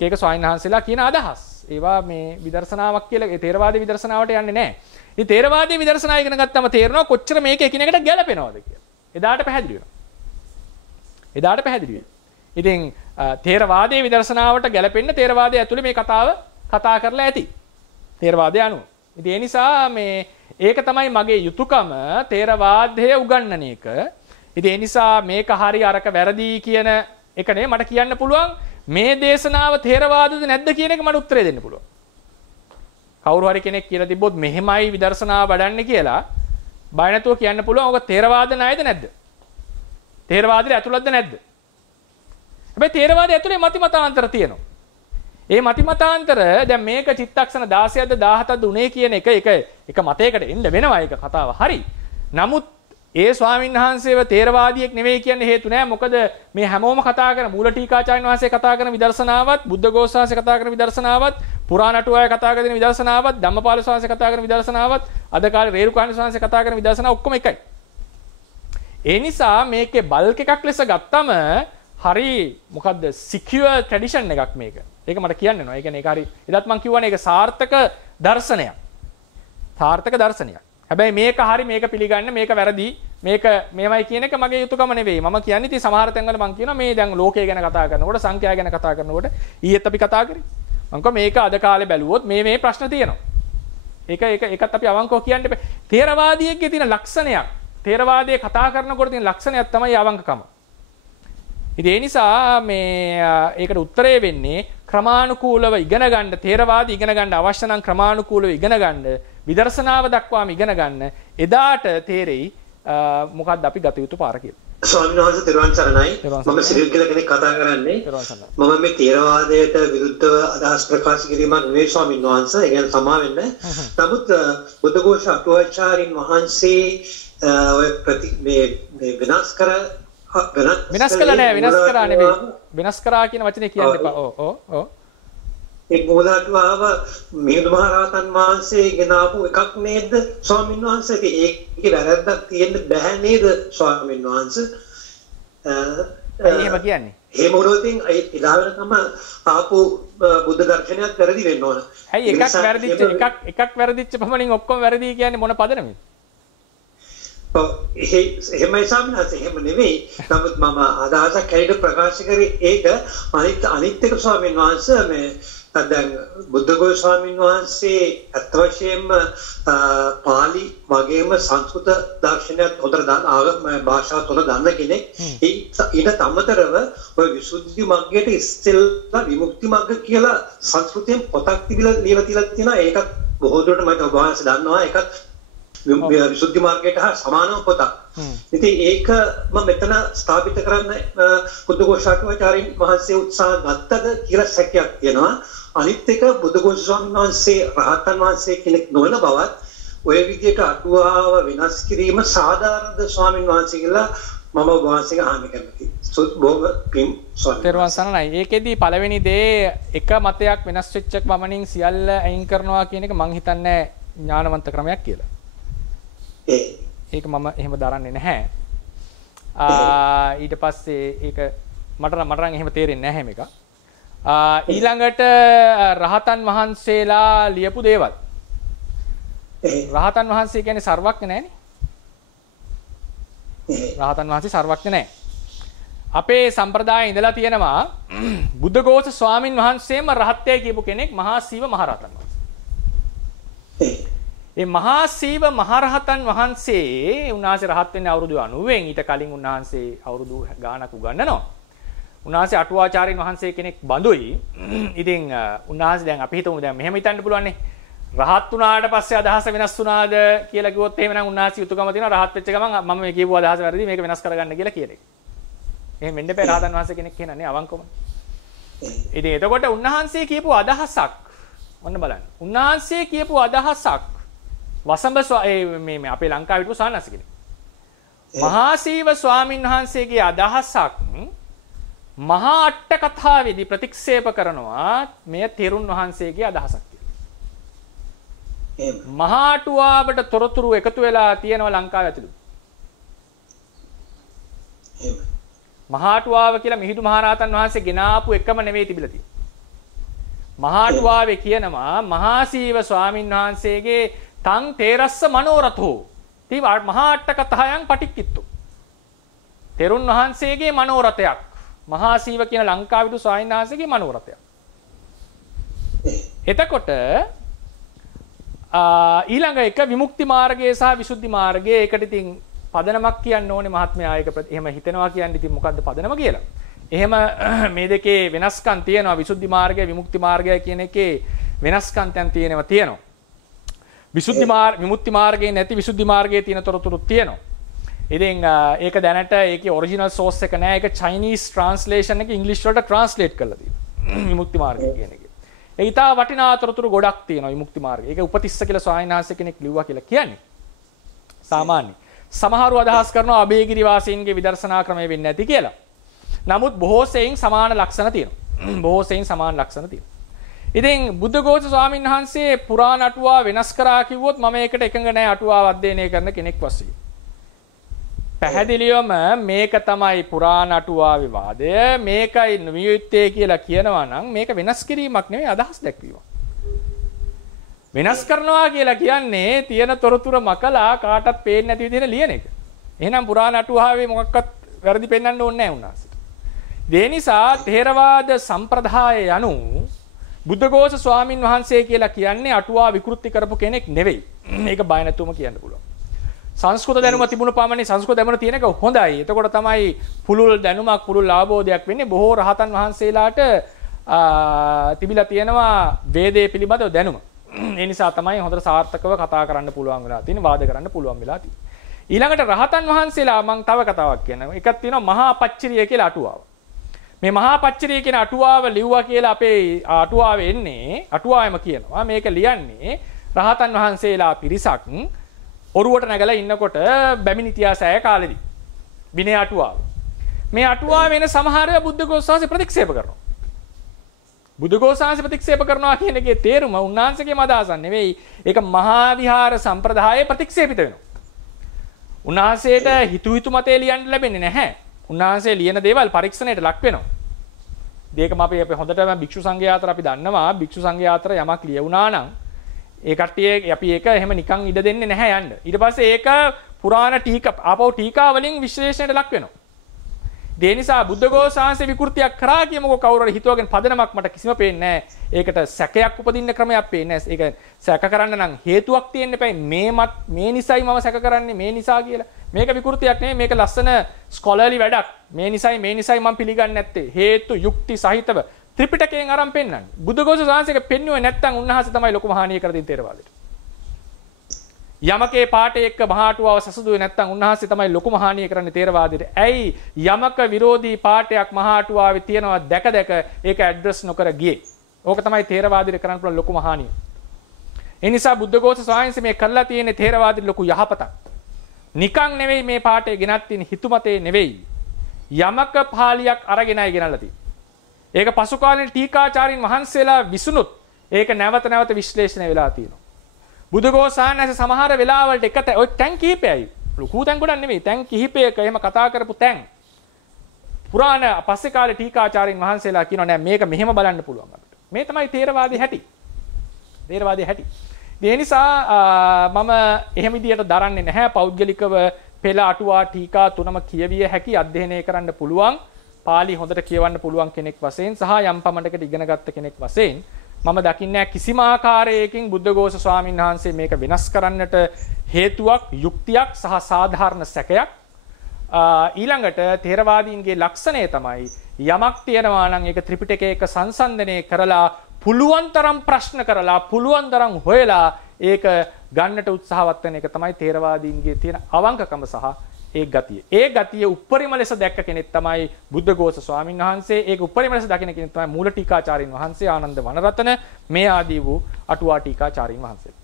එක ස්වාමීන් වහන්සේලා කියන අදහස්. ඒවා මේ විදර්ශනාවක් කියලා ඒ තේරවාදී විදර්ශනාවට යන්නේ නැහැ. ඉතින් තේරවාදී විදර්ශනා ඉගෙන ගත්තම තේරෙනවා කොච්චර මේක එකිනෙකට ගැලපෙනවද කියලා. එදාට පැහැදිලි වෙනවා. ඉතින් තේරවාදී විදර්ශනාවට ගැලපෙන්න තේරවාදය ඇතුලේ මේ කතා කරලා ඇති. තේරවාදය අනුව. ඉතින් ඒ නිසා ඒක තමයි මගේ යුතුයකම තේරවාදය උගන්වන එක. ඉතින් ඒ නිසා මේක හරි අරක වැරදි කියන එක නේ මට කියන්න පුළුවන්. මේ දේශනාව තේරවාදද නැද්ද කියන එක මට උත්තරේ දෙන්න පුළුවන්. කවුරු හරි කෙනෙක් කියලා තිබ්බොත් මෙහෙමයි විදර්ශනාව වඩන්නේ කියලා බය නැතුව කියන්න පුළුවන්. ඔක තේරවාද ණයද නැද්ද? තේරවාදයේ ඇතුළත්ද නැද්ද? හැබැයි තේරවාදයේ ඇතුලේ මතිමතාන්තර තියෙනවා. ඒ මතිමතාන්තර දැන් මේක චිත්තක්ෂණ 16ද 17ද උනේ කියන එක මතයකට එන්න වෙනවා. ඒක කතාව හරි. නමුත් ඒ ස්වාමීන් වහන්සේව තේරවාදියෙක් නෙවෙයි කියන්නේ හේතු නෑ. මොකද මේ හැමෝම කතා කරන මූල ටීකාචාර්යන් වහන්සේ කතා කරන විදර්ශනාවත්, බුද්ධඝෝෂ වහන්සේ කතා කරන විදර්ශනාවත්, පුරාණටුවාය කතා කරන විදර්ශනාවත්, ධම්මපාල වහන්සේ කතා කරන විදර්ශනාවත්, අද කාලේ රේරුකාණි වහන්සේ කතා කරන විදර්ශනාව ඔක්කොම එකයි. ඒ නිසා මේකේ බල්ක් එකක් ලෙස ගත්තම හරි මොකද්ද සිකියුර් ට්‍රැඩිෂන් එකක් මේක. ඒක මට කියන්න වෙනවා. ඒ කියන්නේ ඒක හරි එදත් මම කියවනේ ඒක සාර්ථක දර්ශනයක්. හැබැයි මේක හරි මේක පිළිගන්න මේක වැරදි මේක මේවයි කියන එක මගේ යුතුයකම නෙවෙයි. මම කියන්නේ ඉතින් සමහර තැන්වල මම කියනවා මේ දැන් ලෝකය ගැන කතා කරනකොට සංඛ්‍යා ගැන කතා කරනකොට ඊයේත් අපි කතා කරේ. මම කිව්වා මේක අද කාලේ බැලුවොත් මේ ප්‍රශ්න තියෙනවා. ඒකත් අපි අවංකව කියන්න බෑ. තේරවාදියෙක්ගේ තියෙන ලක්ෂණයක්. තේරවාදයේ කතා කරනකොට තියෙන ලක්ෂණයක් තමයි අවංකකම. ඉතින් ඒ නිසා ඒකට උත්තරේ වෙන්නේ ක්‍රමානුකූලව ඉගෙන ගන්න තේරවාදී ඉගෙන ගන්න අවශ්‍ය නම් ක්‍රමානුකූලව ඉගෙන ගන්න විදර්ශනාව දක්වාම ඉගෙන ගන්න එදාට තේරෙයි මොකක්ද අපි ගත යුතු පාර කියලා. ස්වාමීන් වහන්සේ තෙරුවන් සරණයි. මම සිරිල් කියලා කෙනෙක් කතා කරන්නේ. මම මේ තේරවාදයට විරුද්ධව අදහස් ප්‍රකාශ කිරීමක් නෙවෙයි ස්වාමීන් වහන්සේ. ඒ කියන්නේ සමා වෙන්න. නමුත් බුද්ධඝෝෂ අටුවාචාරින් වහන්සේ ඔය මේ විනාශ කරා කියන වචනේ කියන්න එපා. ඔව්. ඒ මොහොතටව මිහිඳු මහ රහතන් වහන්සේ ගෙනාපු එකක් නේද ස්වාමීන් වහන්සේ? ඒකේ වැරද්දක් තියෙන්න බෑ නේද ස්වාමීන් වහන්සේ? එහෙම කියන්නේ. එහෙම වුණොත් ඉලාවෙනකම ආපු බුද්ධ දර්ශනයත් වැරදි වෙන්න ඕන. ඇයි එකක් වැරදිච්ච පමණින් ඔක්කොම වැරදි කියන්නේ මොන පදනමෙන්ද? එහෙමයි ස්වාමීන් වහන්සේ. එහෙම නෙවෙයි. නමුත් මම අදහසක් ඇයිද ප්‍රකාශ කරේ ඒක අනිත් එක ස්වාමීන් වහන්සේ මේ දැන් බුද්ධඝෝෂ ස්වාමීන් වහන්සේ අත් වශයෙන්ම පාලි වගේම සංස්කෘත දර්ශනයත් හොඳට ආගම භාෂාවත් හොඳ දන්න කෙනෙක්. ඊට අමතරව ඔය විසුද්ධි මග්ගයට ඉස්සෙල්ලා විමුක්ති මග්ග කියලා සංස්කෘතයෙන් පොතක් තිබිලා ලියලා තියෙනවා. ඒකත් බොහෝ දුරට මම ඔබ වහන්සේ දන්නවා. ඒකත් විසුද්ධි මාර්ගයට හා සමානව පොතක්. ඉතින් ඒක මම මෙතන ස්ථාපිත කරන්න බුද්ධඝෝෂාචාර්යන් වහන්සේ උත්සාහ ගත්තද කියලා සැකයක් තියෙනවා. අනිත් එක බුද්ධඝෝෂ ස්වාමීන් වහන්සේ රහතන් වහන්සේ කෙනෙක් නොවන බවත් ඔය විදිහට අටුවාව විනාශ කිරීම සාධාරණද ස්වාමීන් වහන්සේ කියලා මම වාසික අහන්න කැමතියි. බොහොම පින් ස්වාමීන් තෙරුවන් සරණයි. ඒකෙදී පළවෙනි දේ එක මතයක් වෙනස් වෙච්ච පමණින් සියල්ල අයින් කරනවා කියන එක මං හිතන්නේ ඥානවන්ත ක්‍රමයක් කියලා. ඒක මම එහෙම දරන්නේ නැහැ. ඊට පස්සේ ඒක මට නම් එහෙම තේරෙන්නේ නැහැ මේක. ඊළඟට රහතන් වහන්සේලා ලියපු දේවල්. රහතන් වහන්සේ කියන්නේ සර්වඥ නැහැනේ. රහතන් වහන්සේ සර්වඥ නැහැ. අපේ සම්ප්‍රදායේ ඉඳලා තියෙනවා බුද්ධඝෝෂ ස්වාමින් වහන්සේම රහත්යයි කියපු කෙනෙක් මහා සීව මහරහතන් වහන්සේ. මේ මහා සීව මහරහතන් වහන්සේ උන්වහන්සේ රහත් වෙන්නේ අවුරුදු 90න්. ඊට කලින් උන්වහන්සේ අවුරුදු ගාණක් උගන්වනවා. උන්වහන්සේ අටුවාචාර්යින් වහන්සේ කෙනෙක් බඳුයි. ඉතින් උන්වහන්සේ දැන් අපි හිතමු දැන් මෙහෙම හිතන්න පුළුවන් නේ. රහත් වුණාට පස්සේ අදහස වෙනස් වුණාද කියලා කිව්වොත් එහෙමනම් උන්වහන්සේ යුතුයකම තියෙනවා රහත් වෙච්ච ගමන් මම මේ කියපු අදහස වැරදි මේක වෙනස් කරගන්න කියලා කියන එක. එහෙම වෙන්න බෑ රහතන් වහන්සේ කෙනෙක් කියනනේ අවංකවම. ඉතින් එතකොට උන්වහන්සේ කියපු අදහසක් මොන්න බලන්න. උන්වහන්සේ කියපු අදහසක් වසඹ මේ අපේ ලංකාවේ හිටපු සානස් කෙනෙක්. මහා සීව ස්වාමින් වහන්සේගේ අදහසක් මහා අට කතාවේදී ප්‍රතික්ෂේප කරනවා මෙය තෙරුන් වහන්සේගේ අදහසක් කියලා. මහා අටුවාවට තොරතුරු එකතු වෙලා තියෙනවා ලංකාවේ ඇතුළේ. මහා අටුවාව කියලා මිහිඳු මහරහතන් වහන්සේ ගෙනාපු එකම නෙවෙයි තිබිලා තියෙන්නේ. මහා අටුවාවේ කියනවා මහා සීව ස්වාමින් වහන්සේගේ තං තේරස්ස මනෝරථෝ තී මහා අට කතායන් පටික්කිත්තු. තෙරුන් වහන්සේගේ මනෝරථයක් මහා සීව කියන ලංකාවිදු ස්වාමීන් වහන්සේගේ මනෝරථයක්. එතකොට ඊළඟ එක විමුක්ති මාර්ගය සහ විසුද්ධි මාර්ගය. ඒකට ඉතින් පදනමක් කියන්න ඕනේ මහත්මයා. ඒක එහෙම හිතනවා කියන්නේ ඉතින් මොකද්ද පදනම කියලා. එහෙම මේ දෙකේ වෙනස්කම් තියෙනවා. විසුද්ධි මාර්ගය විමුක්ති මාර්ගය කියන එකේ වෙනස්කම් තියෙනවා. විමුක්ති මාර්ගයේ නැති විසුද්ධි මාර්ගයේ තියෙන තොරතුරුත් තියෙනවා. ඉතින් ඒක දැනට ඒකේ ඔරිජිනල් සෝස් එක නෑ. ඒක චයිනීස් ට්‍රාන්ස්ලේෂන් එක ඉංග්‍රීසි වලට ට්‍රාන්ස්ලේට් කරලා තියෙනවා. විමුක්ති මාර්ගය කියන එක. ඒ ඉතා වටිනා තොරතුරු ගොඩක් තියෙනවා විමුක්ති මාර්ගය. ඒක උපතිස්ස කියලා ස්වාමීන් වහන්සේ කෙනෙක් ලිව්වා කියලා කියන්නේ. සාමාන්‍ය. සමහරව අදහස් කරනවා අබේගිරි වාසීන්ගේ විදර්ශනා ක්‍රමය වෙන්නේ නැති කියලා. නමුත් බොහෝ සෙයින් සමාන ලක්ෂණ තියෙනවා. ඉතින් බුද්ධඝෝෂ ස්වාමීන් වහන්සේ පුරාණ අටුවා වෙනස් කරා කිව්වොත් මම ඒකට එකඟ නැහැ අටුවාව අධ්‍යයනය කරන කෙනෙක් වශයෙන්. පැහැදිලිවම මේක තමයි පුරාණ අටුවා විවාදය. මේකයි නියුත්තේ කියලා කියනවා නම් මේක වෙනස් කිරීමක් නෙවෙයි අදහස් දැක්වීමක්. වෙනස් කරනවා කියලා කියන්නේ තියෙන තොරතුරු මකලා කාටවත් පේන්නේ නැති විදිහට ලියන එක. එහෙනම් පුරාණ අටුවාවේ මොකක්වත් වැරදි පෙන්වන්න ඕනේ නැහැ උන්වහන්සේට. ඒ නිසා ථේරවාද සම්ප්‍රදාය යනු බුද්ධඝෝෂ ස්වාමින් වහන්සේ කියලා කියන්නේ අටුවා විකෘති කරපු කෙනෙක් නෙවෙයි. මේක බය නැතුවම කියන්න පුළුවන්. සංස්කෘත දැනුම තිබුණු පමණින් සංස්කෘත දැනුම තියෙන එක හොඳයි. එතකොට තමයි පුළුල් දැනුමක් පුළුල් අවබෝධයක් වෙන්නේ. බොහෝ රහතන් වහන්සේලාට තිබිලා තියෙනවා වේදේ පිළිබඳව දැනුම. ඒ නිසා තමයි හොඳට සාර්ථකව කතා කරන්න පුළුවන් වෙලා තියෙන්නේ, වාද කරන්න පුළුවන් වෙලා තියෙන්නේ. ඊළඟට රහතන් වහන්සේලා මම තව කතාවක් කියනවා. එකක් තියෙනවා මහා පච්චරිය කියලා අටුවාව. මේ මහා පච්චරිය කියන අටුවාව ලිව්වා කියලා අපේ අටුවාවේ එන්නේ අටුවාවෙම කියනවා මේක ලියන්නේ රහතන් වහන්සේලා පිරිසක් ඔරුවට නැගලා ඉන්නකොට බැමිණි තියාසෑය කාලෙදී විනය අටුවාව. මේ අටුවාව වෙන සමහරව බුද්ධඝෝෂ සාසි ප්‍රතික්ෂේප කරනවා. බුද්ධඝෝෂ සාසි ප්‍රතික්ෂේප කරනවා කියන එකේ තේරුම උන්වහන්සේගේම අදහසක් නෙවෙයි. ඒක මහා විහාර සම්ප්‍රදායේ ප්‍රතික්ෂේපිත වෙනවා. උන්වහන්සේට හිතු මතේ ලියන්න ලැබෙන්නේ නැහැ. උන්වහන්සේ ලියන දේවල් පරීක්ෂණයට ලක් වෙනවා. මේකම අපි හොඳටම භික්ෂු සංඝයා අතර අපි දන්නවා භික්ෂු සංඝයා අතර යමක් ලියුණා නම් ඒ කට්ටිය අපි ඒක එහෙම නිකන් ඉඩ දෙන්නේ නැහැ යන්න. ඊට පස්සේ ඒක පුරාණ ටීකා වලින් විශ්ලේෂණයට ලක් වෙනවා. ඒ නිසා බුද්ධඝෝෂ සාංශේ විකෘතියක් කරා කියමුකෝ කවුරු හරි හිතුවගෙන පදනමක් මට කිසිම පේන්නේ නැහැ. ඒකට සැකයක් උපදින්න ක්‍රමයක් පේන්නේ නැහැ. ඒක සැක කරන්න නම් හේතුවක් තියෙන්න එපයි. මේ නිසයි මම සැක කරන්නේ මේ නිසා කියලා. මේක විකෘතියක් නෙමෙයි මේක ලස්සන ස්කොලර්ලි වැඩක්. මේ නිසයි මම පිළිගන්නේ නැත්තේ. හේතු යුක්ති සහිතව ත්‍රිපිටකයෙන් අරන් පෙන්නන්නේ. බුද්ධඝෝෂ සාංශයක පෙන්වුවේ නැත්නම් උන්වහන්සේ තමයි ලොකුම හානිය කර දෙන්නේ තේරවාදයට. යමකේ පාඨය එක්ක මහාටුවාව සසදුවේ නැත්නම් උන්වහන්සේ තමයි ලොකුම හානිය කරන්නේ තේරවාදයට. ඇයි යමක විරෝධී පාඨයක් මහාටුවාවේ තියනවා දැක ඒක ඇඩ්‍රස් නොකර ගියේ. ඕක තමයි තේරවාදයට කරන්න පුළුවන් ලොකුම හානිය. ඒ නිසා බුද්ධඝෝෂ සාංශය මේ කරලා තියෙන්නේ තේරවාදයට ලොකු යහපතක්. නිකන් නෙවෙයි මේ පාඩේ ගෙනත් තියෙන හිතුමතේ නෙවෙයි. යමක පාළියක් අරගෙනයි ගෙනල්ලා තියෙන්නේ. ඒක පසු කාලේ ටීකාචාරින් වහන්සේලා විසුණුත් ඒක නැවත නැවත විශ්ලේෂණය වෙලා තියෙනවා. බුදුගෝසානස සමහර වෙලාවලට එක ඔය තැන් කිහිපයයි. ලොකු තැන් ගොඩක් නෙවෙයි. තැන් කිහිපයක එහෙම කතා කරපු තැන්. පුරාණ පස්සේ කාලේ ටීකාචාරින් වහන්සේලා කියනවා නෑ මේක මෙහෙම බලන්න පුළුවන් අපිට. මේ තමයි තේරවාදී හැටි. තේරවාදී හැටි. ඒ නිසා මම එහෙම විදියට දරන්නේ නැහැ පෞද්ගලිකව පෙළ අටුවා ටීකා තුනම කියවිය හැකි අධ්‍යයනය කරන්න පුළුවන් පාලි හොඳට කියවන්න පුළුවන් කෙනෙක් වශයෙන් සහ යම් පමණකට ඉගෙන ගත්ත කෙනෙක් වශයෙන් මම දකින්නේ කිසිම ආකාරයකින් බුද්ධඝෝෂ ස්වාමීන් වහන්සේ මේක වෙනස් කරන්නට හේතුවක් යුක්තියක් සහ සාධාරණ සැකයක් ඊළඟට ථේරවාදීන්ගේ ලක්ෂණය තමයි යමක් තියෙනවා නම් ඒක ත්‍රිපිටකයක සංසන්දනය කරලා පුළුවන් තරම් ප්‍රශ්න කරලා පුළුවන් තරම් හොයලා ඒක ගන්නට උත්සාහවත් වෙන එක තමයි ථේරවාදීන්ගේ තියෙන අවංකකම සහ ඒ ගතිය. ඒ ගතිය උප්පරිම ලෙස දැක්ක කෙනෙක් තමයි බුද්ධඝෝෂ ස්වාමීන් වහන්සේ. ඒක උප්පරිම ලෙස දකින කෙනෙක් තමයි මූල ටීකාචාරින් වහන්සේ ආනන්ද වනරතන මේ ආදී වූ අටුවා ටීකාචාරින් වහන්සේ.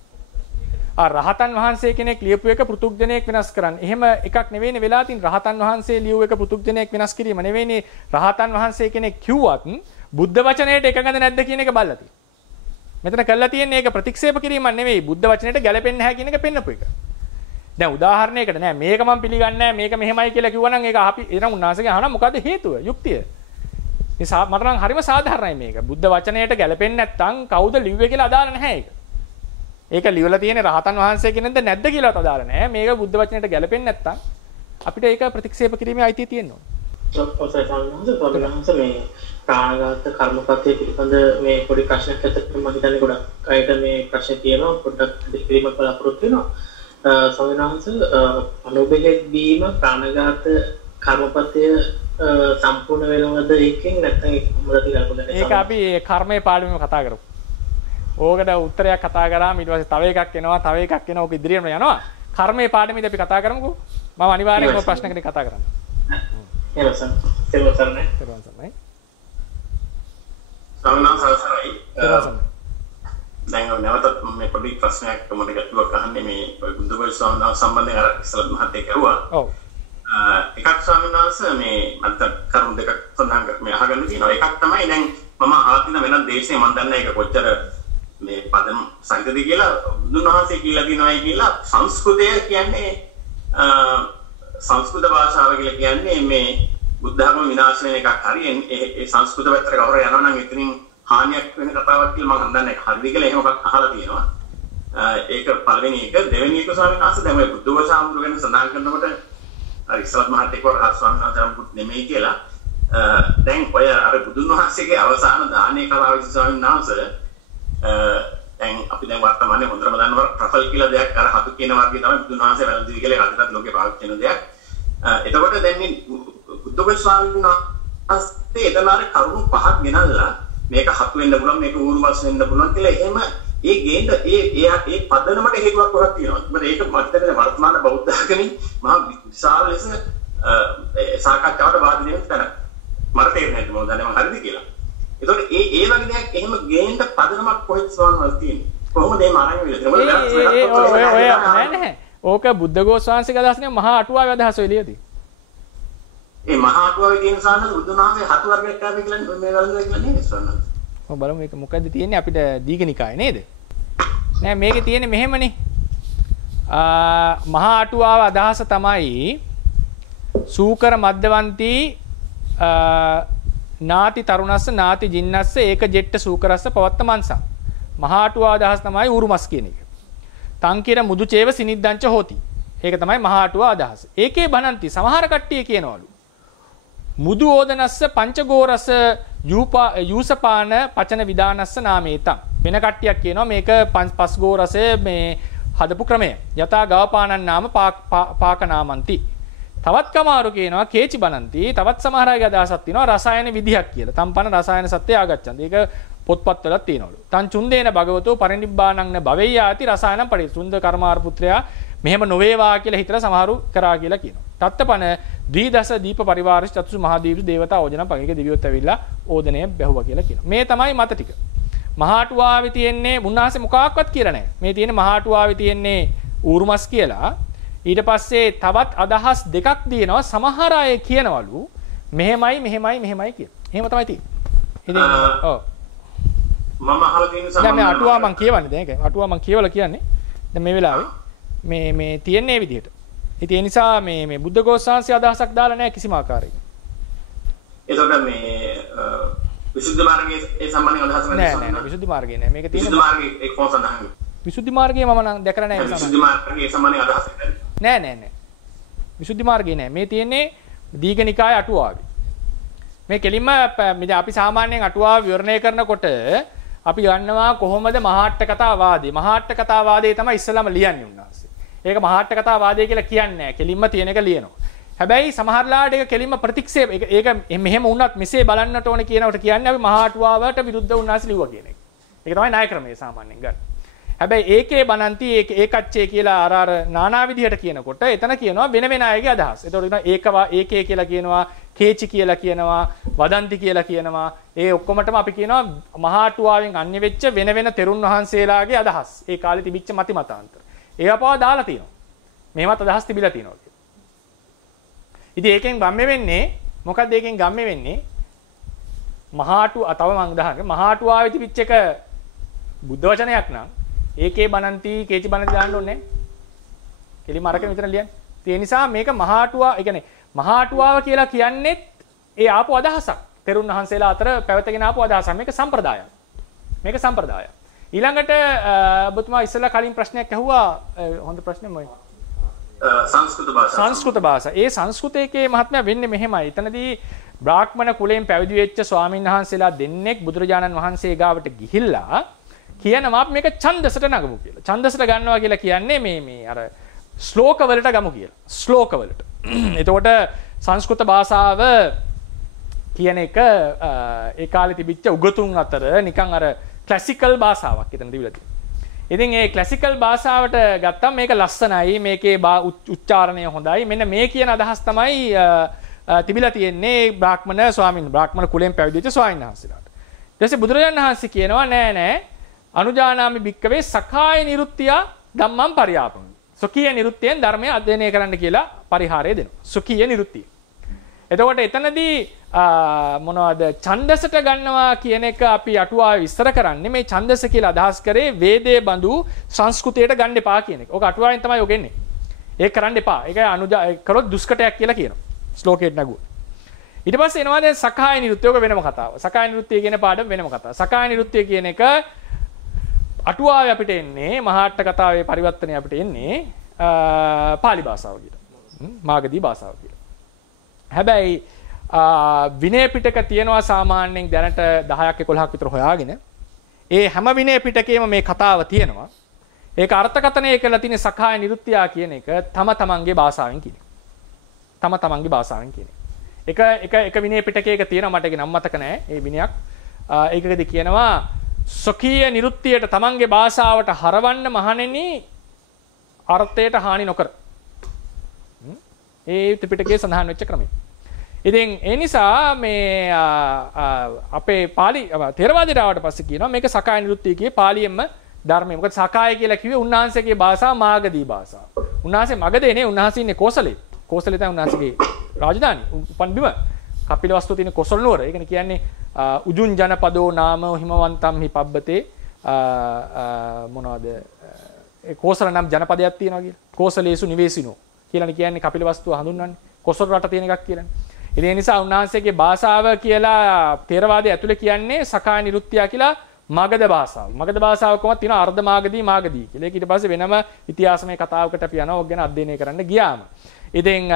රහතන් වහන්සේ කෙනෙක් ලියපු එක පෘතුග්ජනයෙක් වෙනස් කරන්න. එහෙම එකක් නෙවෙයිනේ වෙලා තින් රහතන් වහන්සේ ලියුව එක පෘතුග්ජනයෙක් වෙනස් කිරීම නෙවෙයිනේ. රහතන් වහන්සේ කෙනෙක් කිව්වත් බුද්ධ වචනයට එකඟද නැද්ද කියන එක බලලා තියෙනවා. මෙතන කළා තියෙන්නේ ඒක ප්‍රතික්ෂේප කිරීමක් නෙවෙයි බුද්ධ වචනයට ගැලපෙන්නේ නැහැ කියන එක පෙන්නපු එක. දැන් උදාහරණයකට නෑ මේක මම පිළිගන්නේ නැහැ මේක මෙහෙමයි කියලා කිව්වනම් ඒක අපි එනම් උන්වහන්සේගේ අහනවා මොකද්ද හේතුව යුක්තිය. මේ මට නම් හරිම සාධාරණයි මේක. බුද්ධ වචනයට ගැලපෙන්නේ නැත්නම් කවුද ලිව්වේ කියලා අදාළ නැහැ ඒක. ඒක ලියවලා තියෙන්නේ රහතන් වහන්සේ කෙනෙක්ද නැද්ද කියලාත් අදාළ නැහැ. මේක බුද්ධ වචනයට ගැලපෙන්නේ නැත්නම් අපිට ඒක ප්‍රතික්ෂේප කිරීමේ අයිතිය තියෙනවා. ඔසයන්වහන්සේ මේ ප්‍රාණඝාත කර්මපතේ පිළිබඳ මේ පොඩි ප්‍රශ්නයක් අතට මම හිතන්නේ ගොඩක් අයට මේ ප්‍රශ්න තියෙනවා පොඩ්ඩක් දෙකීමක් බලාපොරොත්තු වෙනවා. ස්වාමීන් අනුබෙහෙත් බීම ප්‍රාණඝාත කර්මපතය සම්පූර්ණ වෙනවද ඒකෙන් නැත්නම් ඒක මොකද කියලා පොඩ්ඩක් ඒක අපි කර්මයේ පාඩුවෙම කතා කරමු. ඕකට උත්තරයක් කතා කරාම ඊට පස්සේ තව එකක් එනවා තව එකක් එනවා. ඔක ඉදිරියටම යනවා. කර්මයේ පාඩමේදී අපි කතා කරමුකෝ. මම අනිවාර්යෙන්ම ඔය ප්‍රශ්නකට කතා කරන්න. එලසන් සෙල්වසන්නේ. සෙල්වසන්නේ. සමනාසල්සරයි. දැන් නැවතත් මේ පොඩි ප්‍රශ්නයක් මම ගැටලුවක් අහන්නේ මේ බුදුගෝෂ ස්වාමීන් වහන්සේ සම්බන්ධයෙන් අර ඉස්සරහ මහත්තයා කරුවා. ඔව්. එකක් ස්වාමීන් වහන්සේ මේ මත කරුණු දෙකක් සඳහන් මේ අහගන්න තියෙනවා. එකක් තමයි දැන් මම අහලා තියෙන වෙනත් දේශේ මම දන්නේ ඒක කොච්චර මේ පදම් සංගති කියලා බුදුන් වහන්සේ කියලා දිනවයි කියලා සංස්කෘතය කියන්නේ සංස්කෘත භාෂාව කියලා කියන්නේ මේ බුද්ධ ධර්ම විනාශ වෙන එකක් හරි ඒ සංස්කෘත පැත්තට කවුරු යනවා නම් එතනින් හානියක් වෙන කතාවක් කියලා මම හඳන්නේ හරිද කියලා එහෙම එකක් අහලා තියෙනවා. ඒක පළවෙනි එක. දෙවෙනි එක ස්වාමීන් වහන්සේ දැන් ඔය බුද්ධඝෝෂ ආමරු ගැන සඳහන් කරනකොට අර ඉස්සරත් මහත්තයෙක් වර ස්වාමීන් වහන්සේට නෙමෙයි කියලා දැන් ඔය අර බුදුන් වහන්සේගේ අවසාන දානයේ කලාව ස්වාමීන් වහන්සේ දැන් අපි දැන් වර්තමානයේ හොඳටම දන්නවා ප්‍රොෆයිල් කියලා දෙයක් අර හතු කියන වර්ගයේ තමයි බුදුන් වහන්සේ වැළඳිවි කියලා අදටත් ලෝකේ පාවිච්චි කරන දෙයක්. එතකොට දැන් මේ බුද්ධඝෝෂ ස්වාමීන් වහන්සේ එතනාර කරුණු පහක් ගෙනල්ලා මේක හතු වෙන්න පුළුවන් මේක ඌරුමස් වෙන්න පුළුවන් කියලා එහෙම ඒ ගේන්න ඒ පදනමට හේතුවක් කොහොමද තියෙනවා. මොකද ඒක මත්තේ වර්තමාන බෞද්ධ ආගමේ මහා විශාල ලෙස සාකච්ඡාවට වාදිනේ වෙන මට තේරෙන්නේ නැහැ මොකද මම හරිද කියලා. ඒතකොට ඒ වගේ දෙයක් එහෙම ගේන්න පදනමක් කොහෙද ස්වාමීන් තියෙන්නේ. කොහොමද මේ මාරන් වෙන්නේ? නෑ ඕක බුද්ධඝෝෂ වහන්සේගේ අදහස් නෙවෙයි මහා අටුවාවේ අදහස එළියදී. ඒ මහා අටුවාවේ තියෙන සානද බුදුන් වහන්සේ හතු වර්ගයක් ආවේ කියලා මේ වලඳ කියලා නේද ස්වාමීන්? ඔව් බලමු මේක මොකද්ද තියෙන්නේ අපිට දීඝනිකාය නේද? නෑ මේකේ තියෙන්නේ මෙහෙමනේ. මහා අටුවාව අදහස තමයි සූකර මද්දවන්ති නාති තරුණස්ස නාති ජින්නස්ස ඒක ජෙට්ට සූකරස්ස පවත්ත මන්සා. මහා අටුවාව අදහස් තමයි ඌරුමස් කියන එක. තංකිර මුදු චේව සිනිද්දංච හෝති. ඒක තමයි මහා අටුවාව අදහස. ඒකේ බණන්ති සමහර කට්ටිය කියනවලු. මුදු ඕදනස්ස පංචගෝරස යූසපාන පචන විදානස්ස නාමේතං. වෙන කට්ටියක් කියනවා මේක පස් ගෝරසේ මේ හදපු ක්‍රමය. යථා ගවපානන් නාම පාක නාමන්ති. තවත් කමාරු කියනවා කේචි බණන්ති. තවත් සමහර අයගේ අදහසක් තියෙනවා රසායන විදිහක් කියලා. තම්පන රසායන සත්‍ය ආගච්ඡන්ති. ඒක පොත්පත්වල තියෙනවලු. තං චුන්දේන භගවතෝ පරිනිබ්බානං බවෙය්‍යාති රසායනං පරි. සුන්ද කර්මාර පුත්‍රයා මෙහෙම නොවේවා කියලා හිතලා සමහරු කරා කියලා කියනවා. තත්තපන ද්විදස දීප පරිවාරස් චතුසු මහදීප දේවතා ඕජන පගේක දිවියොත් ඇවිල්ලා ඕදනය බැහුවා කියලා කියනවා. මේ තමයි මත ටික. මහා අටුවාවේ තියෙන්නේ මුන්නාසේ මොකක්වත් කියලා නැහැ. මේ තියෙන්නේ මහා අටුවාවේ තියෙන්නේ ඌරුමස් කියලා. ඊට පස්සේ තවත් අදහස් දෙකක් දිනනවා සමහර අය කියනවලු මෙහෙමයි කියලා. එහෙම තමයි තියෙන්නේ. ඉතින් ඔව් මම අහලා තියෙන සමහර දැන් මේ අටුවා මම කියවන්නේ දැන් ඒක අටුවා මම කියවලා කියන්නේ දැන් මේ වෙලාවේ මේ තියන්නේ මේ විදිහට. ඉතින් ඒ නිසා මේ බුද්ධඝෝෂ ශාන්සිය අදහසක් දාලා නැහැ කිසිම ආකාරයකින්. ඒකට මේ විසුද්ධි මාර්ගයේ ඒ සම්බන්ධයෙන් අදහස් නැහැ විසුද්ධි මාර්ගයේ නැහැ. මේක තියෙන විසුද්ධි මාර්ගයේ එක් පොසඳහන්. විසුද්ධි මාර්ගයේ මම නම් දැකලා නැහැ විසුද්ධි මාර්ගයේ සම්බන්ධයෙන් අදහස් නැහැ. විසුද්ධි මාර්ගයේ නැහැ. මේ තියෙන්නේ දීඝනිකාය අටුවාවේ. මේ කෙලින්ම අපි සාමාන්‍යයෙන් අටුවාව විවරණය කරනකොට අපි ගන්නවා කොහොමද මහාට්ට කතාවාදී. මහාට්ට කතාවාදී තමයි ඉස්සෙල්ලාම ලියන්නේ උන්වහන්සේ. ඒක මහාට්ට කතාවාදී කියලා කියන්නේ නැහැ. කෙලින්ම තියෙන එක ලියනවා. හැබැයි සමහරලාට ඒක කෙලින්ම ප්‍රතික්ෂේප ඒක මෙහෙම වුණත් මෙසේ බලන්නට ඕනේ කියනකොට කියන්නේ අපි මහාටුවාවට විරුද්ධ උන්වහන්සේ ලිව්වා කියන එක. ඒක තමයි ණය ක්‍රමය සාමාන්‍යයෙන් ගන්න. හැබැයි ඒකේ බණන්ති ඒකච්චේ කියලා අර නානා විදිහට කියනකොට එතන කියනවා වෙන වෙන අයගේ අදහස්. ඒතකොට ඒකේ කියලා කියනවා, කේචි කියලා කියනවා, වදන්ති කියලා කියනවා. ඒ ඔක්කොමටම අපි කියනවා මහාටුවාවෙන් අන්‍ය වෙච්ච වෙන වෙන තෙරුන් වහන්සේලාගේ අදහස්. ඒ කාලේ තිබිච්ච මති මතාන්තර. ඒවා පවා දාලා තියෙනවා. මෙහෙමත් අදහස් තිබිලා තියෙනවා. ඉතින් ඒකෙන් ගම්මේ වෙන්නේ මොකක්ද ඒකෙන් ගම්මේ වෙන්නේ? තව මං උදාහරණයක් මහාටුවාවේ තිබිච්ච එක බුද්ධ වචනයක් නම් ඒකේ බණන්ති කේචි බණන්ති දාන්න ඕනේ නැහැ. කෙලිම අරගෙන විතර ලියන්නේ. ඒ නිසා මේක මහාටුවා, ඒ කියන්නේ මහාටුවාව කියලා කියන්නේ ඒ ආපු අදහසක්. තෙරුන් වහන්සේලා අතර පැවතගෙන ආපු අදහසක්. මේක සම්ප්‍රදායක්. මේක සම්ප්‍රදායක්. ඊළඟට ඔබතුමා ඉස්සෙල්ලා කලින් ප්‍රශ්නයක් අහුවා. හොඳ ප්‍රශ්නේ මොකක්ද? සංස්කෘත භාෂා. ඒ සංස්කෘතයේ මහත්මයා වෙන්නේ මෙහෙමයි. එතනදී බ්‍රාහ්මණ කුලයෙන් පැවිදි වෙච්ච ස්වාමීන් වහන්සේලා දෙන්නෙක් බුදුරජාණන් වහන්සේ ගාවට ගිහිල්ලා කියනවා මේක ඡන්දසට නගමු කියලා. ඡන්දසට ගන්නවා කියලා කියන්නේ මේ අර ශ්ලෝක වලට ගමු කියලා. ශ්ලෝක වලට. එතකොට සංස්කෘත භාෂාව කියන එක ඒ කාලේ තිබිච්ච උගතුන් අතර නිකන් අර ක්ලාසිකල් භාෂාවක් එතන තිබිලා තියෙනවා. ඉතින් ඒ ක්ලාසිකල් භාෂාවට ගත්තම මේක ලස්සනයි, මේකේ උච්චාරණය හොඳයි. මෙන්න මේ කියන අදහස් තමයි තිබිලා තියෙන්නේ බ්‍රාහ්මණ කුලයෙන් පැවිදි වෙච්ච ස්වාමීන් වහන්සේලාට. ඊට පස්සේ බුදුරජාණන් වහන්සේ කියනවා නෑ අනුජානාමි භික්කවේ සකාය නිරුත්තිය ධම්මං පරියාපමි. සොකීය නිරුත්තියෙන් ධර්මය අධ්‍යයනය කරන්න කියලා පරිහාරය දෙනවා. සොකීය නිරුත්තිය. එතකොට එතනදී මොනවද ඡන්දසට ගන්නවා කියන එක අපි අටුවාවේ විස්තර කරන්නේ මේ ඡන්දස කියලා අදහස් කරේ වේදේ බඳු සංස්කෘතියට ගන්න එපා කියන එක. ඕක අටුවාවෙන් තමයි ඔගෙන්නේ. ඒක කරන්න එපා. ඒක කරොත් දුෂ්කටයක් කියලා කියනවා. ශ්ලෝකෙට නගුවා. ඊට පස්සේ එනවා දැන් සකාය නිරුත්තිය. ඔක වෙනම කතාව. සකාය නිරුත්තිය කියන පාඩම වෙනම කතාව. සකාය නිරුත්තිය කියන එක අටුවාවේ අපිට එන්නේ මහාට්ට කතාවේ පරිවර්තනය අපිට එන්නේ පාලි භාෂාව කියලා. මාගදී භාෂාව කියලා. හැබැයි විනය පිටක තියෙනවා සාමාන්‍යයෙන් දැනට 10ක් 11ක් විතර හොයාගෙන. ඒ හැම විනය පිටකේම මේ කතාව තියෙනවා. ඒක අර්ථකථනය කරලා තියෙන සකාය නිරුත්තිය කියන එක තම තමන්ගේ භාෂාවෙන් කියන එක. තම තමන්ගේ භාෂාවෙන් කියන එක. එක විනය පිටකයක තියෙනවා මට ඒක නම් මතක නැහැ. ඒ විනයක් ඒකකදී කියනවා සොකීය නිරුත්තියට තමන්ගේ භාෂාවට හරවන්න මහණෙනි අර්ථයට හානි නොකර. ඒ ත්‍රිපිටකයේ සඳහන් වෙච්ච ක්‍රමය. ඉතින් ඒ නිසා මේ අපේ පාලි ථේරවාදයට ආවට පස්සේ කියනවා මේක සකාය නිරුත්තිය කියේ පාලියෙන්ම ධර්මය. මොකද සකාය කියලා කිව්වේ උන්වහන්සේගේ භාෂාව මාගදී භාෂාව. උන්වහන්සේ මගදේනේ උන්වහන්සේ ඉන්නේ කෝසලේ. කෝසලේ තමයි උන්වහන්සේගේ රාජධානි උපන් බිම. කපිලවස්තු තියෙන කොසල් නුවර. ඒකනේ කියන්නේ උජුන් ජනපදෝ නාම හිමවන්තම් හි පබ්බතේ මොනවද ඒ කෝසල නම් ජනපදයක් තියෙනවා කියලා. කෝසලේසු නිවේසිනෝ කියලානේ කියන්නේ කපිලවස්තුව හඳුන්වන්නේ. කොසල් රට තියෙන එකක් කියලානේ. ඒ නිසා උන්වහන්සේගේ භාෂාව කියලා ථේරවාදයේ ඇතුලේ කියන්නේ සකාය නිරුත්තිය කියලා මගධ භාෂාව. මගධ භාෂාව කොහොමද තියෙනවා අර්ධ මාගදී මාගදී කියලා. ඒක ඊට පස්සේ වෙනම ඉතිහාසමය කතාවකට අපි යනවා. ඔක් ගැන අධ්‍යයනය කරන්න ගියාම. ඉතින්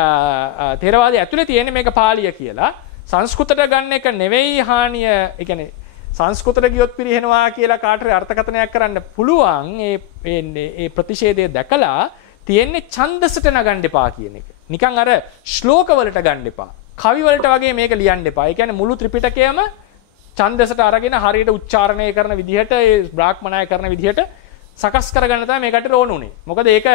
ථේරවාදයේ ඇතුලේ තියෙන්නේ මේක පාලිය කියලා. සංස්කෘතට ගන්න එක නෙවෙයි හානිය. ඒ කියන්නේ සංස්කෘතට ගියොත් පිරිහෙනවා කියලා කාටරි අර්ථකථනයක් කරන්න පුළුවන්. ඒ ප්‍රතිෂේධය දැකලා තියෙන්නේ ඡන්දසට නගන්න එපා කියන එක. නිකන් අර ශ්ලෝක වලට ගන්න එපා. කවි වලට වගේ මේක ලියන්න එපා. ඒ කියන්නේ මුළු ත්‍රිපිටකයම ඡන්දසට අරගෙන හරියට උච්චාරණය කරන විදිහට ඒ බ්‍රාහ්මණය කරන විදිහට සකස් කරගන්න තමයි මේකට ඕන උනේ. මොකද ඒක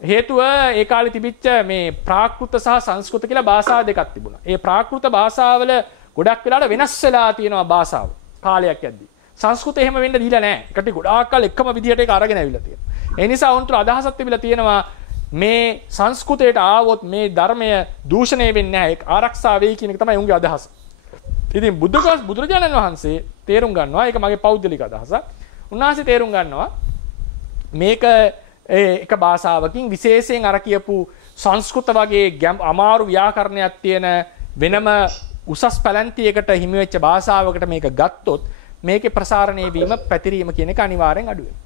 හේතුව ඒ කාලේ තිබිච්ච මේ ප්‍රාකෘත සහ සංස්කෘත කියලා භාෂා දෙකක් තිබුණා. ඒ ප්‍රාකෘත භාෂාවල ගොඩක් වෙලාවට වෙනස් වෙලා තියෙනවා භාෂාව කාලයක් යද්දී. සංස්කෘත එහෙම වෙන්න දීලා නැහැ. ඒකට ගොඩාක් කල් එකම විදිහට ඒක අරගෙන ඇවිල්ලා තියෙනවා. ඒ නිසා උන්ට අදහසක් තිබිලා තියෙනවා මේ සංස්කෘතයට ආවොත් මේ ධර්මය දූෂණය වෙන්නේ නැහැ. ඒක ආරක්ෂා වෙයි කියන එක තමයි උන්ගේ අදහස. ඉතින් බුදුරජාණන් වහන්සේ තේරුම් ගන්නවා ඒක මගේ පෞද්ගලික අදහසක්. උන්වහන්සේ තේරුම් ගන්නවා මේක එක භාෂාවකින් විශේෂයෙන් අර කියපු සංස්කෘත වගේ අමාරු ව්‍යාකරණයක් තියෙන වෙනම උසස් පැලැන්තියකට හිමි වෙච්ච භාෂාවකට මේක ගත්තොත් මේකේ ප්‍රසාරණය වීම පැතිරීම කියන එක අනිවාර්යෙන් අඩු වෙනවා.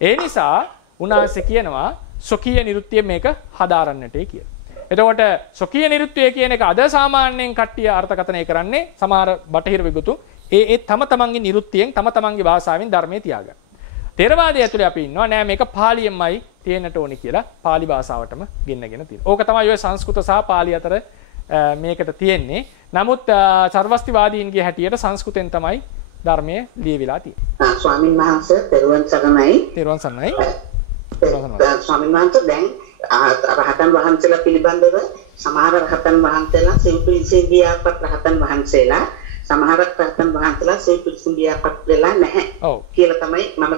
ඒ නිසා උන්වහන්සේ කියනවා ස්වකීය නිරුක්තිය මේක හදාරන්නටයි කියලා. එතකොට ස්වකීය නිරුක්තිය කියන එක අද සාමාන්‍යයෙන් කට්ටිය අර්ථකථනය කරන්නේ සමහර බටහිර විගුතු ඒ තම තමන්ගේ නිරුක්තියෙන් තම තමන්ගේ භාෂාවෙන් ධර්මයේ තියාගන්න. තේරවාදය ඇතුලේ අපි ඉන්නවා නෑ මේක පාලියෙන්මයි තියෙන්නට ඕනි කියලා පාලි භාෂාවටම ගෙන්නගෙන තියෙනවා. ඕක තමයි ඔය සංස්කෘත සහ පාලි අතර මේකට තියෙන්නේ. නමුත් සර්වස්තිවාදීන්ගේ හැටියට සංස්කෘතෙන් තමයි ධර්මයේ ලියවිලා තියෙන්නේ. ස්වාමීන් වහන්සේ තෙරුවන් සරණයි. තෙරුවන් සරණයි. ස්වාමීන් වහන්සේ දැන් රහතන් වහන්සේලා පිළිබඳව සමහර රහතන් වහන්සේලා සිව්පිලිසින් ගියාපත් රහතන් වහන්සේලා සමහර රහතන් වහන්සේලා සිව්පිලිසින් ගියාපත් වෙලා නැහැ කියලා තමයි මම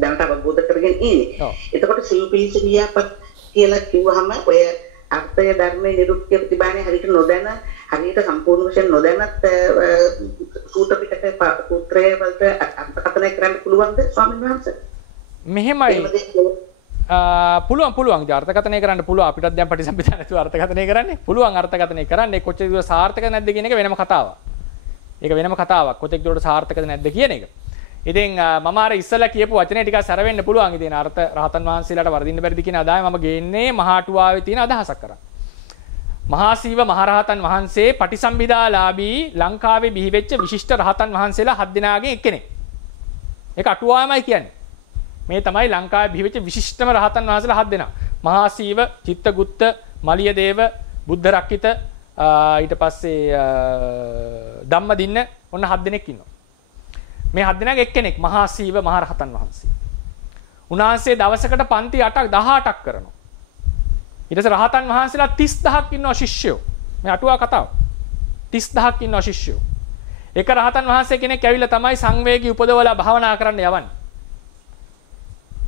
දැනට අවබෝධ කරගෙන ඉන්නේ. එතකොට සිව්පිලිසින් ගියාපත් කියලා කිව්වහම ඔය අර්ථය ධර්මයේ නිරුක්තිය ප්‍රතිබාහනේ හරියට නොදැන හරියට සම්පූර්ණ වශයෙන් නොදැනත් සූත්‍ර පිටකේ සූත්‍රයේ වලට අර්ථකථනය කරන්න පුළුවන්ද ස්වාමීන් වහන්සේ? මෙහෙමයි පුළුවන් අර්ථකථනය කරන්න පුළුවන්. අපිටත් දැන් පටිසම්භිදා නැතුව අර්ථකථනය කරන්නේ පුළුවන් අර්ථකථනය කරන්න. ඒ කොච්චර දුර සාර්ථක නැද්ද කියන එක වෙනම කතාවක්. ඒක වෙනම කතාවක්. කොතෙක් දුරට සාර්ථකද නැද්ද කියන එක. ඉතින් මම අර ඉස්සලා කියපු වචනේ ටිකක් සැර වෙන්න පුළුවන්. ඉතින් අර්ථ රහතන් වහන්සේලාට වර්ධින්න බැරිද කියන අදහය මම ගේන්නේ මහාටුවාවේ තියෙන අදහසක් කරා. මහා සීව මහරහතන් වහන්සේ පටිසම්භිදාලාභී ලංකාවේ බිහිවෙච්ච විශිෂ්ට රහතන් වහන්සේලා 7 දෙනාගෙන් එක්කෙනෙක්. ඒක අටුවාවමයි කියන්නේ. මේ තමයි ලංකාවේ බිහිවෙච්ච විශිෂ්ටම රහතන් වහන්සේලා 7 දෙනා. මහා සීව, චිත්තගුත්ත, මලියදේව, බුද්ධ රක්කිත, ඊට පස්සේ ධම්මදින්න ඔන්න 7 දෙනෙක් ඉන්නවා. මේ 7 දෙනාගේ එක්කෙනෙක් මහා සීව මහරහතන් වහන්සේ. උන්වහන්සේ දවසකට පන්ති 8ක් 18ක් කරනවා. ඊට පස්සේ රහතන් වහන්සේලා 30000ක් ඉන්නවා ශිෂ්‍යයෝ. මේ අටුවා කතාව. 30000ක් ඉන්නවා ශිෂ්‍යයෝ. එක රහතන් වහන්සේ කෙනෙක් ඇවිල්ලා තමයි සංවේගී උපදවලා භාවනා කරන්න යවන්නේ.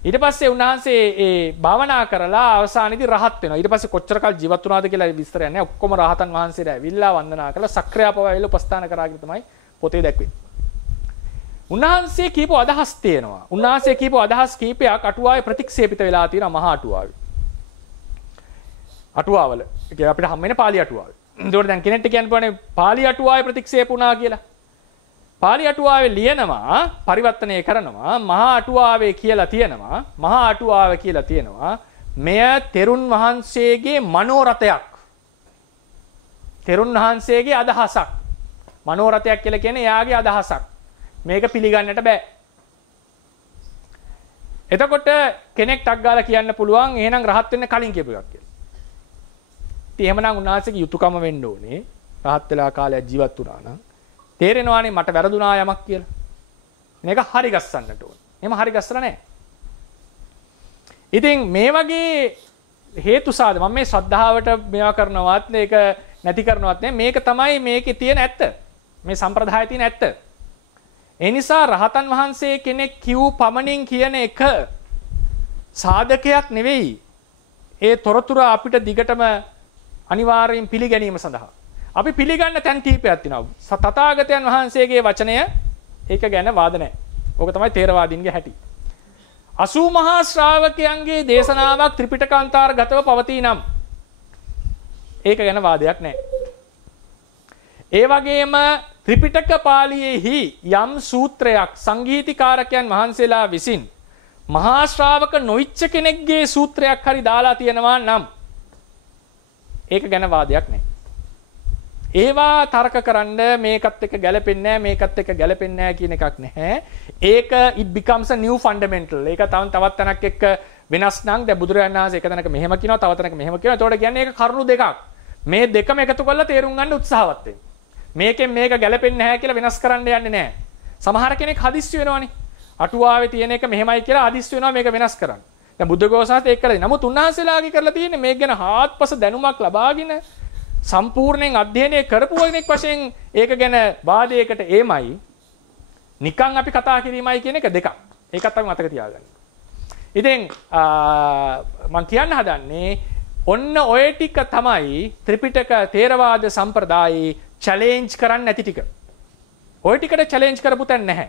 ඊට පස්සේ උන්වහන්සේ ඒ භාවනා කරලා අවසානයේදී රහත් වෙනවා. ඊට පස්සේ කොච්චර කල් ජීවත් වුණාද කියලා විස්තරයක් නැහැ. ඔක්කොම රහතන් වහන්සේලා ඇවිල්ලා වන්දනා කරලා සක්‍රියාපව ඇවිල්ලා උපස්ථාන කරාගෙන තමයි පොතේ දැක්වෙන්නේ. උන්වහන්සේ කියපු අදහස් තියෙනවා. උන්වහන්සේ කියපු අදහස් කීපයක් අටුවාවේ ප්‍රතික්ෂේපිත වෙලා තියෙනවා මහා අටුවාවේ. අටුවාවල. ඒක අපිට හම් වෙන්නේ පාලි අටුවාවේ. ඒකෝට දැන් කෙනෙක්ට කියන්න පුළුවන් පාලි අටුවාවේ ප්‍රතික්ෂේප වුණා කියලා. පාලි අටුවාවේ ලියනවා පරිවර්තනය කරනවා මහා අටුවාවේ කියලා තියෙනවා. මහා අටුවාවේ කියලා තියෙනවා මෙය තෙරුන් වහන්සේගේ මනෝරතයක්. තෙරුන් වහන්සේගේ අදහසක්. මනෝරතයක් කියලා කියන්නේ එයාගේ අදහසක්. මේක පිළිගන්නට බෑ. එතකොට කෙනෙක් ටක් ගාලා කියන්න පුළුවන් එහෙනම් රහත් වෙන්න කලින් කියපු එකක් කියලා. ඉතින් එහෙමනම් උන්වහන්සේගේ යුතුයකම වෙන්න ඕනේ රහත් වෙලා කාලයක් ජීවත් වුණා නම් තේරෙනවානේ මට වැරදුනා යමක් කියලා. මේක හරි ගස්සන්නට ඕනේ. එහෙම හරි ගස්සලා නැහැ. ඉතින් මේ වගේ හේතු සාධ මම මේ ශ්‍රද්ධාවට මේවා කරනවත් මේක නැති කරනවත් නෙමෙයි මේක තමයි මේකේ තියෙන ඇත්ත. මේ සම්ප්‍රදායේ තියෙන ඇත්ත. ඒ නිසා රහතන් වහන්සේ කෙනෙක් කිව් පමණින් කියන එක සාධකයක් නෙවෙයි. ඒ තොරතුරු අපිට දිගටම අනිවාර්යෙන් පිළිගැනීම සඳහා. අපි පිළිගන්න තැන් කීපයක් තියෙනවා. තථාගතයන් වහන්සේගේ වචනය ඒක ගැන වාද නැහැ. ඕක තමයි ථේරවාදීන්ගේ හැටි. 80 මහා ශ්‍රාවකයන්ගේ දේශනාවක් ත්‍රිපිටකාන්තාරගතව පවතී නම් ඒක ගැන වාදයක් නැහැ. ඒ වගේම ත්‍රිපිටක පාළියේහි යම් සූත්‍රයක් සංගීතීකාරකයන් වහන්සේලා විසින් මහා ශ්‍රාවක නොවිච්ච කෙනෙක්ගේ සූත්‍රයක් හරි දාලා තියෙනවා නම් ඒක ගැන වාදයක් නැහැ. ඒවා තර්ක කරන්න මේකත් එක්ක ගැලපෙන්නේ නැහැ මේකත් එක්ක ගැලපෙන්නේ නැහැ කියන එකක් නැහැ. ඒක it becomes a new fundamental. ඒක තවත් තැනක් එක්ක වෙනස් නම් දැන් බුදුරජාණන් වහන්සේ එක තැනක මෙහෙම කියනවා තව තැනක මෙහෙම කියනවා. ඒතකොට කියන්නේ ඒක කරුණු දෙකක්. මේ දෙකම එකතු කරලා තේරුම් ගන්න උත්සාහවත් වෙන්න. මේකෙන් මේක ගැලපෙන්නේ නැහැ කියලා වෙනස් කරන්න යන්නේ නැහැ. සමහර කෙනෙක් හදිස්සි වෙනවනේ. අටුවාවේ තියෙන එක මෙහෙමයි කියලා හදිස්සි වෙනවා මේක වෙනස් කරන්න. දැන් බුද්ධඝෝසාවත් ඒක කරලා. නමුත් උන්වහන්සේලාගේ කරලා තියෙන්නේ මේක ගැන හාත්පස දැනුමක් ලබාගෙන සම්පූර්ණයෙන් අධ්‍යයනය කරපු කෙනෙක් වශයෙන් ඒක ගැන වාදයකට එමයි නිකන් අපි කතා කිරීමයි කියන එක දෙකක්. ඒකත් අපි මතක තියාගන්න. ඉතින් මම කියන්න හදන්නේ ඔන්න ඔය ටික තමයි ත්‍රිපිටක තේරවාද සම්ප්‍රදායේ චැලෙන්ජ් කරන්න නැති ටික. ඔය ටිකට චැලෙන්ජ් කරපු තැන නැහැ.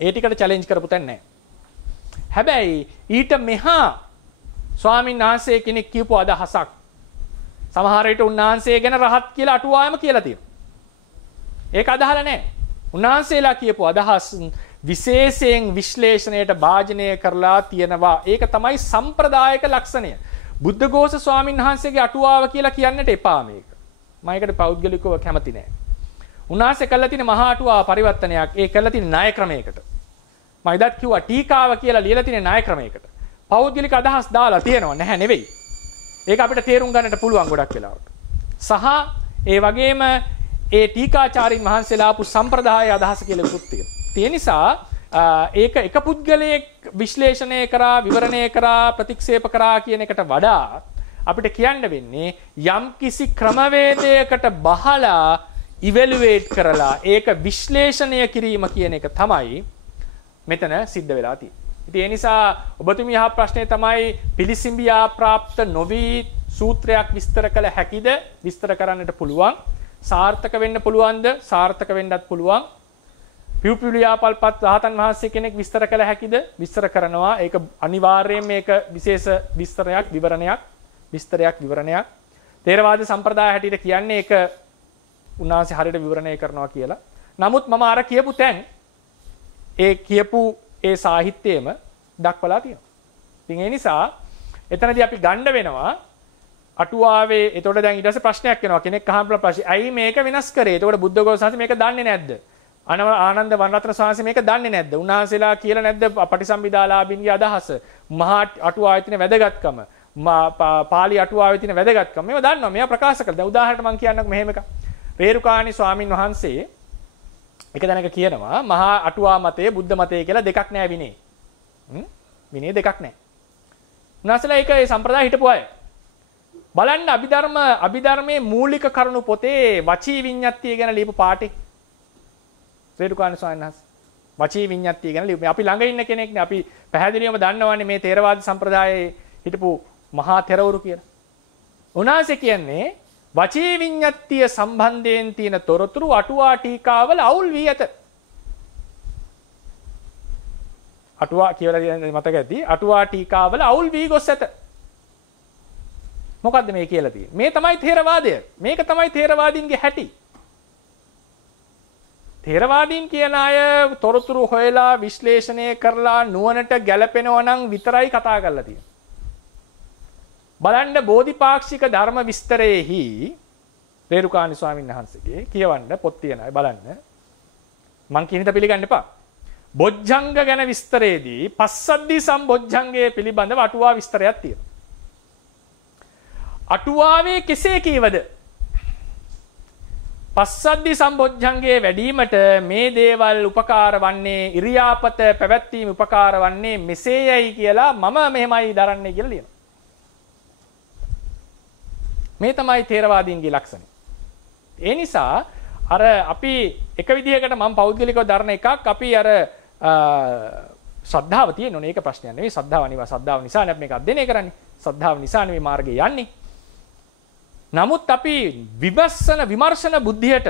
ඒ ටිකට චැලෙන්ජ් කරපු තැන නැහැ. හැබැයි ඊට මෙහා ස්වාමීන් වහන්සේ කෙනෙක් කියපු අදහසක් සමහර විට උන්වහන්සේ ගැන රහත් කියලා අටුවාවම කියලා තියෙනවා. ඒක අදහලා නැහැ. උන්වහන්සේලා කියපු අදහස් විශේෂයෙන් විශ්ලේෂණයට භාජනය කරලා තියෙනවා. ඒක තමයි සම්ප්‍රදායික ලක්ෂණය. බුද්ධඝෝෂ ස්වාමීන් වහන්සේගේ අටුවාව කියලා කියන්නට එපා මේක. මම ඒකට පෞද්ගලිකව කැමති නැහැ. උන්වහන්සේ කළා තියෙන මහා අටුවාව පරිවර්තනයක්. ඒ කළා තියෙන ණය ක්‍රමයකට. මම ඉදත් කිව්වා ටීකාව කියලා ලියලා තියෙන ණය ක්‍රමයකට. පෞද්ගලික අදහස් දාලා තියෙනවා නැහැ නෙවෙයි. ඒක අපිට තේරුම් ගන්නට පුළුවන් ගොඩක් වෙලාවට. සහ ඒ වගේම ඒ ටීකාචාරින් වහන්සේලා ආපු සම්ප්‍රදාය අදහස කියලා එකක් තියෙනවා. ඒ නිසා ඒක එක පුද්ගලයෙක් විශ්ලේෂණය කරා, විවරණය කරා, ප්‍රතික්ෂේප කරා කියන එකට වඩා අපිට කියන්න වෙන්නේ යම් කිසි ක්‍රමවේදයකට බහලා ඉවැලුවේට් කරලා ඒක විශ්ලේෂණය කිරීම කියන එක තමයි මෙතන සිද්ධ වෙලා තියෙන්නේ. ඉතින් ඒ නිසා ඔබතුමිය අහ ප්‍රශ්නේ තමයි පිළිසිඹියා ප්‍රාප්ත නොවි සූත්‍රයක් විස්තර කළ හැකිද? විස්තර කරන්නට පුළුවන්. සාර්ථක වෙන්න පුළුවන්ද? සාර්ථක වෙන්නත් පුළුවන්. පියුපිලියාපල්පත් රහතන් වහන්සේ කෙනෙක් විස්තර කළ හැකිද? විස්තර කරනවා. ඒක අනිවාර්යයෙන් මේක විශේෂ විස්තරයක්, විවරණයක්. තේරවාද සම්ප්‍රදාය හැටියට කියන්නේ ඒක උන්වහන්සේ හරියට විවරණය කරනවා කියලා. නමුත් මම අර කියපු තැන් ඒ කියපු ඒ සාහිත්‍යයේම දක්වලා තියෙනවා. ඉතින් ඒ නිසා එතනදී අපි ගන්න වෙනවා අටුවාවේ. එතකොට දැන් ඊට පස්සේ ප්‍රශ්නයක් එනවා. කෙනෙක් අහන ප්‍රශ්නේ ඇයි මේක වෙනස් කරේ? එතකොට බුද්ධඝෝෂ සංඝ මේක දන්නේ නැද්ද? ආනන්ද වනරත්න ස්වාමීන් මේක දන්නේ නැද්ද? උන්වහන්සේලා කියලා නැද්ද පටිසම්භිදාලාභින්ගේ අදහස? මහා අටුවාවේ තියෙන වැදගත්කම, පාලි අටුවාවේ තියෙන වැදගත්කම මේව දන්නවා. මේවා ප්‍රකාශ කරලා. දැන් උදාහරණයක් මම කියන්නකෝ මෙහෙම එකක්. රේරුකාණි ස්වාමින් වහන්සේ එක දැනක කියනවා මහා අටුවා මතය බුද්ධ මතය කියලා දෙකක් නෑ විනේ. විනේ දෙකක් නෑ. උන්වහන්සේලා ඒක ඒ සම්ප්‍රදාය හිටපු අය. බලන්න අභිධර්මයේ මූලික කරුණු පොතේ වචී විඤ්ඤාතිය ගැන ලියපු පාඩේ. රේරුකාණි ස්වාමීන් වහන්සේ වචී විඤ්ඤාතිය ගැන ලියපු. අපි ළඟ ඉන්න කෙනෙක්නේ. අපි පැහැදිලිවම දන්නවන්නේ මේ ථේරවාද සම්ප්‍රදායේ හිටපු මහා තෙරවරු කියලා. උන්වහන්සේ කියන්නේ වචී විඤ්ඤාතිය සම්බන්ධයෙන් තියෙන තොරතුරු අටුවා ටීකාවල අවුල් වී ඇත. අටුවා කියලා මතක ඇති. අටුවා ටීකාවල අවුල් වී ගොස් ඇත. මොකද්ද මේ කියලා තියෙන්නේ? මේ තමයි ථේරවාදය. මේක තමයි ථේරවාදීන්ගේ හැටි. ථේරවාදීන් කියන අය තොරතුරු හොයලා විශ්ලේෂණය කරලා නුවණට ගැලපෙනවා නම් විතරයි කතා කරලා තියෙන්නේ. බලන්න බෝධිපාක්ෂික ධර්ම විස්තරයේහි රේරුකාණි ස්වාමීන් වහන්සේගේ කියවන්න පොත් තියෙන අය බලන්න. මං කියන හිත පිළිගන්න එපා. බොජ්ජංග ගැන විස්තරයේදී පස්සද්ධි සම්බොජ්ජංගයේ පිළිබඳව අටුවා විස්තරයක් තියෙනවා. අටුවාවේ කෙසේ කීවද? පස්සද්ධි සම්බොජ්ජංගයේ වැඩිවීමට මේ දේවල් උපකාර වන්නේ, ඉරියාපත පැවැත්වීම උපකාර වන්නේ මෙසේයයි කියලා මම මෙහෙමයි දරන්නේ කියලා ලියනවා. මේ තමයි ථේරවාදීන්ගේ ලක්ෂණය. ඒ නිසා අර අපි එක විදිහකට මම පෞද්ගලිකව දරන එකක් අපි අර ශ්‍රද්ධාව තියෙනෝනේ. ඒක ප්‍රශ්නයක් නෙවෙයි. ශ්‍රද්ධාව නිසානේ අපි මේක අධ්‍යයනය කරන්නේ. ශ්‍රද්ධාව නිසානේ මේ මාර්ගේ යන්නේ. නමුත් අපි විමර්ශන බුද්ධියට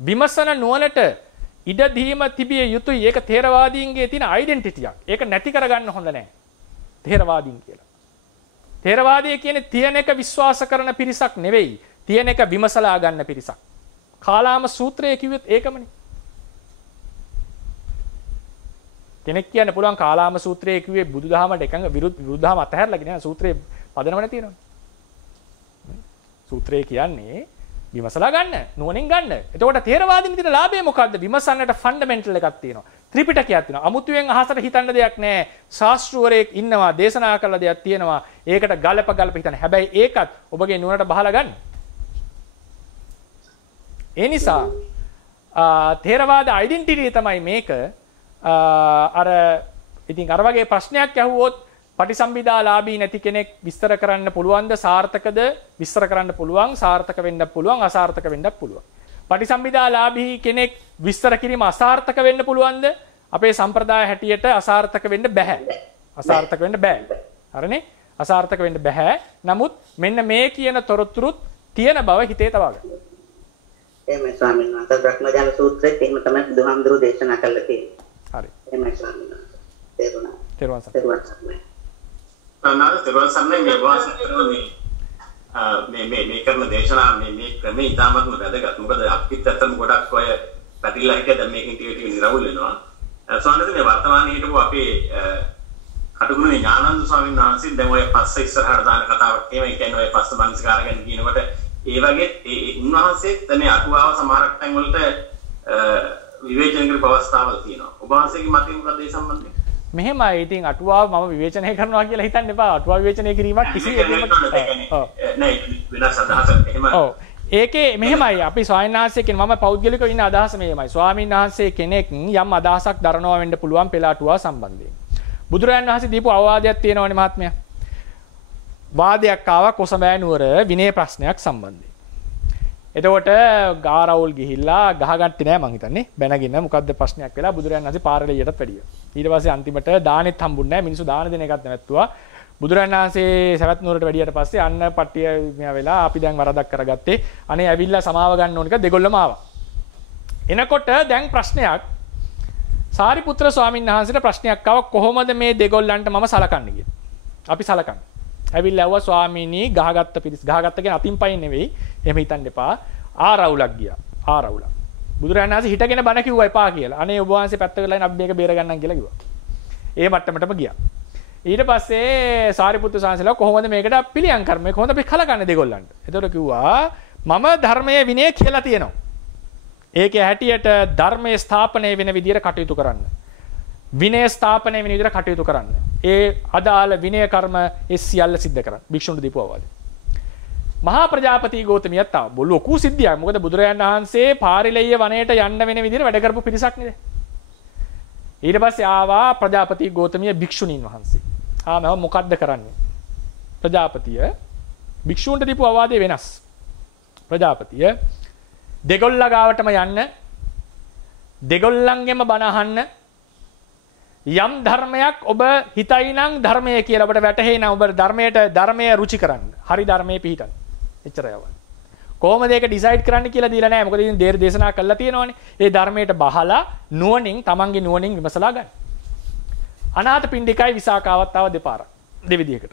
විමර්ශන නුවණට ඉඩ දීම තිබිය යුතුයි. ඒක ථේරවාදීන්ගේ තියෙන ඩෙන්ටිටියක්. ඒක නැති කරගන්න හොඳ නැහැ. ථේරවාදීන් කියලා. ථේරවාදය කියන්නේ තියෙන එක විශ්වාස කරන පිරිසක් නෙවෙයි. තියෙන එක විමසලා ගන්න පිරිසක්. කාලාම සූත්‍රයේ කිව්වෙත් ඒකමනේ. කෙනෙක් කියන්න පුළුවන් කාලාම සූත්‍රයේ කිව්වේ බුදුදහමට එකඟ විරුද්ධහම අතහැරලා කියන සූත්‍රයේ පදනම නැති වෙනවනේ. සූත්‍රය කියන්නේ විමසලා ගන්න, නුවණින් ගන්න. එතකොට ථේරවාදීන් විදිහට ලාභය මොකද්ද? විමසන්නට ෆන්ඩමෙන්ටල් එකක් තියෙනවා. ත්‍රිපිටකයක් තියෙනවා. අමුතුවෙන් අහසට හිතන්න දෙයක් නැහැ. ශාස්ත්‍රවරයෙක් ඉන්නවා, දේශනා කළ දෙයක් තියෙනවා. ඒකට ගලප හිතන්න. හැබැයි ඒකත් ඔබගේ නුවණට බහලා ගන්න. ඒ නිසා ථේරවාද ඩෙන්ටිටි තමයි මේක. අර ඉතින් අර වගේ ප්‍රශ්නයක් ඇහුවොත් පටිසම්භිදාලාභී නැති කෙනෙක් විස්තර කරන්න පුළුවන්ද? සාර්ථකද? විස්තර කරන්න පුළුවන්. සාර්ථක වෙන්නත් පුළුවන්, අසාර්ථක වෙන්නත් පුළුවන්. පටිසම්භිදාලාභී කෙනෙක් විස්තර කිරීම අසාර්ථක වෙන්න පුළුවන්ද? අපේ සම්ප්‍රදාය හැටියට අසාර්ථක වෙන්න බෑ. අසාර්ථක වෙන්න බෑ. හරිනේ? අසාර්ථක වෙන්න බෑ. නමුත් මෙන්න මේ කියන තොරතුරුත් තියෙන බව හිතේ තබා ගන්න. එහෙමයි ස්වාමීන් වහන්සේ. බ්‍රහ්මජාල සූත්‍රයේ එහෙම තමයි බුදුහාමුදුරුවෝ දේශනා කළා තියෙන්නේ. හරි. එහෙමයි ස්වාමීන් වහන්සේ. තේරුණා. තේරුවන් සරණයි. තේරුවන් සරණයි මේ මේ කරන දේශනා මේ ක්‍රමේ ඉතාමත්ම වැදගත්. මොකද අපිත් අතම ගොඩක් ඔය පැතිරලා හිටිය දැන් මේකෙන් ටික ටික නිරවුල් වෙනවා. ස්වාමීන් මේ වර්තමානයේ හිටපු අපේ කටුකුරුනේ ඥානන්ද ස්වාමීන් වහන්සේ දැන් ඔය පස්ස ඉස්සරහට දාන කතාවක් එහෙම ඒ කියන්නේ ඔය පස්ස මනසිකාර ගැන කියනකොට ඒ වගේ ඒ උන්වහන්සේත් මේ අටුවාව සමහරක් තැන් වලට විවේචන කරපු අවස්ථාවල් තියෙනවා. ඔබ වහන්සේගේ මතය මොකක්ද ඒ සම්බන්ධයෙන්? මෙහෙමයි. ඉතින් අටුවාව මම විවේචනය කරනවා කියලා හිතන්න එපා. අටුවාව විවේචනය කිරීමක් කිසි වෙනස් අදහසක් එහෙම. ඔව්. ඒකේ මෙහෙමයි අපි ස්වාමීන් වහන්සේකින් මම පෞද්ගලිකව ඉන්න අදහස මෙහෙමයි. ස්වාමීන් වහන්සේ කෙනෙක් යම් අදහසක් දරනවා වෙන්න පුළුවන් පෙළාටුවා සම්බන්ධයෙන්. බුදුරජාණන් වහන්සේ දීපු අවවාදයක් තියෙනවනේ මහත්මයා. වාදයක් ආවා කොසඹෑ නුවර විනය ප්‍රශ්නයක් සම්බන්ධයෙන්. එතකොට ගාරවුල් ගිහිල්ලා ගහගත්තේ නෑ මං හිතන්නේ. බැනගෙන මොකද්ද ප්‍රශ්නයක් වෙලා බුදුරජාණන් වහන්සේ පාරලියටත් වැඩියා. ඊට පස්සේ අන්තිමට දානෙත් හම්බුන්නේ නෑ. මිනිස්සු දාන දෙන එකත් නැවැත්තුවා. බුදුරජාණන් වහන්සේ සවැත් නුවරට වැඩියට පස්සේ අන්න පට්ටිය මෙයා වෙලා අපි දැන් වරදක් කරගත්තේ. අනේ ඇවිල්ලා සමාව ගන්න ඕන එක දෙගොල්ලම ආවා. එනකොට දැන් ප්‍රශ්නයක් සාරිපුත්‍ර ස්වාමීන් වහන්සේට ප්‍රශ්නයක් ආවා කොහොමද මේ දෙගොල්ලන්ට මම සලකන්නේ කියලා. අපි සලකන්නේ. ඇවිල්ලා ආවා ස්වාමීනි ගහගත්ත පිරිස් ගහගත්ත කියන අතින් පයින් නෙවෙයි. එහෙම හිතන්න එපා. ආරවුලක් ගියා. ආරවුලක්. බුදුරජාණන් වහන්සේ හිටගෙන බණ කිව්වා එපා කියලා. අනේ ඔබ වහන්සේ පැත්තකට ලයින් අපි මේක බේර ගන්නම් කියලා කිව්වා. ඒ මට්ටමටම ගියා. ඊට පස්සේ සාරිපුත්‍ර සාංශලා කොහොමද මේකට පිළියම් කරන්නේ? කොහොමද අපි කලකන්නේ දෙගොල්ලන්ට? එතකොට කිව්වා මම ධර්මයේ විනය කියලා තියෙනවා. ඒකේ හැටියට ධර්මයේ ස්ථාපනය වෙන විදියට කටයුතු කරන්න. විනය ස්ථාපනය වෙන විදියට කටයුතු කරන්න. ඒ අදාළ විනය කර්ම ඒ සියල්ල සිද්ධ කරන්න. භික්ෂුන්ට දීපු අවවාදය. මහා ප්‍රජාපති ගෞතමියත් ආව. ලොකු සිද්ධියක්. මොකද බුදුරජාණන් වහන්සේ පාරිලෙය්‍ය වනයේට යන්න වෙන විදියට වැඩ කරපු පිරිසක් නේද? ඊට පස්සේ ආවා ප්‍රජාපති ගෞතමිය භික්ෂුණීන් වහන්සේ. ආව මොකද්ද කරන්නේ? ප්‍රජාපතිය භික්ෂුන්ට දීපු අවවාදය වෙනස්. ප්‍රජාපතිය දෙගොල්ල ගාවටම යන්න දෙගොල්ලන්ගෙම බණ අහන්න යම් ධර්මයක් ඔබ හිතයි නම් ධර්මය කියලා ඔබට වැටහෙයි නම් ඔබ ධර්මයේ රුචි කරන්න. හරි ධර්මයේ පිහිටන්න. එච්චරයි අවවාද. කොහොමද ඒක ඩිසයිඩ් කරන්න කියලා දීලා නැහැ. මොකද ඉතින් දේශනා කළා තියෙනවානේ. ඒ ධර්මයට බහලා නුවණින් තමන්ගේ නුවණින් විමසලා ගන්න. අනාථපිණ්ඩිකයි විසාකාවත් ආව දෙපාරක්. දෙවිදියකට.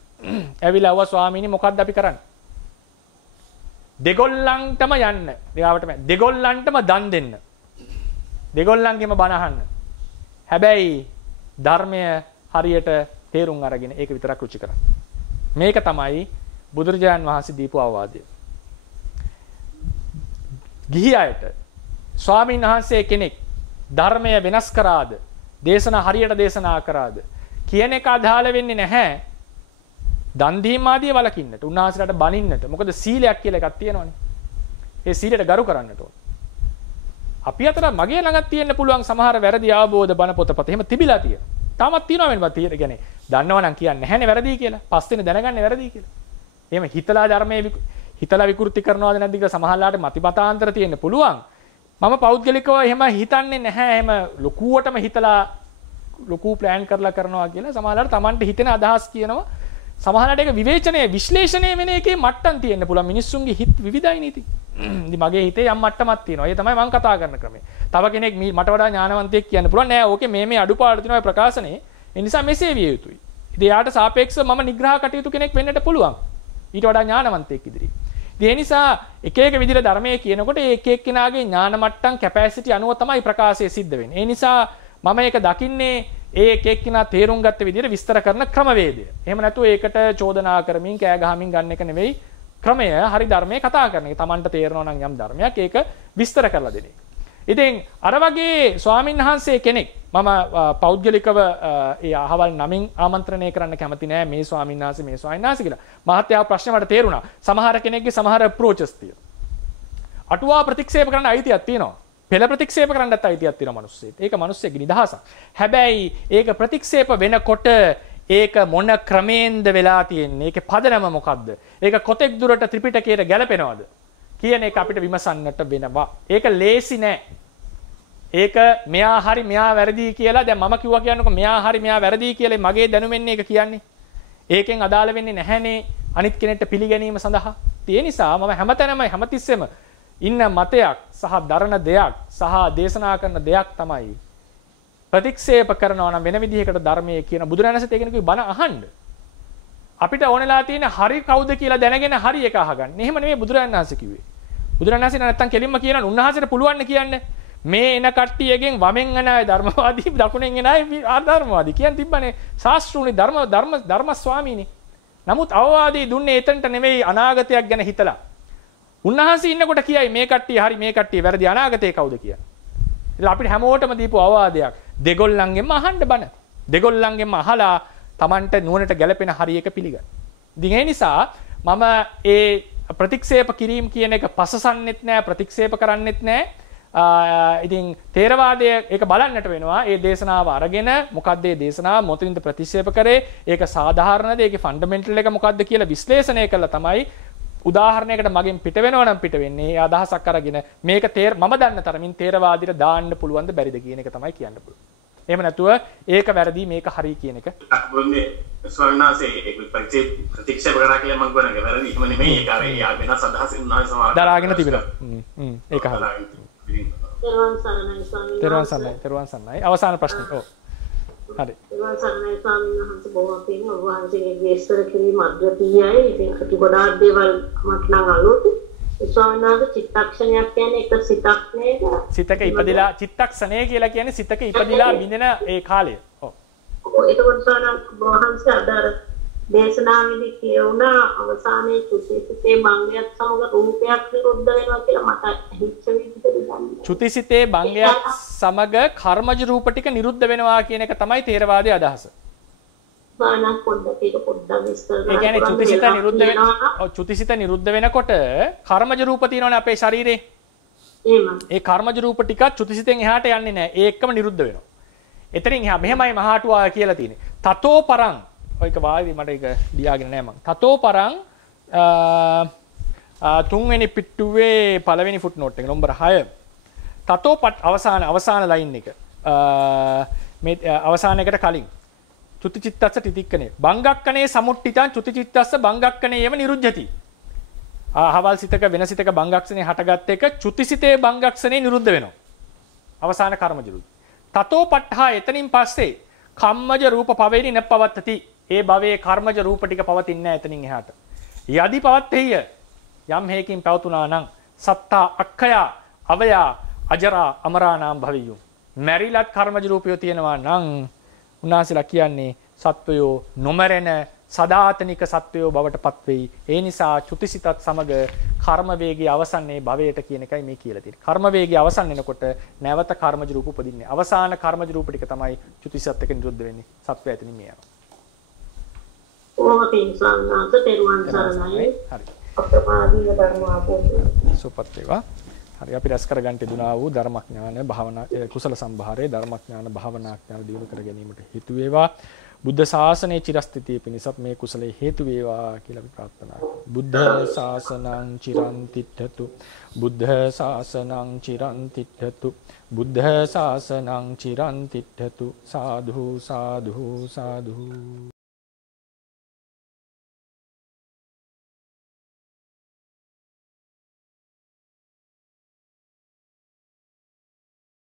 ඇවිල්ලා ආවා ස්වාමීනි මොකද්ද අපි කරන්නේ? දෙගොල්ලන්ටම යන්න. දෙගොල්ලන්ටම දන් දෙන්න. දෙගොල්ලන්ගෙම බණ අහන්න. හැබැයි ධර්මය හරියට තේරුම් අරගෙන ඒක විතරක් රුචි කරන්න. මේක තමයි බුදුරජාන් වහන්සේ දීපු අවවාදය. ගිහි අයට ස්වාමීන් වහන්සේ කෙනෙක් ධර්මය වෙනස් කරාද, දේශනා හරියට දේශනා කරාද කියන එක අදාළ වෙන්නේ නැහැ. දන් දීම ආදී වලකින්නට, උන්වහන්සේලාට බනින්නට. මොකද සීලයක් කියලා එකක් තියෙනවනේ. ඒ සීලයට ගරු කරන්නට ඕන. අපි අතර මගේ ළඟත් තියෙන්න පුළුවන් සමහර වැරදි අවබෝධ බණ පොතපත. එහෙම තිබිලා තියෙනවා. තාමත් තියෙනවා වෙනවා තියෙන. කියන්නේ දන්නවනම් කියන්නේ නැහැනේ වැරදි කියලා. පස්සේ දැනගන්නේ වැරදි කියලා. එහෙම හිතලා ධර්මයේ හිතලා විකෘති කරනවද නැද්ද කියලා සමහරලාට මතිමතාන්තර තියෙන්න පුළුවන්. මම පෞද්ගලිකව එහෙම හිතන්නේ නැහැ. එහෙම ලොකුවටම හිතලා ලොකු ප්ලෑන් කරලා කරනවා කියලා සමහරලාට Tamanට හිතෙන අදහස් කියනවා. සමහරවිට ඒක විවේචනය විශ්ලේෂණය වෙන එකේ මට්ටම් තියෙන්න පුළුවන්. මිනිස්සුන්ගේ හිත විවිධයි නීති. ඉතින් මගේ හිතේ යම් මට්ටමක් තියෙනවා. ඒ තමයි මම කතා කරන ක්‍රමය. තව කෙනෙක් මට වඩා ඥානවන්තයෙක් කියන්න පුළුවන්. නෑ ඕකේ මේ අඩුපාඩු තියෙනවා ප්‍රකාශනේ. ඒ නිසා මෙසේ විය යුතුයි. ඉතින් යාට සාපේක්ෂව මම නිග්‍රහ කටයුතු කෙනෙක් වෙන්නට පුළුවන්. ඊට වඩා ඥානවන්තයෙක් ඉදිරියේ. ඒ නිසා එක එක විදිහට ධර්මයේ කියනකොට එක එක්කෙනාගේ ඥාන මට්ටම් කැපැසිටි අනුව තමයි ප්‍රකාශය සිද්ධ වෙන්නේ. ඒ නිසා මම ඒක දකින්නේ ඒ එක එක්කෙනා තේරුම් ගත්ත විදිහට විස්තර කරන ක්‍රමවේදය. එහෙම නැතුව ඒකට චෝදනා කරමින් කෑ ගහමින් ගන්න එක නෙවෙයි ක්‍රමය. හරි ධර්මයේ කතා කරන එක. Tamanට තේරෙනවා නම් යම් ධර්මයක් ඒක විස්තර කරලා දෙන එක. ඉතින් අර වගේ ස්වාමීන් වහන්සේ කෙනෙක් මම පෞද්ගලිකව ඒ අහවල් නමින් ආමන්ත්‍රණය කරන්න කැමති නෑ මේ ස්වාමීන් වහන්සේ මේ ස්වාමීන් වහන්සේ කියලා. මහත්යාව ප්‍රශ්න මට තේරුණා. සමහර කෙනෙක්ගේ සමහර අප්‍රෝචස් තියෙනවා. අටුවා ප්‍රතික්ෂේප කරන්න අයිතියක් තියෙනවා. පෙළ ප්‍රතික්ෂේප කරන්නත් අයිතියක් තියෙනවා මිනිස්සෙට. ඒක මිනිස්සෙගේ නිදහසක්. හැබැයි ඒක ප්‍රතික්ෂේප වෙනකොට ඒක මොන ක්‍රමයෙන්ද වෙලා තියෙන්නේ? ඒකේ පදනම මොකද්ද? ඒක කොතෙක් දුරට ත්‍රිපිටකයට ගැලපෙනවද? කියන එක අපිට විමසන්නට වෙනවා. ඒක ලේසි නෑ. ඒක මෙයා හරි මෙයා වැරදි කියලා දැන් මම කිව්වා කියන්නකො මෙයා හරි මෙයා වැරදි කියලා මගේ දැනුමෙන් ඒක කියන්නේ. ඒකෙන් අදාළ වෙන්නේ නැහැනේ අනිත් කෙනෙක්ට පිළිගැනීම සඳහා. ඒ නිසා මම හැමතැනම හැමතිස්සෙම ඉන්න මතයක් සහ දරන දෙයක් සහ දේශනා කරන දෙයක් තමයි ප්‍රතික්ෂේප කරනවා නම් වෙන විදිහකට ධර්මයේ කියන බුදුරණසත් ඒකෙන කිව්ව බණ අහන්න. අපිට ඕනෙලා තියෙන හරි කවුද කියලා දැනගෙන හරි එක අහගන්න. එහෙම නෙමෙයි බුදුරණවහන්සේ කිව්වේ. බුදුරණවහන්සේ නැත්තම් කෙලින්ම කියනවා උන්වහන්සේට පුළුවන් නේ කියන්නේ. මේ එන කට්ටියගෙන් වමෙන් එන අය ධර්මවාදී දකුණෙන් එන අය ආධර්මවාදී කියන තිබ්බනේ ශාස්ත්‍රූනි ධර්ම ස්වාමීනි. නමුත් අවවාදී දුන්නේ එතනට නෙමෙයි අනාගතයක් ගැන හිතලා. උන්වහන්සේ ඉන්නකොට කියයි මේ කට්ටිය හරි මේ කට්ටිය වැරදි අනාගතේ කවුද කියන්නේ. ඉතින් අපිට හැමෝටම දීපු අවවාදයක් දෙගොල්ලන්ගෙන්ම අහන්න බන. දෙගොල්ලන්ගෙන්ම අහලා Tamanට නුවණට ගැලපෙන හරි එක පිළිගන්න. ඉතින් ඒ නිසා මම ඒ ප්‍රතික්ෂේප කිරීම කියන එක පසසන්නෙත් නෑ ප්‍රතික්ෂේප කරන්නෙත් නෑ. ඉතින් තේරවාදයේ ඒක බලන්නට වෙනවා. ඒ දේශනාව අරගෙන මොකද්ද මේ දේශනාව මොතනින්ද ප්‍රතික්ෂේප කරේ? ඒක සාධාරණද? ඒකේ ෆන්ඩමෙන්ටල් එක මොකද්ද කියලා විශ්ලේෂණය කළා තමයි උදාහරණයකට මගෙන් පිට වෙනවා නම් පිට වෙන්නේ. ඒ අදහසක් අරගෙන මේක මම දන්න තරමින් තේරවාදීට දාන්න පුළුවන්ද බැරිද කියන එක තමයි කියන්න පුළුවන්. එහෙම නැතුව ඒක වැරදි මේක හරි කියන එක. මොන්නේ ස්වාමීන් වහන්සේ ඒක ප්‍රතික්ෂේප කරා කියලා මම කියන්නේ වැරදි. එහෙම නෙමෙයි ඒක අර යා වෙනස් අදහස් උන්වහන්සේ සමාන දරාගෙන තිබෙනවා. ඒක හරි. තෙරුවන් සරණයි. අවසාන ප්‍රශ්නේ. ඔව්. හරි. තෙරුවන් සරණයි ස්වාමීන් වහන්සේ බොහොම පිං ඔබ වහන්සේගේ විස්තර කිරීම අග්‍රපීයයි. ඉතින් අපි ගොඩාක් දේවල් මට නම් අලුත්. ස්වාමීන් වහන්සේ චිත්තක්ෂණයක් කියන්නේ එක සිතක් නේද? සිතක ඉපදිලා චිත්තක්ෂණය කියලා කියන්නේ සිතක ඉපදිලා බින්දෙන ඒ කාලය. ඔව්. ඒකෝට ස්වාමීන් වහන්සේ අදාර දේශනාවේදී කියුණා අවසානයේ චුතිසිතේ භංගයත් සමග රූපයක් නිරුද්ධ වෙනවා කියලා මට හිච්ච විදිහට දන්නේ. චුතිසිතේ භංගයත් සමග කර්මජ රූප ටික නිරුද්ධ වෙනවා කියන එක තමයි තේරවාදයේ අදහස. බානක් පොඩ්ඩක් විස්තර කරන්න. ඒ කියන්නේ චුතිසිත නිරුද්ධ වෙනවා. ඔව් චුතිසිත නිරුද්ධ වෙනකොට කර්මජ රූප තියෙනවනේ අපේ ශරීරේ. ඒ කර්මජ රූප ටික චුතිසිතෙන් එහාට යන්නේ නැහැ. ඒ එක්කම නිරුද්ධ වෙනවා. එතනින් එහා මෙහෙමයි මහාටුවා කියලා තියෙන්නේ. තතෝ පරං ඔයක වාදී මට ඒක ලියාගෙන නෑ මං. තතෝ පරං තුන්වෙනි පිටුවේ පළවෙනි ෆුට්නෝට් එක නම්බර 6. තතෝ අවසාන ලයින් එක. මේ අවසාන එකට කලින් චුතිචිත්තස්ස තිතික්කනේ. බංගක්කනේ සමුට්ඨිතං චුතිචිත්තස්ස බංගක්කනේයම නිරුද්ධති. අහවල් සිතක වෙන සිතක බංගක්ෂනේ හටගත් එක චුතිසිතේ බංගක්ෂනේ නිරුද්ධ වෙනවා. අවසාන කර්මජ රූප. තතෝ පට්ඨා එතනින් පස්සේ කම්මජ රූප පවේනි නපවත්තති. ඒ භවයේ කර්මජ රූප ටික පවතින්නේ නැහැ එතනින් එහාට. යදි පවත්තේය යම් හේකින් පැවතුනා නම් සත්තා අක්ඛයා අවයා අජරා අමරානාම් භවියු. මැරිලත් කර්මජ රූපය තියෙනවා නම් උන්වහන්සේලා කියන්නේ සත්වයෝ නොමරෙන සදාතනික සත්වයෝ බවට පත් වෙයි. ඒ නිසා චුතිසිතත් සමග කර්ම වේගයේ අවසන්නේ භවයට කියන එකයි මේ කියලා තියෙන්නේ. කර්ම වේගයේ අවසන් වෙනකොට නැවත කර්මජ රූප උපදින්නේ. අවසාන කර්මජ රූප ටික තමයි චුතිසිතත් එක්ක නිරුද්ධ වෙන්නේ. සත්වය එතනින් මේ යනවා. ඕමකින් සංඝාත තෙරුවන් සරණයි. හරි. අප්‍රමාදීව ධර්ම ආපෝෂණය. සුපත් වේවා. හරි අපි රැස් කරගන්න තිබුණා වූ ධර්මඥාන භාවනා කුසල සම්භාරයේ ධර්මඥාන භාවනා ඥාන දියුණු කර ගැනීමට හේතු වේවා. බුද්ධ ශාසනයේ චිරස්ථිතිය පිණිසත් මේ කුසලයේ හේතු වේවා කියලා අපි ප්‍රාර්ථනා කරමු. බුද්ධ ශාසනං චිරන් තිට්ඨතු. බුද්ධ ශාසනං චිරන් තිට්ඨතු. බුද්ධ ශාසනං චිරන් තිට්ඨතු. සාදු සාදු සාදු